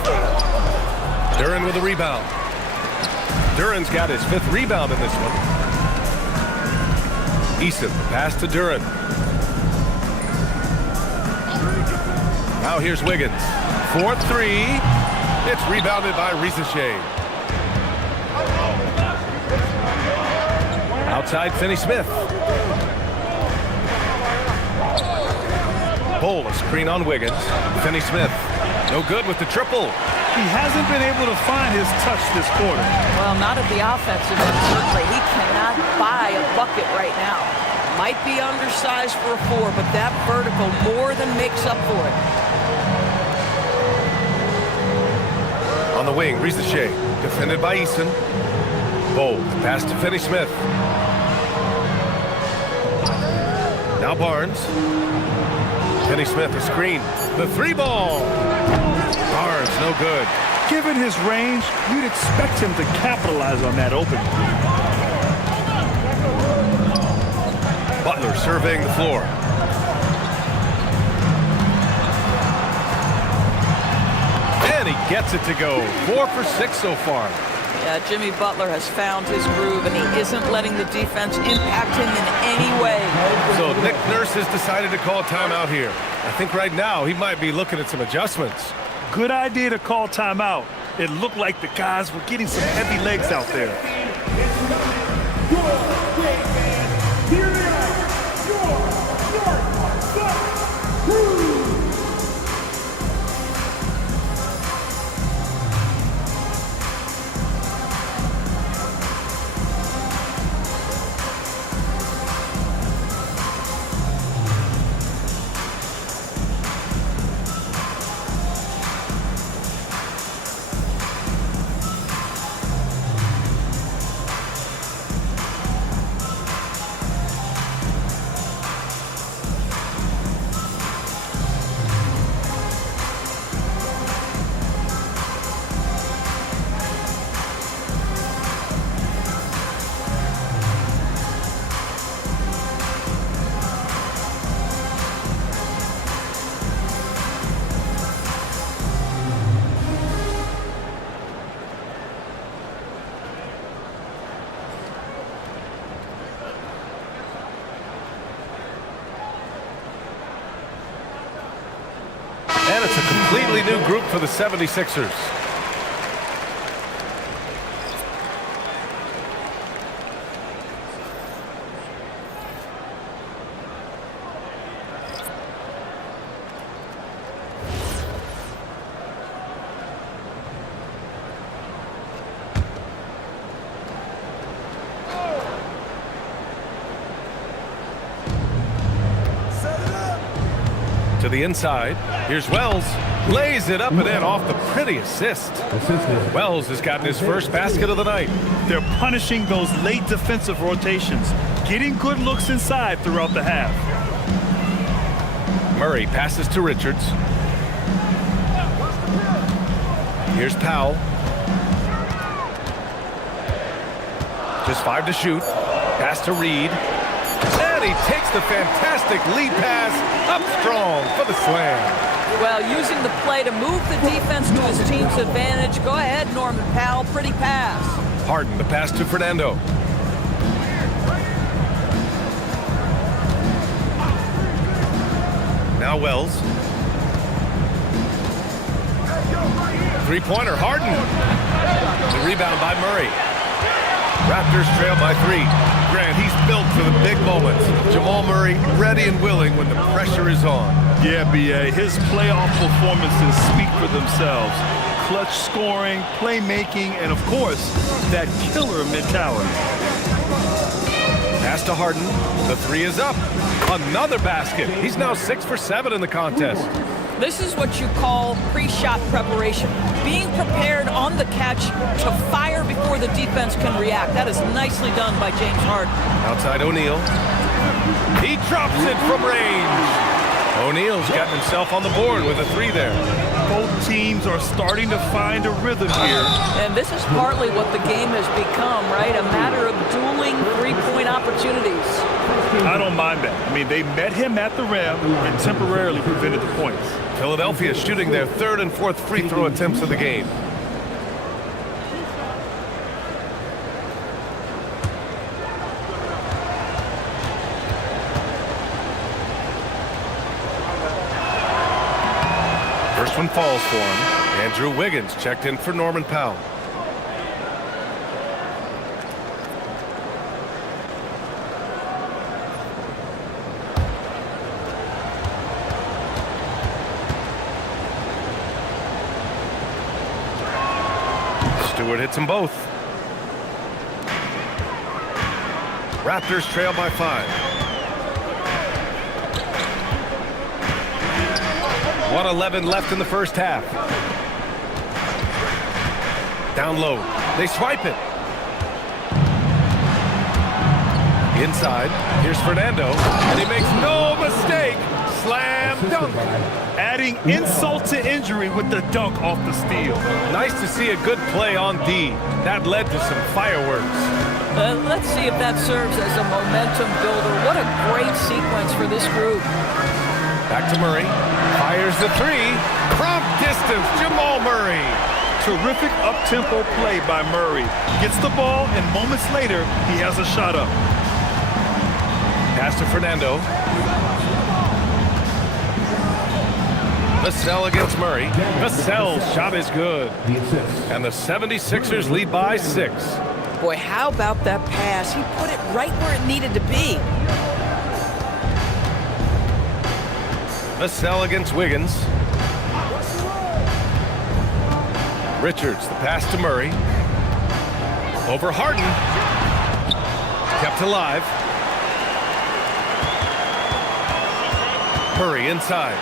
Duren with a rebound. Duren's got his 5th rebound in this one. Eason, pass to Duren. Now here's Wiggins. 4-3. It's rebounded by Risache. Outside Finney-Smith. Bol, a screen on Wiggins. Finney-Smith, no good with the triple. He hasn't been able to find his touch this quarter. Well, not at the offensive end, certainly. He cannot buy a bucket right now. Might be undersized for a 4, but that vertical more than makes up for it. On the wing, Risache, defended by Eason. Bol, pass to Finney-Smith. Now Barnes. Finney-Smith, a screen. The 3-ball. Barnes, no good. Given his range, you'd expect him to capitalize on that opening. Butler surveying the floor. And he gets it to go. 4 for 6 so far. Yeah, Jimmy Butler has found his groove, and he isn't letting the defense impact him in any way. So Nick Nurse has decided to call a timeout here. I think right now he might be looking at some adjustments. Good idea to call timeout. It looked like the guys were getting some heavy legs out there. And it's a completely new group for the 76ers. To the inside. Here's Wells. Lays it up and in off the pretty assist. Wells has gotten his first basket of the night. They're punishing those late defensive rotations, getting good looks inside throughout the half. Murray passes to Richards. Here's Powell. Just 5 to shoot. Pass to Reed. And he takes the fantastic lead pass up strong for the slam. Well, using the play to move the defense to his team's advantage. Go ahead, Norman Powell. Pretty pass. Harden, the pass to Fernando. Now Wells. Three-pointer, Harden. The rebound by Murray. Raptors trail by 3. Grant, he's built for the big moments. Jamal Murray ready and willing when the pressure is on. Yeah, B.A., his playoff performances speak for themselves. Clutch scoring, playmaking, and of course, that killer mentality. Pass to Harden. The 3 is up. Another basket. He's now 6 for 7 in the contest. This is what you call pre-shot preparation. Being prepared on the catch to fire before the defense can react. That is nicely done by James Harden. Outside O'Neal. He drops it from range. O'Neal's gotten himself on the board with a 3 there. Both teams are starting to find a rhythm here. And this is partly what the game has become, right? A matter of dueling three-point opportunities. I don't mind that. I mean, they met him at the rim and temporarily prevented the points. Philadelphia shooting their 3rd and 4th free throw attempts of the game. First one falls for him. Andrew Wiggins checked in for Norman Powell. Stewart hits them both. Raptors trail by 5. 1:11 left in the first half. Down low. They swipe it. Inside. Here's Fernando. And he makes no mistake. Slam dunk. Adding insult to injury with the dunk off the steal. Nice to see a good play on D. That led to some fireworks. Let's see if that serves as a momentum builder. What a great sequence for this group. Back to Murray. Fires the 3. Prompt distance. Jamal Murray. Terrific up-tempo play by Murray. Gets the ball, and moments later, he has a shot up. Pass to Fernando. Vassell against Murray. Vassell's shot is good. And the 76ers lead by 6. Boy, how about that pass? He put it right where it needed to be. Vassell against Wiggins. Richards, the pass to Murray. Over Harden. Kept alive. Murray inside.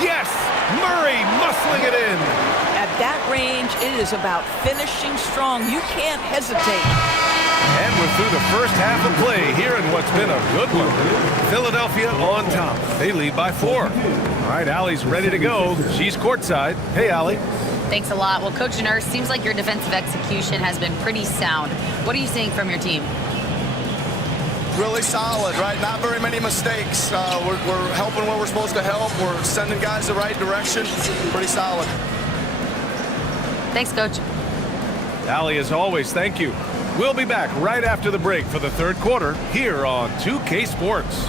Yes! Murray muscling it in. At that range, it is about finishing strong. You can't hesitate. And we're through the first half of play here in what's been a good one. Philadelphia on top. They lead by 4. All right, Allie's ready to go. She's courtside. Hey, Allie. Thanks a lot. Well, Coach Nurse, seems like your defensive execution has been pretty sound. What are you seeing from your team? Really solid, right? Not very many mistakes. We're helping where we're supposed to help. We're sending guys the right direction. Pretty solid. Thanks, Coach. Allie, as always, thank you. We'll be back right after the break for the 3rd quarter here on 2K Sports.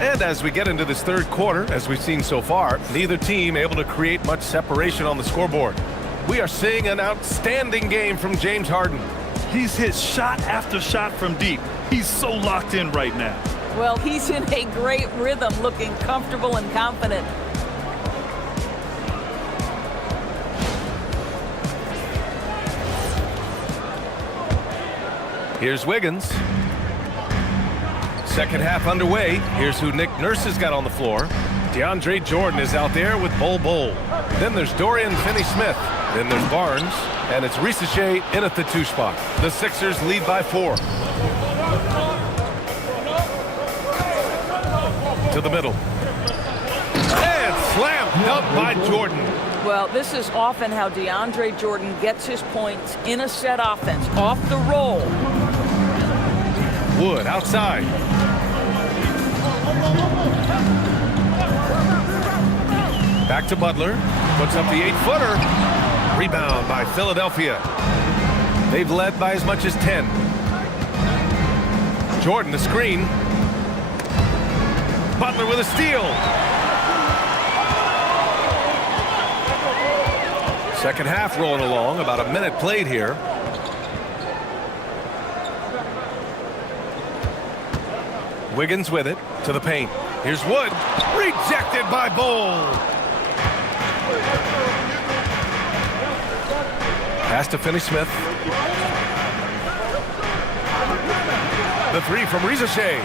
And as we get into this 3rd quarter, as we've seen so far, neither team able to create much separation on the scoreboard. We are seeing an outstanding game from James Harden. He's hit shot after shot from deep. He's so locked in right now. Well, he's in a great rhythm, looking comfortable and confident. Here's Wiggins. Second half underway. Here's who Nick Nurse has got on the floor. DeAndre Jordan is out there with Bol Bol. Then there's Dorian Finney-Smith. Then there's Barnes. And it's Risache in at the 2 spot. The Sixers lead by 4. To the middle. And slam dunk by Jordan. Well, this is often how DeAndre Jordan gets his points in a set offense, off the roll. Wood outside. Back to Butler. Puts up the 8-footer. Rebound by Philadelphia. They've led by as much as 10. Jordan, the screen. Butler with a steal. Second half rolling along. About a minute played here. Wiggins with it to the paint. Here's Wood. Rejected by Bull. Pass to Finney-Smith. The three from Rizashay.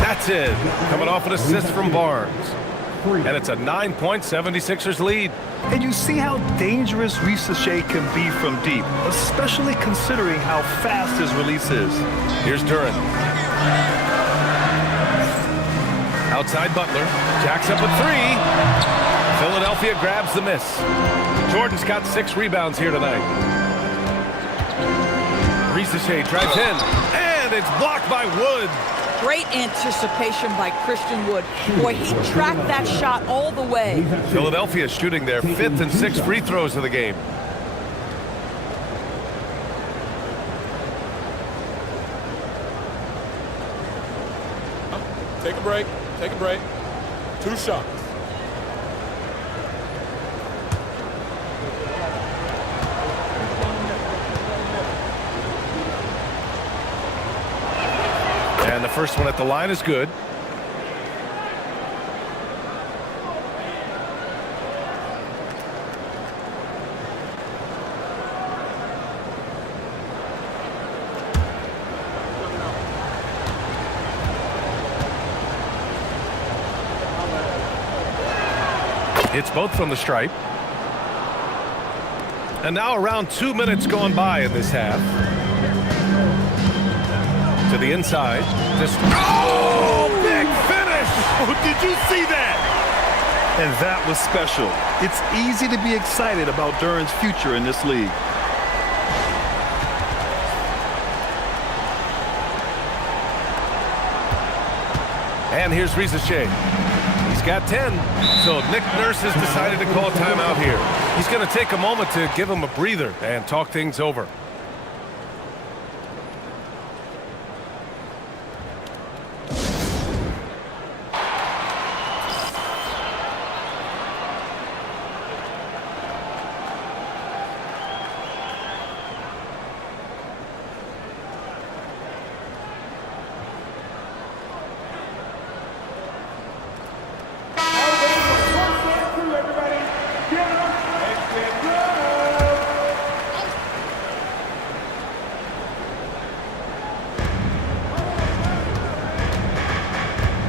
That's it. Coming off an assist from Barnes. And it's a 9-point 76ers lead. And you see how dangerous Rizashay can be from deep, especially considering how fast his release is. Here's Duran. Outside Butler. Jacks up a three. Philadelphia grabs the miss. Jordan's got 6 rebounds here tonight. Rizashay drives in. And it's blocked by Wood. Great anticipation by Christian Wood. Boy, he tracked that shot all the way. Philadelphia shooting their 5th and 6th free throws of the game. Take a break. Take a break. 2 shots. And the first one at the line is good. It's both from the stripe. And now around 2 minutes going by in this half. To the inside. Just big finish! Oh, did you see that? And that was special. It's easy to be excited about Duran's future in this league. And here's Rizashay. He's got 10. So Nick Nurse has decided to call timeout here. He's going to take a moment to give him a breather and talk things over.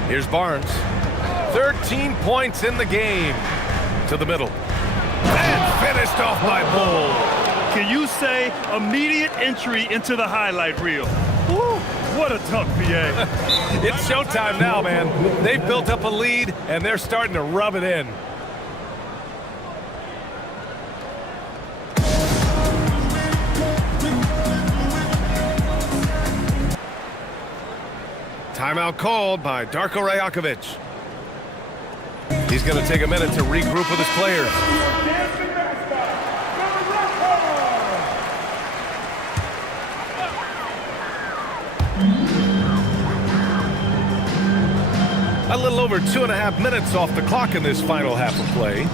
Here's Barnes. 13 points in the game. To the middle. And finished off by Bull. Can you say immediate entry into the highlight reel? Woo, what a tough BA. It's showtime now, man. They've built up a lead, and they're starting to rub it in. Timeout called by Darko Rajakovic. He's going to take a minute to regroup with his players. A little over 2.5 minutes off the clock in this final half of play.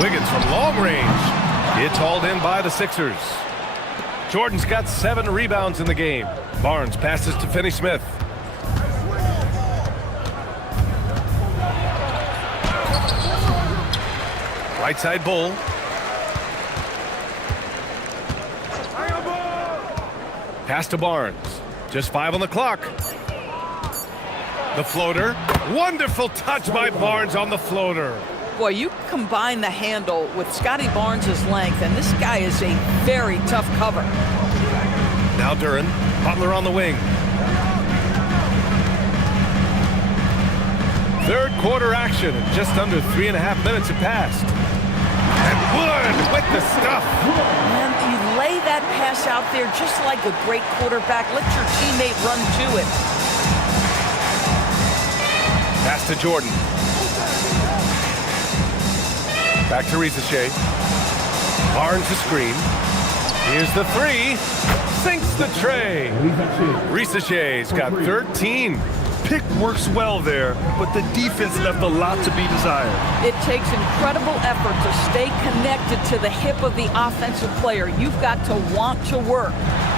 Wiggins from long range. It's hauled in by the Sixers. Jordan's got 7 rebounds in the game. Barnes passes to Finney-Smith. Right side Bull. Pass to Barnes. Just 5 on the clock. The floater. Wonderful touch by Barnes on the floater. Boy, you combine the handle with Scotty Barnes' length, and this guy is a very tough cover. Now Duran. Butler on the wing. Third quarter action. Just under 3.5 minutes have passed. And Wood with the stuff. Man, you lay that pass out there just like a great quarterback. Let your teammate run to it. Pass to Jordan. Back to Risache. Barnes the screen. Here's the three. Sinks the tray. Risache's got 13. Pick works well there, but the defense left a lot to be desired. It takes incredible effort to stay connected to the hip of the offensive player. You've got to want to work.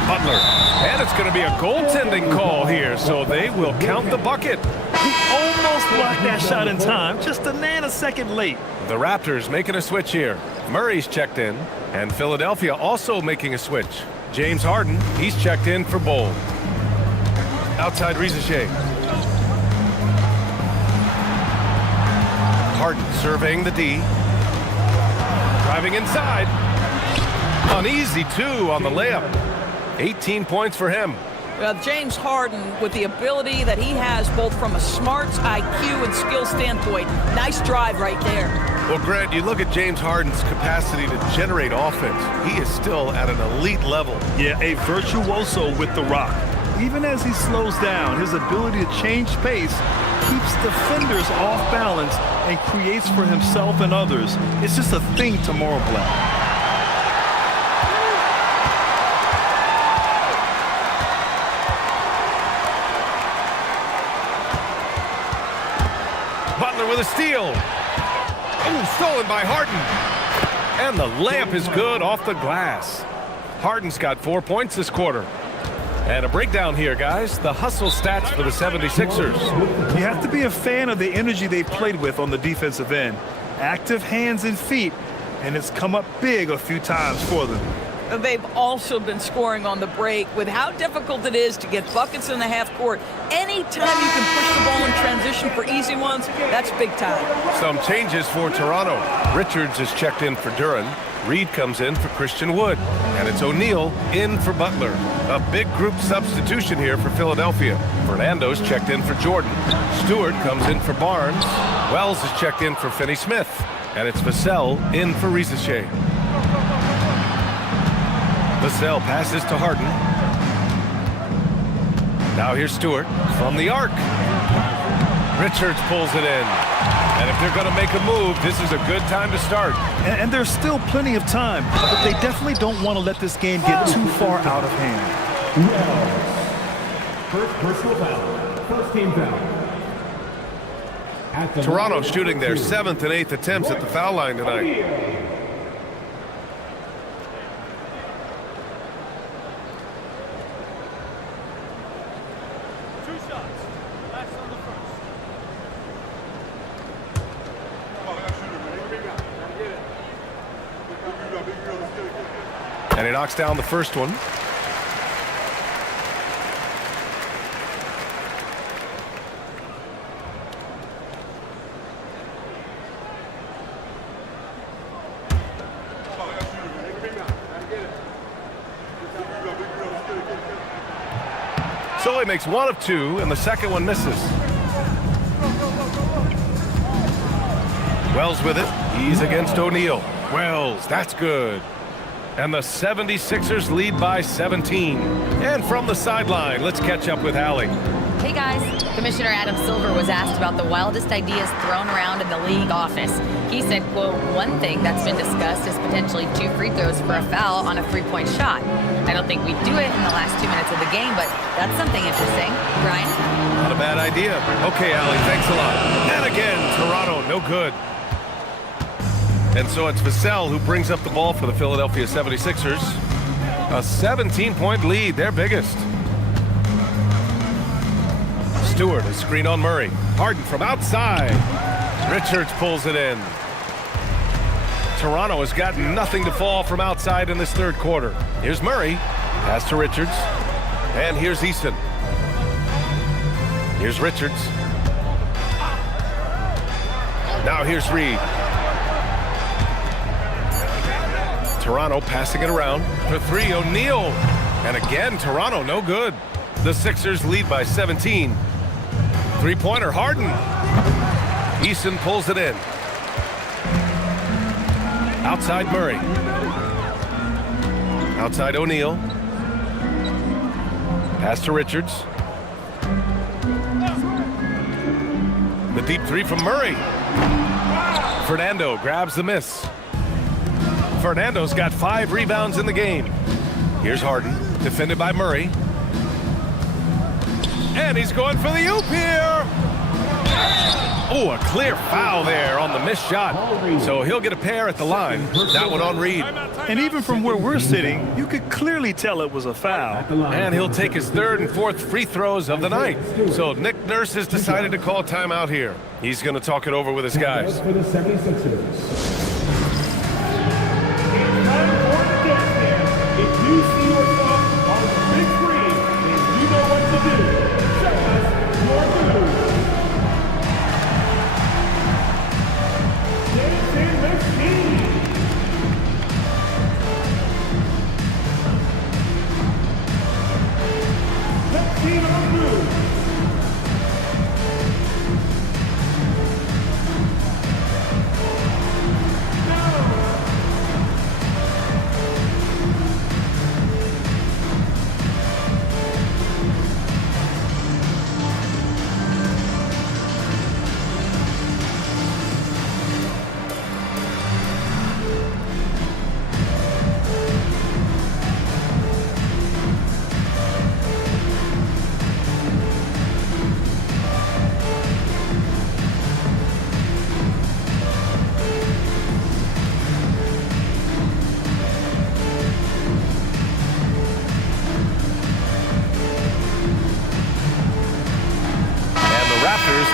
Butler. And it's going to be a goaltending call here, so they will count the bucket. He almost blocked that shot in time, just a nanosecond late. The Raptors making a switch here. Murray's checked in, and Philadelphia also making a switch. James Harden, he's checked in for Bowl. Outside Risache. Harden surveying the D. Driving inside. An easy two on the layup. 18 points for him. James Harden, with the ability that he has both from a smarts, IQ, and skill standpoint, nice drive right there. Well, Grant, you look at James Harden's capacity to generate offense. He is still at an elite level. Yeah, a virtuoso with the rock. Even as he slows down, his ability to change pace keeps defenders off balance and creates for himself and others. It's just a thing tomorrow, Black. Butler with a steal. Oh, stolen by Harden. And the layup is good off the glass. Harden's got 4 points this quarter. And a breakdown here, guys. The hustle stats for the 76ers. You have to be a fan of the energy they've played with on the defensive end. Active hands and feet, and it's come up big a few times for them. They've also been scoring on the break. With how difficult it is to get buckets in the half court, anytime you can push the ball in transition for easy ones, that's big time. Some changes for Toronto. Richards is checked in for Duran. Reed comes in for Christian Wood. And it's O'Neal in for Butler. A big group substitution here for Philadelphia. Fernando's checked in for Jordan. Stewart comes in for Barnes. Wells is checked in for Finney-Smith. And it's Vassell in for Risache. Vassell passes to Harden. Now here's Stewart from the arc. Richards pulls it in. And if they're going to make a move, this is a good time to start. And there's still plenty of time, but they definitely don't want to let this game get too far out of hand. First personal foul. First team foul. Toronto shooting their 7th and 8th attempts at the foul line tonight. And he knocks down the first one. So he makes one of two, and the second one misses. Wells with it. He's against O'Neal. Wells, that's good. And the 76ers lead by 17. And from the sideline, let's catch up with Allie. Hey guys, Commissioner Adam Silver was asked about the wildest ideas thrown around in the league office. He said, quote, one thing that's been discussed is potentially 2 free throws for a foul on a 3-point shot. I don't think we'd do it in the last 2 minutes of the game, but that's something interesting. Brian? Not a bad idea. Okay, Allie, thanks a lot. And again, Toronto, no good. And so it's Vassell who brings up the ball for the Philadelphia 76ers. A 17-point lead, their biggest. Stewart, a screen on Murray. Harden from outside. Richards pulls it in. Toronto has got nothing to fall from outside in this third quarter. Here's Murray. Pass to Richards. And here's Easton. Here's Richards. Now here's Reed. Toronto passing it around for 3. O'Neal. And again, Toronto no good. The Sixers lead by 17. 3-pointer, Harden. Easton pulls it in. Outside Murray. Outside O'Neal. Pass to Richards. The deep three from Murray. Fernando grabs the miss. Fernando's got 5 rebounds in the game. Here's Harden, defended by Murray. And he's going for the oop here. Oh, a clear foul there on the missed shot. So he'll get a pair at the line. That one on Reed. And even from where we're sitting, you could clearly tell it was a foul. And he'll take his 3rd and 4th free throws of the night. So Nick Nurse has decided to call timeout here. He's going to talk it over with his guys. For the 76ers. If you see yourself on the big screen and you know what to do, show us your move. Dancing machine. Let's see our move.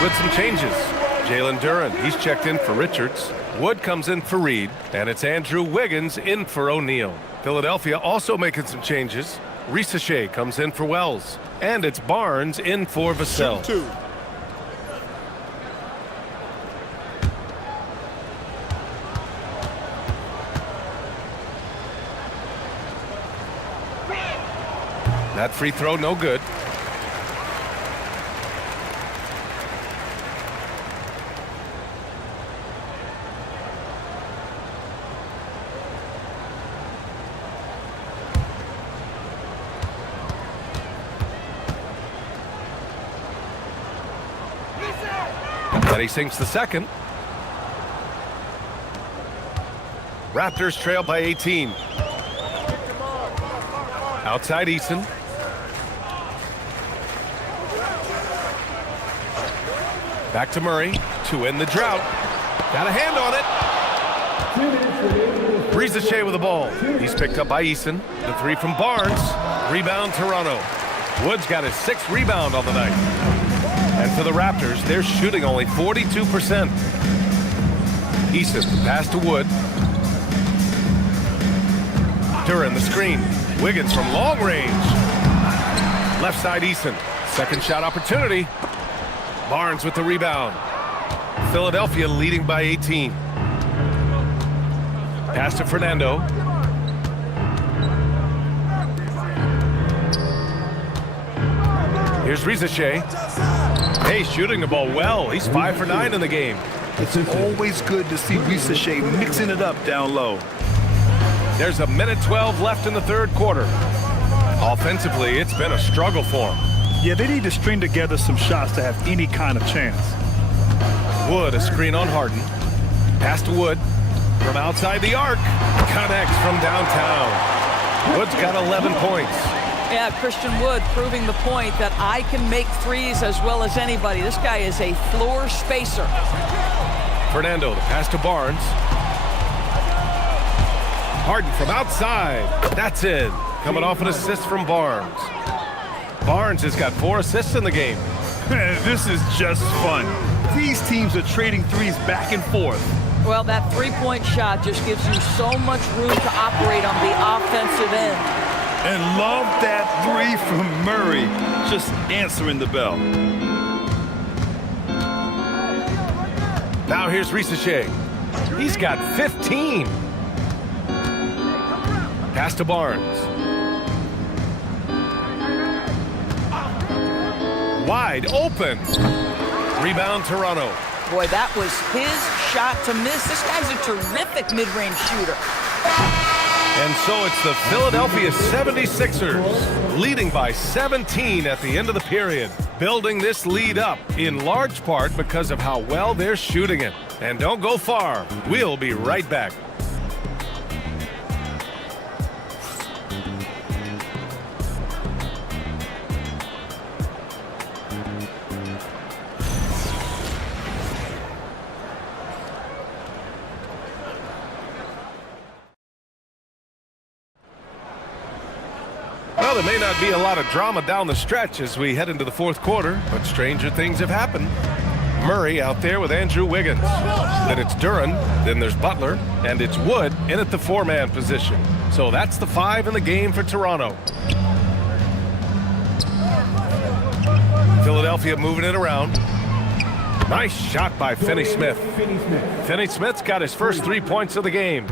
With some changes. Jalen Duren, he's checked in for Richards. Wood comes in for Reed, and it's Andrew Wiggins in for O'Neal. Philadelphia also making some changes. Risachet comes in for Wells, and it's Barnes in for Vassell. That free throw no good. He sinks the second. Raptors trail by 18. Outside Eason. Back to Murray to end the drought. Got a hand on it. Risachet with the ball. He's picked up by Eason. The 3 from Barnes. Rebound Toronto. Wood's got his 6th rebound on the night. And for the Raptors, they're shooting only 42%. Eason, pass to Wood. Duren, the screen. Wiggins from long range. Left side, Eason. Second shot opportunity. Barnes with the rebound. Philadelphia leading by 18. Pass to Fernando. Here's Risachet. Hey, shooting the ball well. He's 5 for 9 in the game. It's always good to see Risachet mixing it up down low. There's a minute 12 left in the 3rd quarter. Offensively, it's been a struggle for him. Yeah, they need to string together some shots to have any kind of chance. Wood, a screen on Harden. Pass to Wood. From outside the arc. Connects from downtown. Wood's got 11 points. Yeah, Christian Wood proving the point that I can make threes as well as anybody. This guy is a floor spacer. Fernando, the pass to Barnes. Harden from outside. That's in. Coming off an assist from Barnes. Barnes has got 4 assists in the game. This is just fun. These teams are trading threes back and forth. Well, that 3-point shot just gives you so much room to operate on the offensive end. And love that 3 from Murray, just answering the bell. Now here's Risachet. He's got 15. Pass to Barnes. Wide open. Rebound Toronto. Boy, that was his shot to miss. This guy's a terrific mid-range shooter. And so it's the Philadelphia 76ers leading by 17 at the end of the period. building this lead up in large part because of how well they're shooting it. And don't go far. We'll be right back. Well, there may not be a lot of drama down the stretch as we head into the fourth quarter, but stranger things have happened. Murray out there with Andrew Wiggins. Then it's Duran, then there's Butler, and it's Wood in at the four-man position. So that's the 5 in the game for Toronto. Philadelphia moving it around. Nice shot by Finney-Smith. Finney-Smith's got his first 3 points of the game.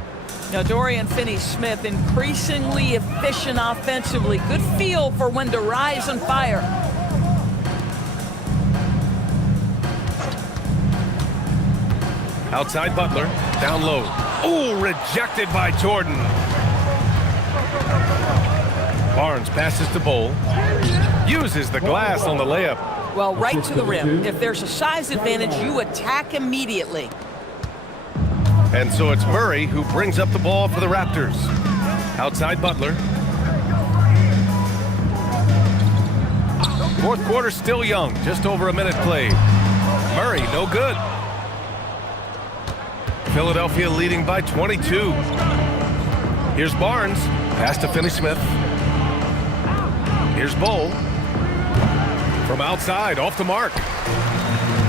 Now, Dorian Finney-Smith increasingly efficient offensively. Good feel for when to rise and fire. Outside Butler, down low. Oh, rejected by Jordan. Barnes passes to Bowl. Uses the glass on the layup. Well, right to the rim. If there's a size advantage, you attack immediately. And so it's Murray who brings up the ball for the Raptors. Outside Butler. Fourth quarter still young, just over a minute played. Murray, no good. Philadelphia leading by 22. Here's Barnes, pass to Finney-Smith. Here's Bowl. From outside, off the mark.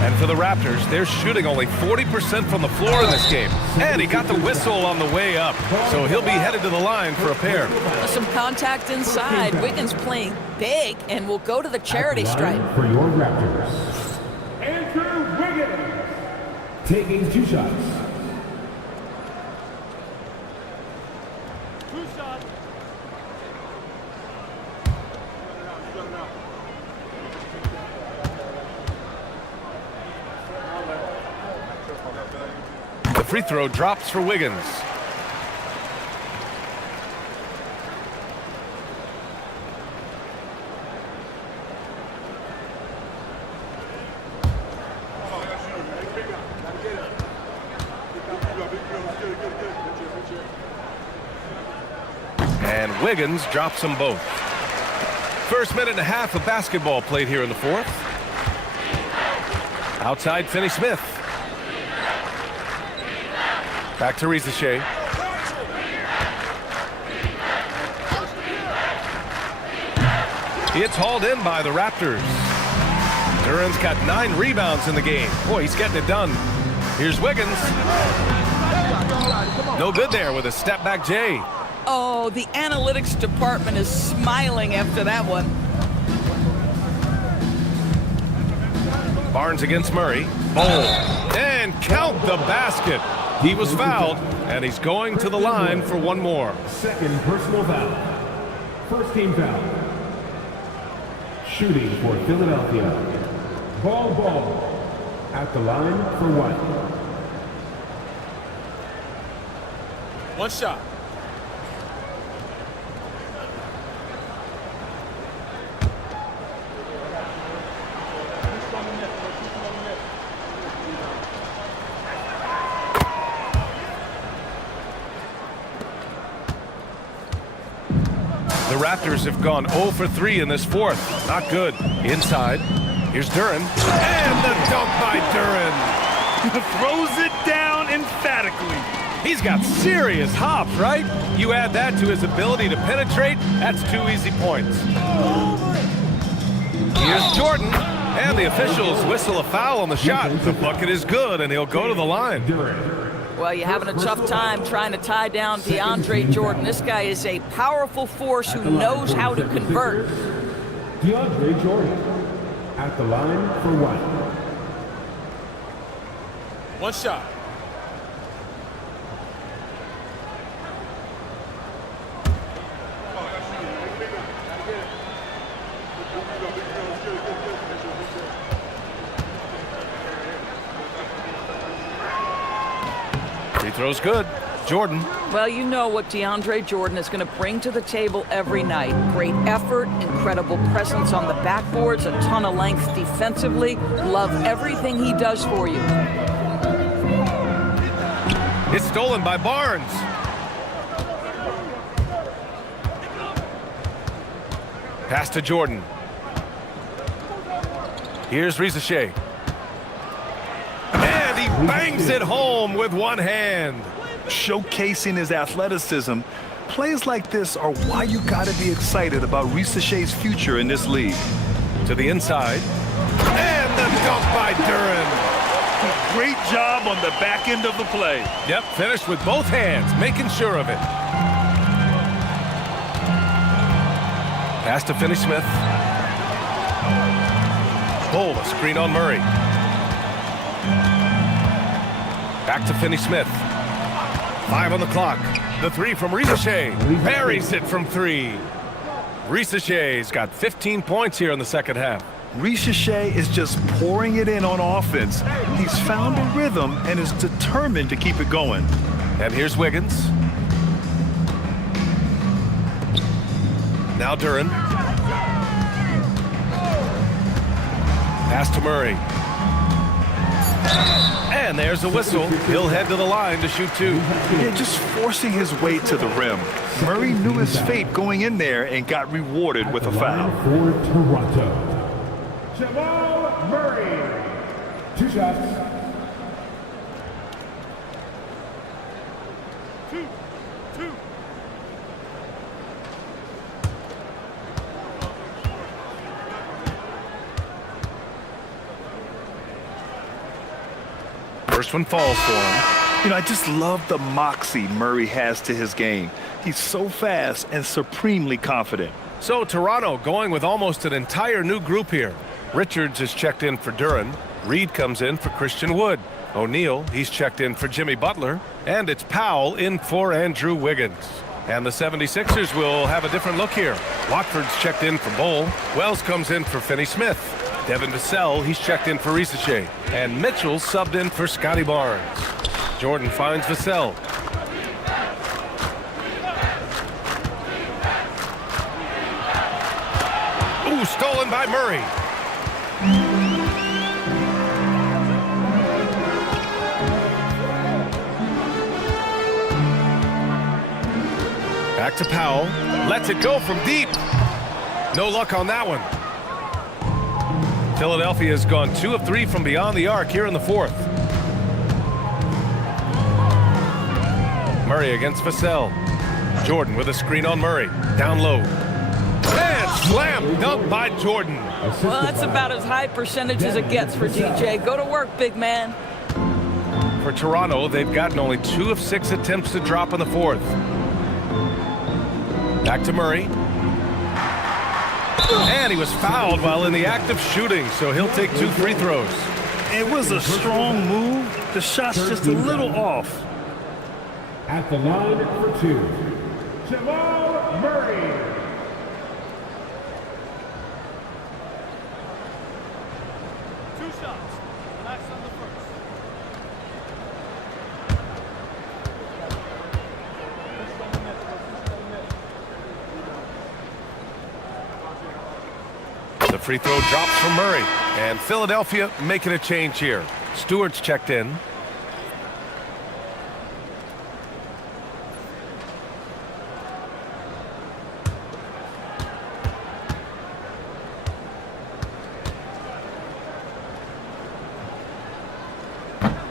And for the Raptors, they're shooting only 40% from the floor in this game. And he got the whistle on the way up. So he'll be headed to the line for a pair. Some contact inside. Wiggins playing big and will go to the charity stripe. For your Raptors, Andrew Wiggins taking 2 shots. The free throw drops for Wiggins. And Wiggins drops them both. First minute and a half of basketball played here in the fourth. Outside Finney-Smith. Back to Rizachet. It's hauled in by the Raptors. Duran's got 9 rebounds in the game. Boy, he's getting it done. Here's Wiggins. No good there with a step-back J. Oh, the analytics department is smiling after that one. Barnes against Murray. Bowl. And count the basket. He was fouled, and he's going to the line for one more. Second personal foul. First team foul. Shooting for Philadelphia. Ball. At the line for 1. One shot. The Raptors have gone 0 for 3 in this fourth. Not good. Inside. Here's Duran. And the dunk by Duran. Throws it down emphatically. He's got serious hops, right? You add that to his ability to penetrate, that's 2 easy points. Here's Jordan. And the officials whistle a foul on the shot. The bucket is good, and he'll go to the line. Well, you're having a tough time trying to tie down DeAndre Jordan. This guy is a powerful force who knows how to convert. DeAndre Jordan at the line for 1. One shot. Free throw's good. Jordan. Well, you know what DeAndre Jordan is going to bring to the table every night. Great effort, incredible presence on the backboards, a ton of length defensively. Love everything he does for you. It's stolen by Barnes. Pass to Jordan. Here's Rizachet. And he bangs it home with one hand. Showcasing his athleticism, plays like this are why you got to be excited about Rizachet's future in this league. To the inside. And the dunk by Duren. Great job on the back end of the play. Yep, finished with both hands, making sure of it. Pass to Finney-Smith. Bull, a screen on Murray. Back to Finney-Smith. 5 on the clock. The three from Rizachet. Buries it from 3. Rizachet's got 15 points here in the second half. Rizachet is just pouring it in on offense. He's found a rhythm and is determined to keep it going. And here's Wiggins. Now Duren. Pass to Murray. And there's a whistle. He'll head to the line to shoot 2. Yeah, just forcing his way to the rim. Murray knew his fate going in there and got rewarded with a foul. For Toronto, Jamal Murray. 2 shots. 2. First one falls for him. You know, I just love the moxie Murray has to his game. He's so fast and supremely confident. So Toronto going with almost an entire new group here. Richards is checked in for Duren. Reed comes in for Christian Wood. O'Neal, he's checked in for Jimmy Butler. And it's Powell in for Andrew Wiggins. And the 76ers will have a different look here. Watford's checked in for Bull. Wells comes in for Finney-Smith. Devin Vassell, he's checked in for Rizachet. And Mitchell subbed in for Scotty Barnes. Jordan finds Vassell. Ooh, stolen by Murray. Back to Powell. Lets it go from deep. No luck on that one. Philadelphia has gone 2 of 3 from beyond the arc here in the 4th. Murray against Vassell. Jordan with a screen on Murray. Down low. And slam dunk by Jordan. Well, that's about as high percentage as it gets for DJ. Go to work, big man. For Toronto, they've gotten only 2 of 6 attempts to drop in the 4th. Back to Murray. And he was fouled while in the act of shooting, so he'll take 2 free throws. It was a strong move. The shot's just a little off. At the line for 2, Jamal Murray. The free throw drops from Murray. And Philadelphia making a change here. Stewart's checked in.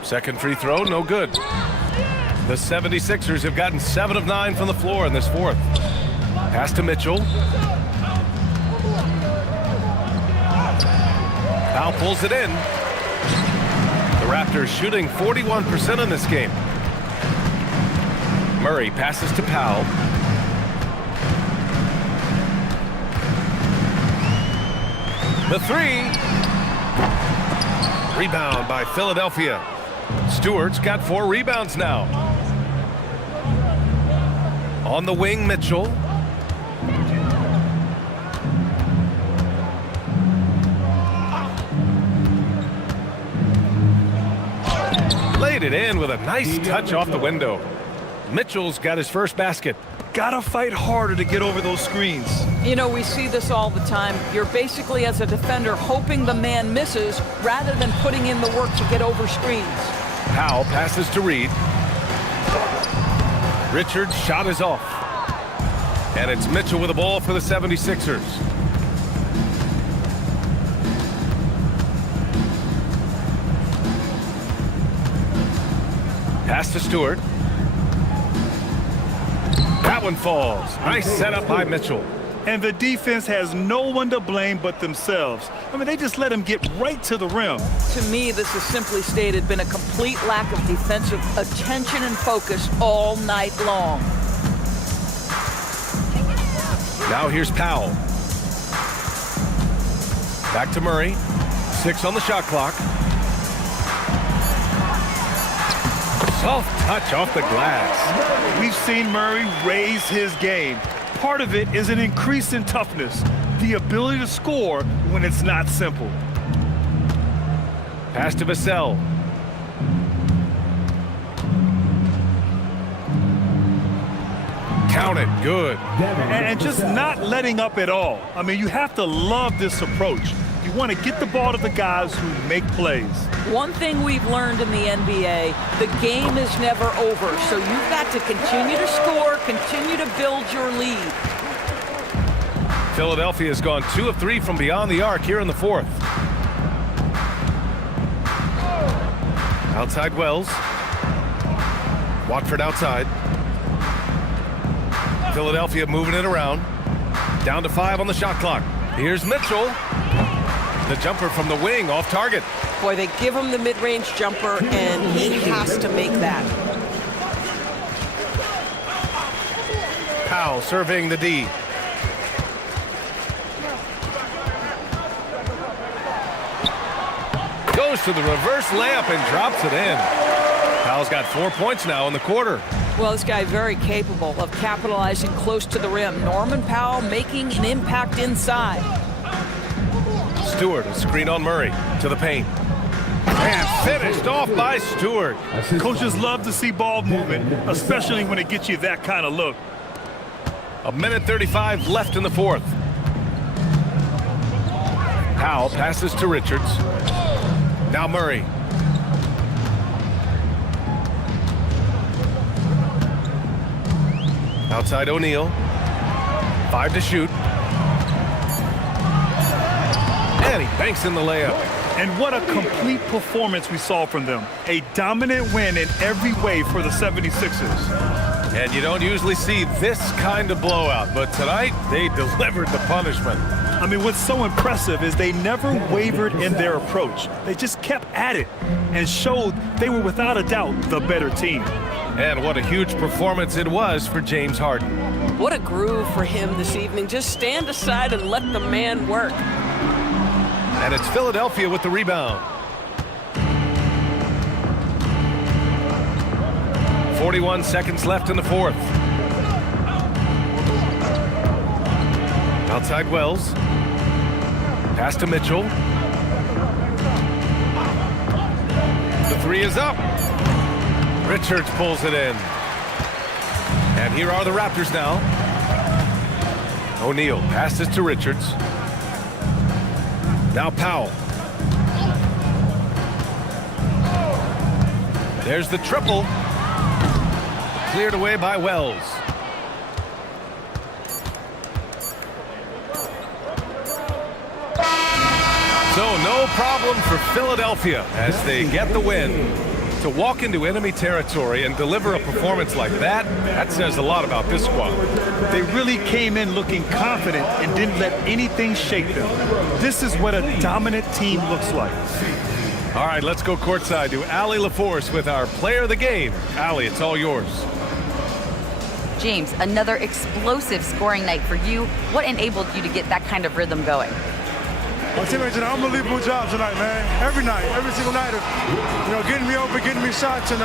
Second free throw, no good. The 76ers have gotten 7 of 9 from the floor in this 4th. Pass to Mitchell. Powell pulls it in. The Raptors shooting 41% in this game. Murray passes to Powell. The 3. Rebound by Philadelphia. Stewart's got 4 rebounds now. On the wing, Mitchell. Laid it in with a nice touch off the window. Mitchell's got his first basket. Gotta fight harder to get over those screens. You know, we see this all the time. You're basically, as a defender, hoping the man misses rather than putting in the work to get over screens. Powell passes to Reed. Richards' shot is off. And it's Mitchell with the ball for the 76ers. Pass to Stewart. That one falls. Nice setup by Mitchell. And the defense has no one to blame but themselves. I mean, they just let him get right to the rim. To me, this has simply stated been a complete lack of defensive attention and focus all night long. Now here's Powell. Back to Murray. 6 on the shot clock. Soft touch off the glass. We've seen Murray raise his game. Part of it is an increase in toughness, the ability to score when it's not simple. Pass to Vassell. Count it. Good. And just not letting up at all. I mean, you have to love this approach. You want to get the ball to the guys who make plays. One thing we've learned in the NBA, the game is never over. So you've got to continue to score, continue to build your lead. Philadelphia has gone 2 of 3 from beyond the arc here in the 4th. Outside Wells. Watford outside. Philadelphia moving it around. Down to 5 on the shot clock. Here's Mitchell. The jumper from the wing off target. Boy, they give him the mid-range jumper, and he has to make that. Powell surveying the D. Goes to the reverse layup and drops it in. Powell's got 4 points now in the quarter. Well, this guy very capable of capitalizing close to the rim. Norman Powell making an impact inside. Stewart, a screen on Murray to the paint. And finished off by Stewart. Coaches love to see ball movement, especially when it gets you that kind of look. 1:35 left in the 4th. Powell passes to Richards. Now Murray. Outside O'Neal. 5 to shoot. And he banks in the layup. And what a complete performance we saw from them. A dominant win in every way for the 76ers. And you don't usually see this kind of blowout, but tonight they delivered the punishment. I mean, what's so impressive is they never wavered in their approach. They just kept at it and showed they were without a doubt the better team. And what a huge performance it was for James Harden. What a groove for him this evening. Just stand aside and let the man work. And it's Philadelphia with the rebound. 41 seconds left in the 4th. Outside Wells. Pass to Mitchell. The 3 is up. Richards pulls it in. And here are the Raptors now. O'Neal passes to Richards. Now Powell. There's the triple. Cleared away by Wells. So no problem for Philadelphia as they get the win. To walk into enemy territory and deliver a performance like that, that says a lot about this squad. They really came in looking confident and didn't let anything shake them. This is what a dominant team looks like. All right, let's go courtside to Allie LaForce with our player of the game. Allie, it's all yours. James, another explosive scoring night for you. What enabled you to get that kind of rhythm going? My teammates did an unbelievable job tonight, man. Every night, every single night of, getting me open, getting me shots, and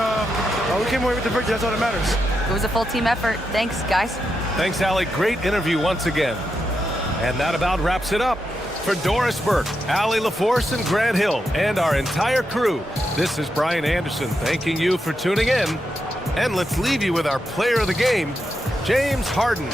we came away with the victory. That's all that matters. It was a full team effort. Thanks, guys. Thanks, Allie. Great interview once again. And that about wraps it up. For Doris Burke, Allie LaForce, and Grant Hill, and our entire crew, this is Brian Anderson thanking you for tuning in. And let's leave you with our player of the game, James Harden.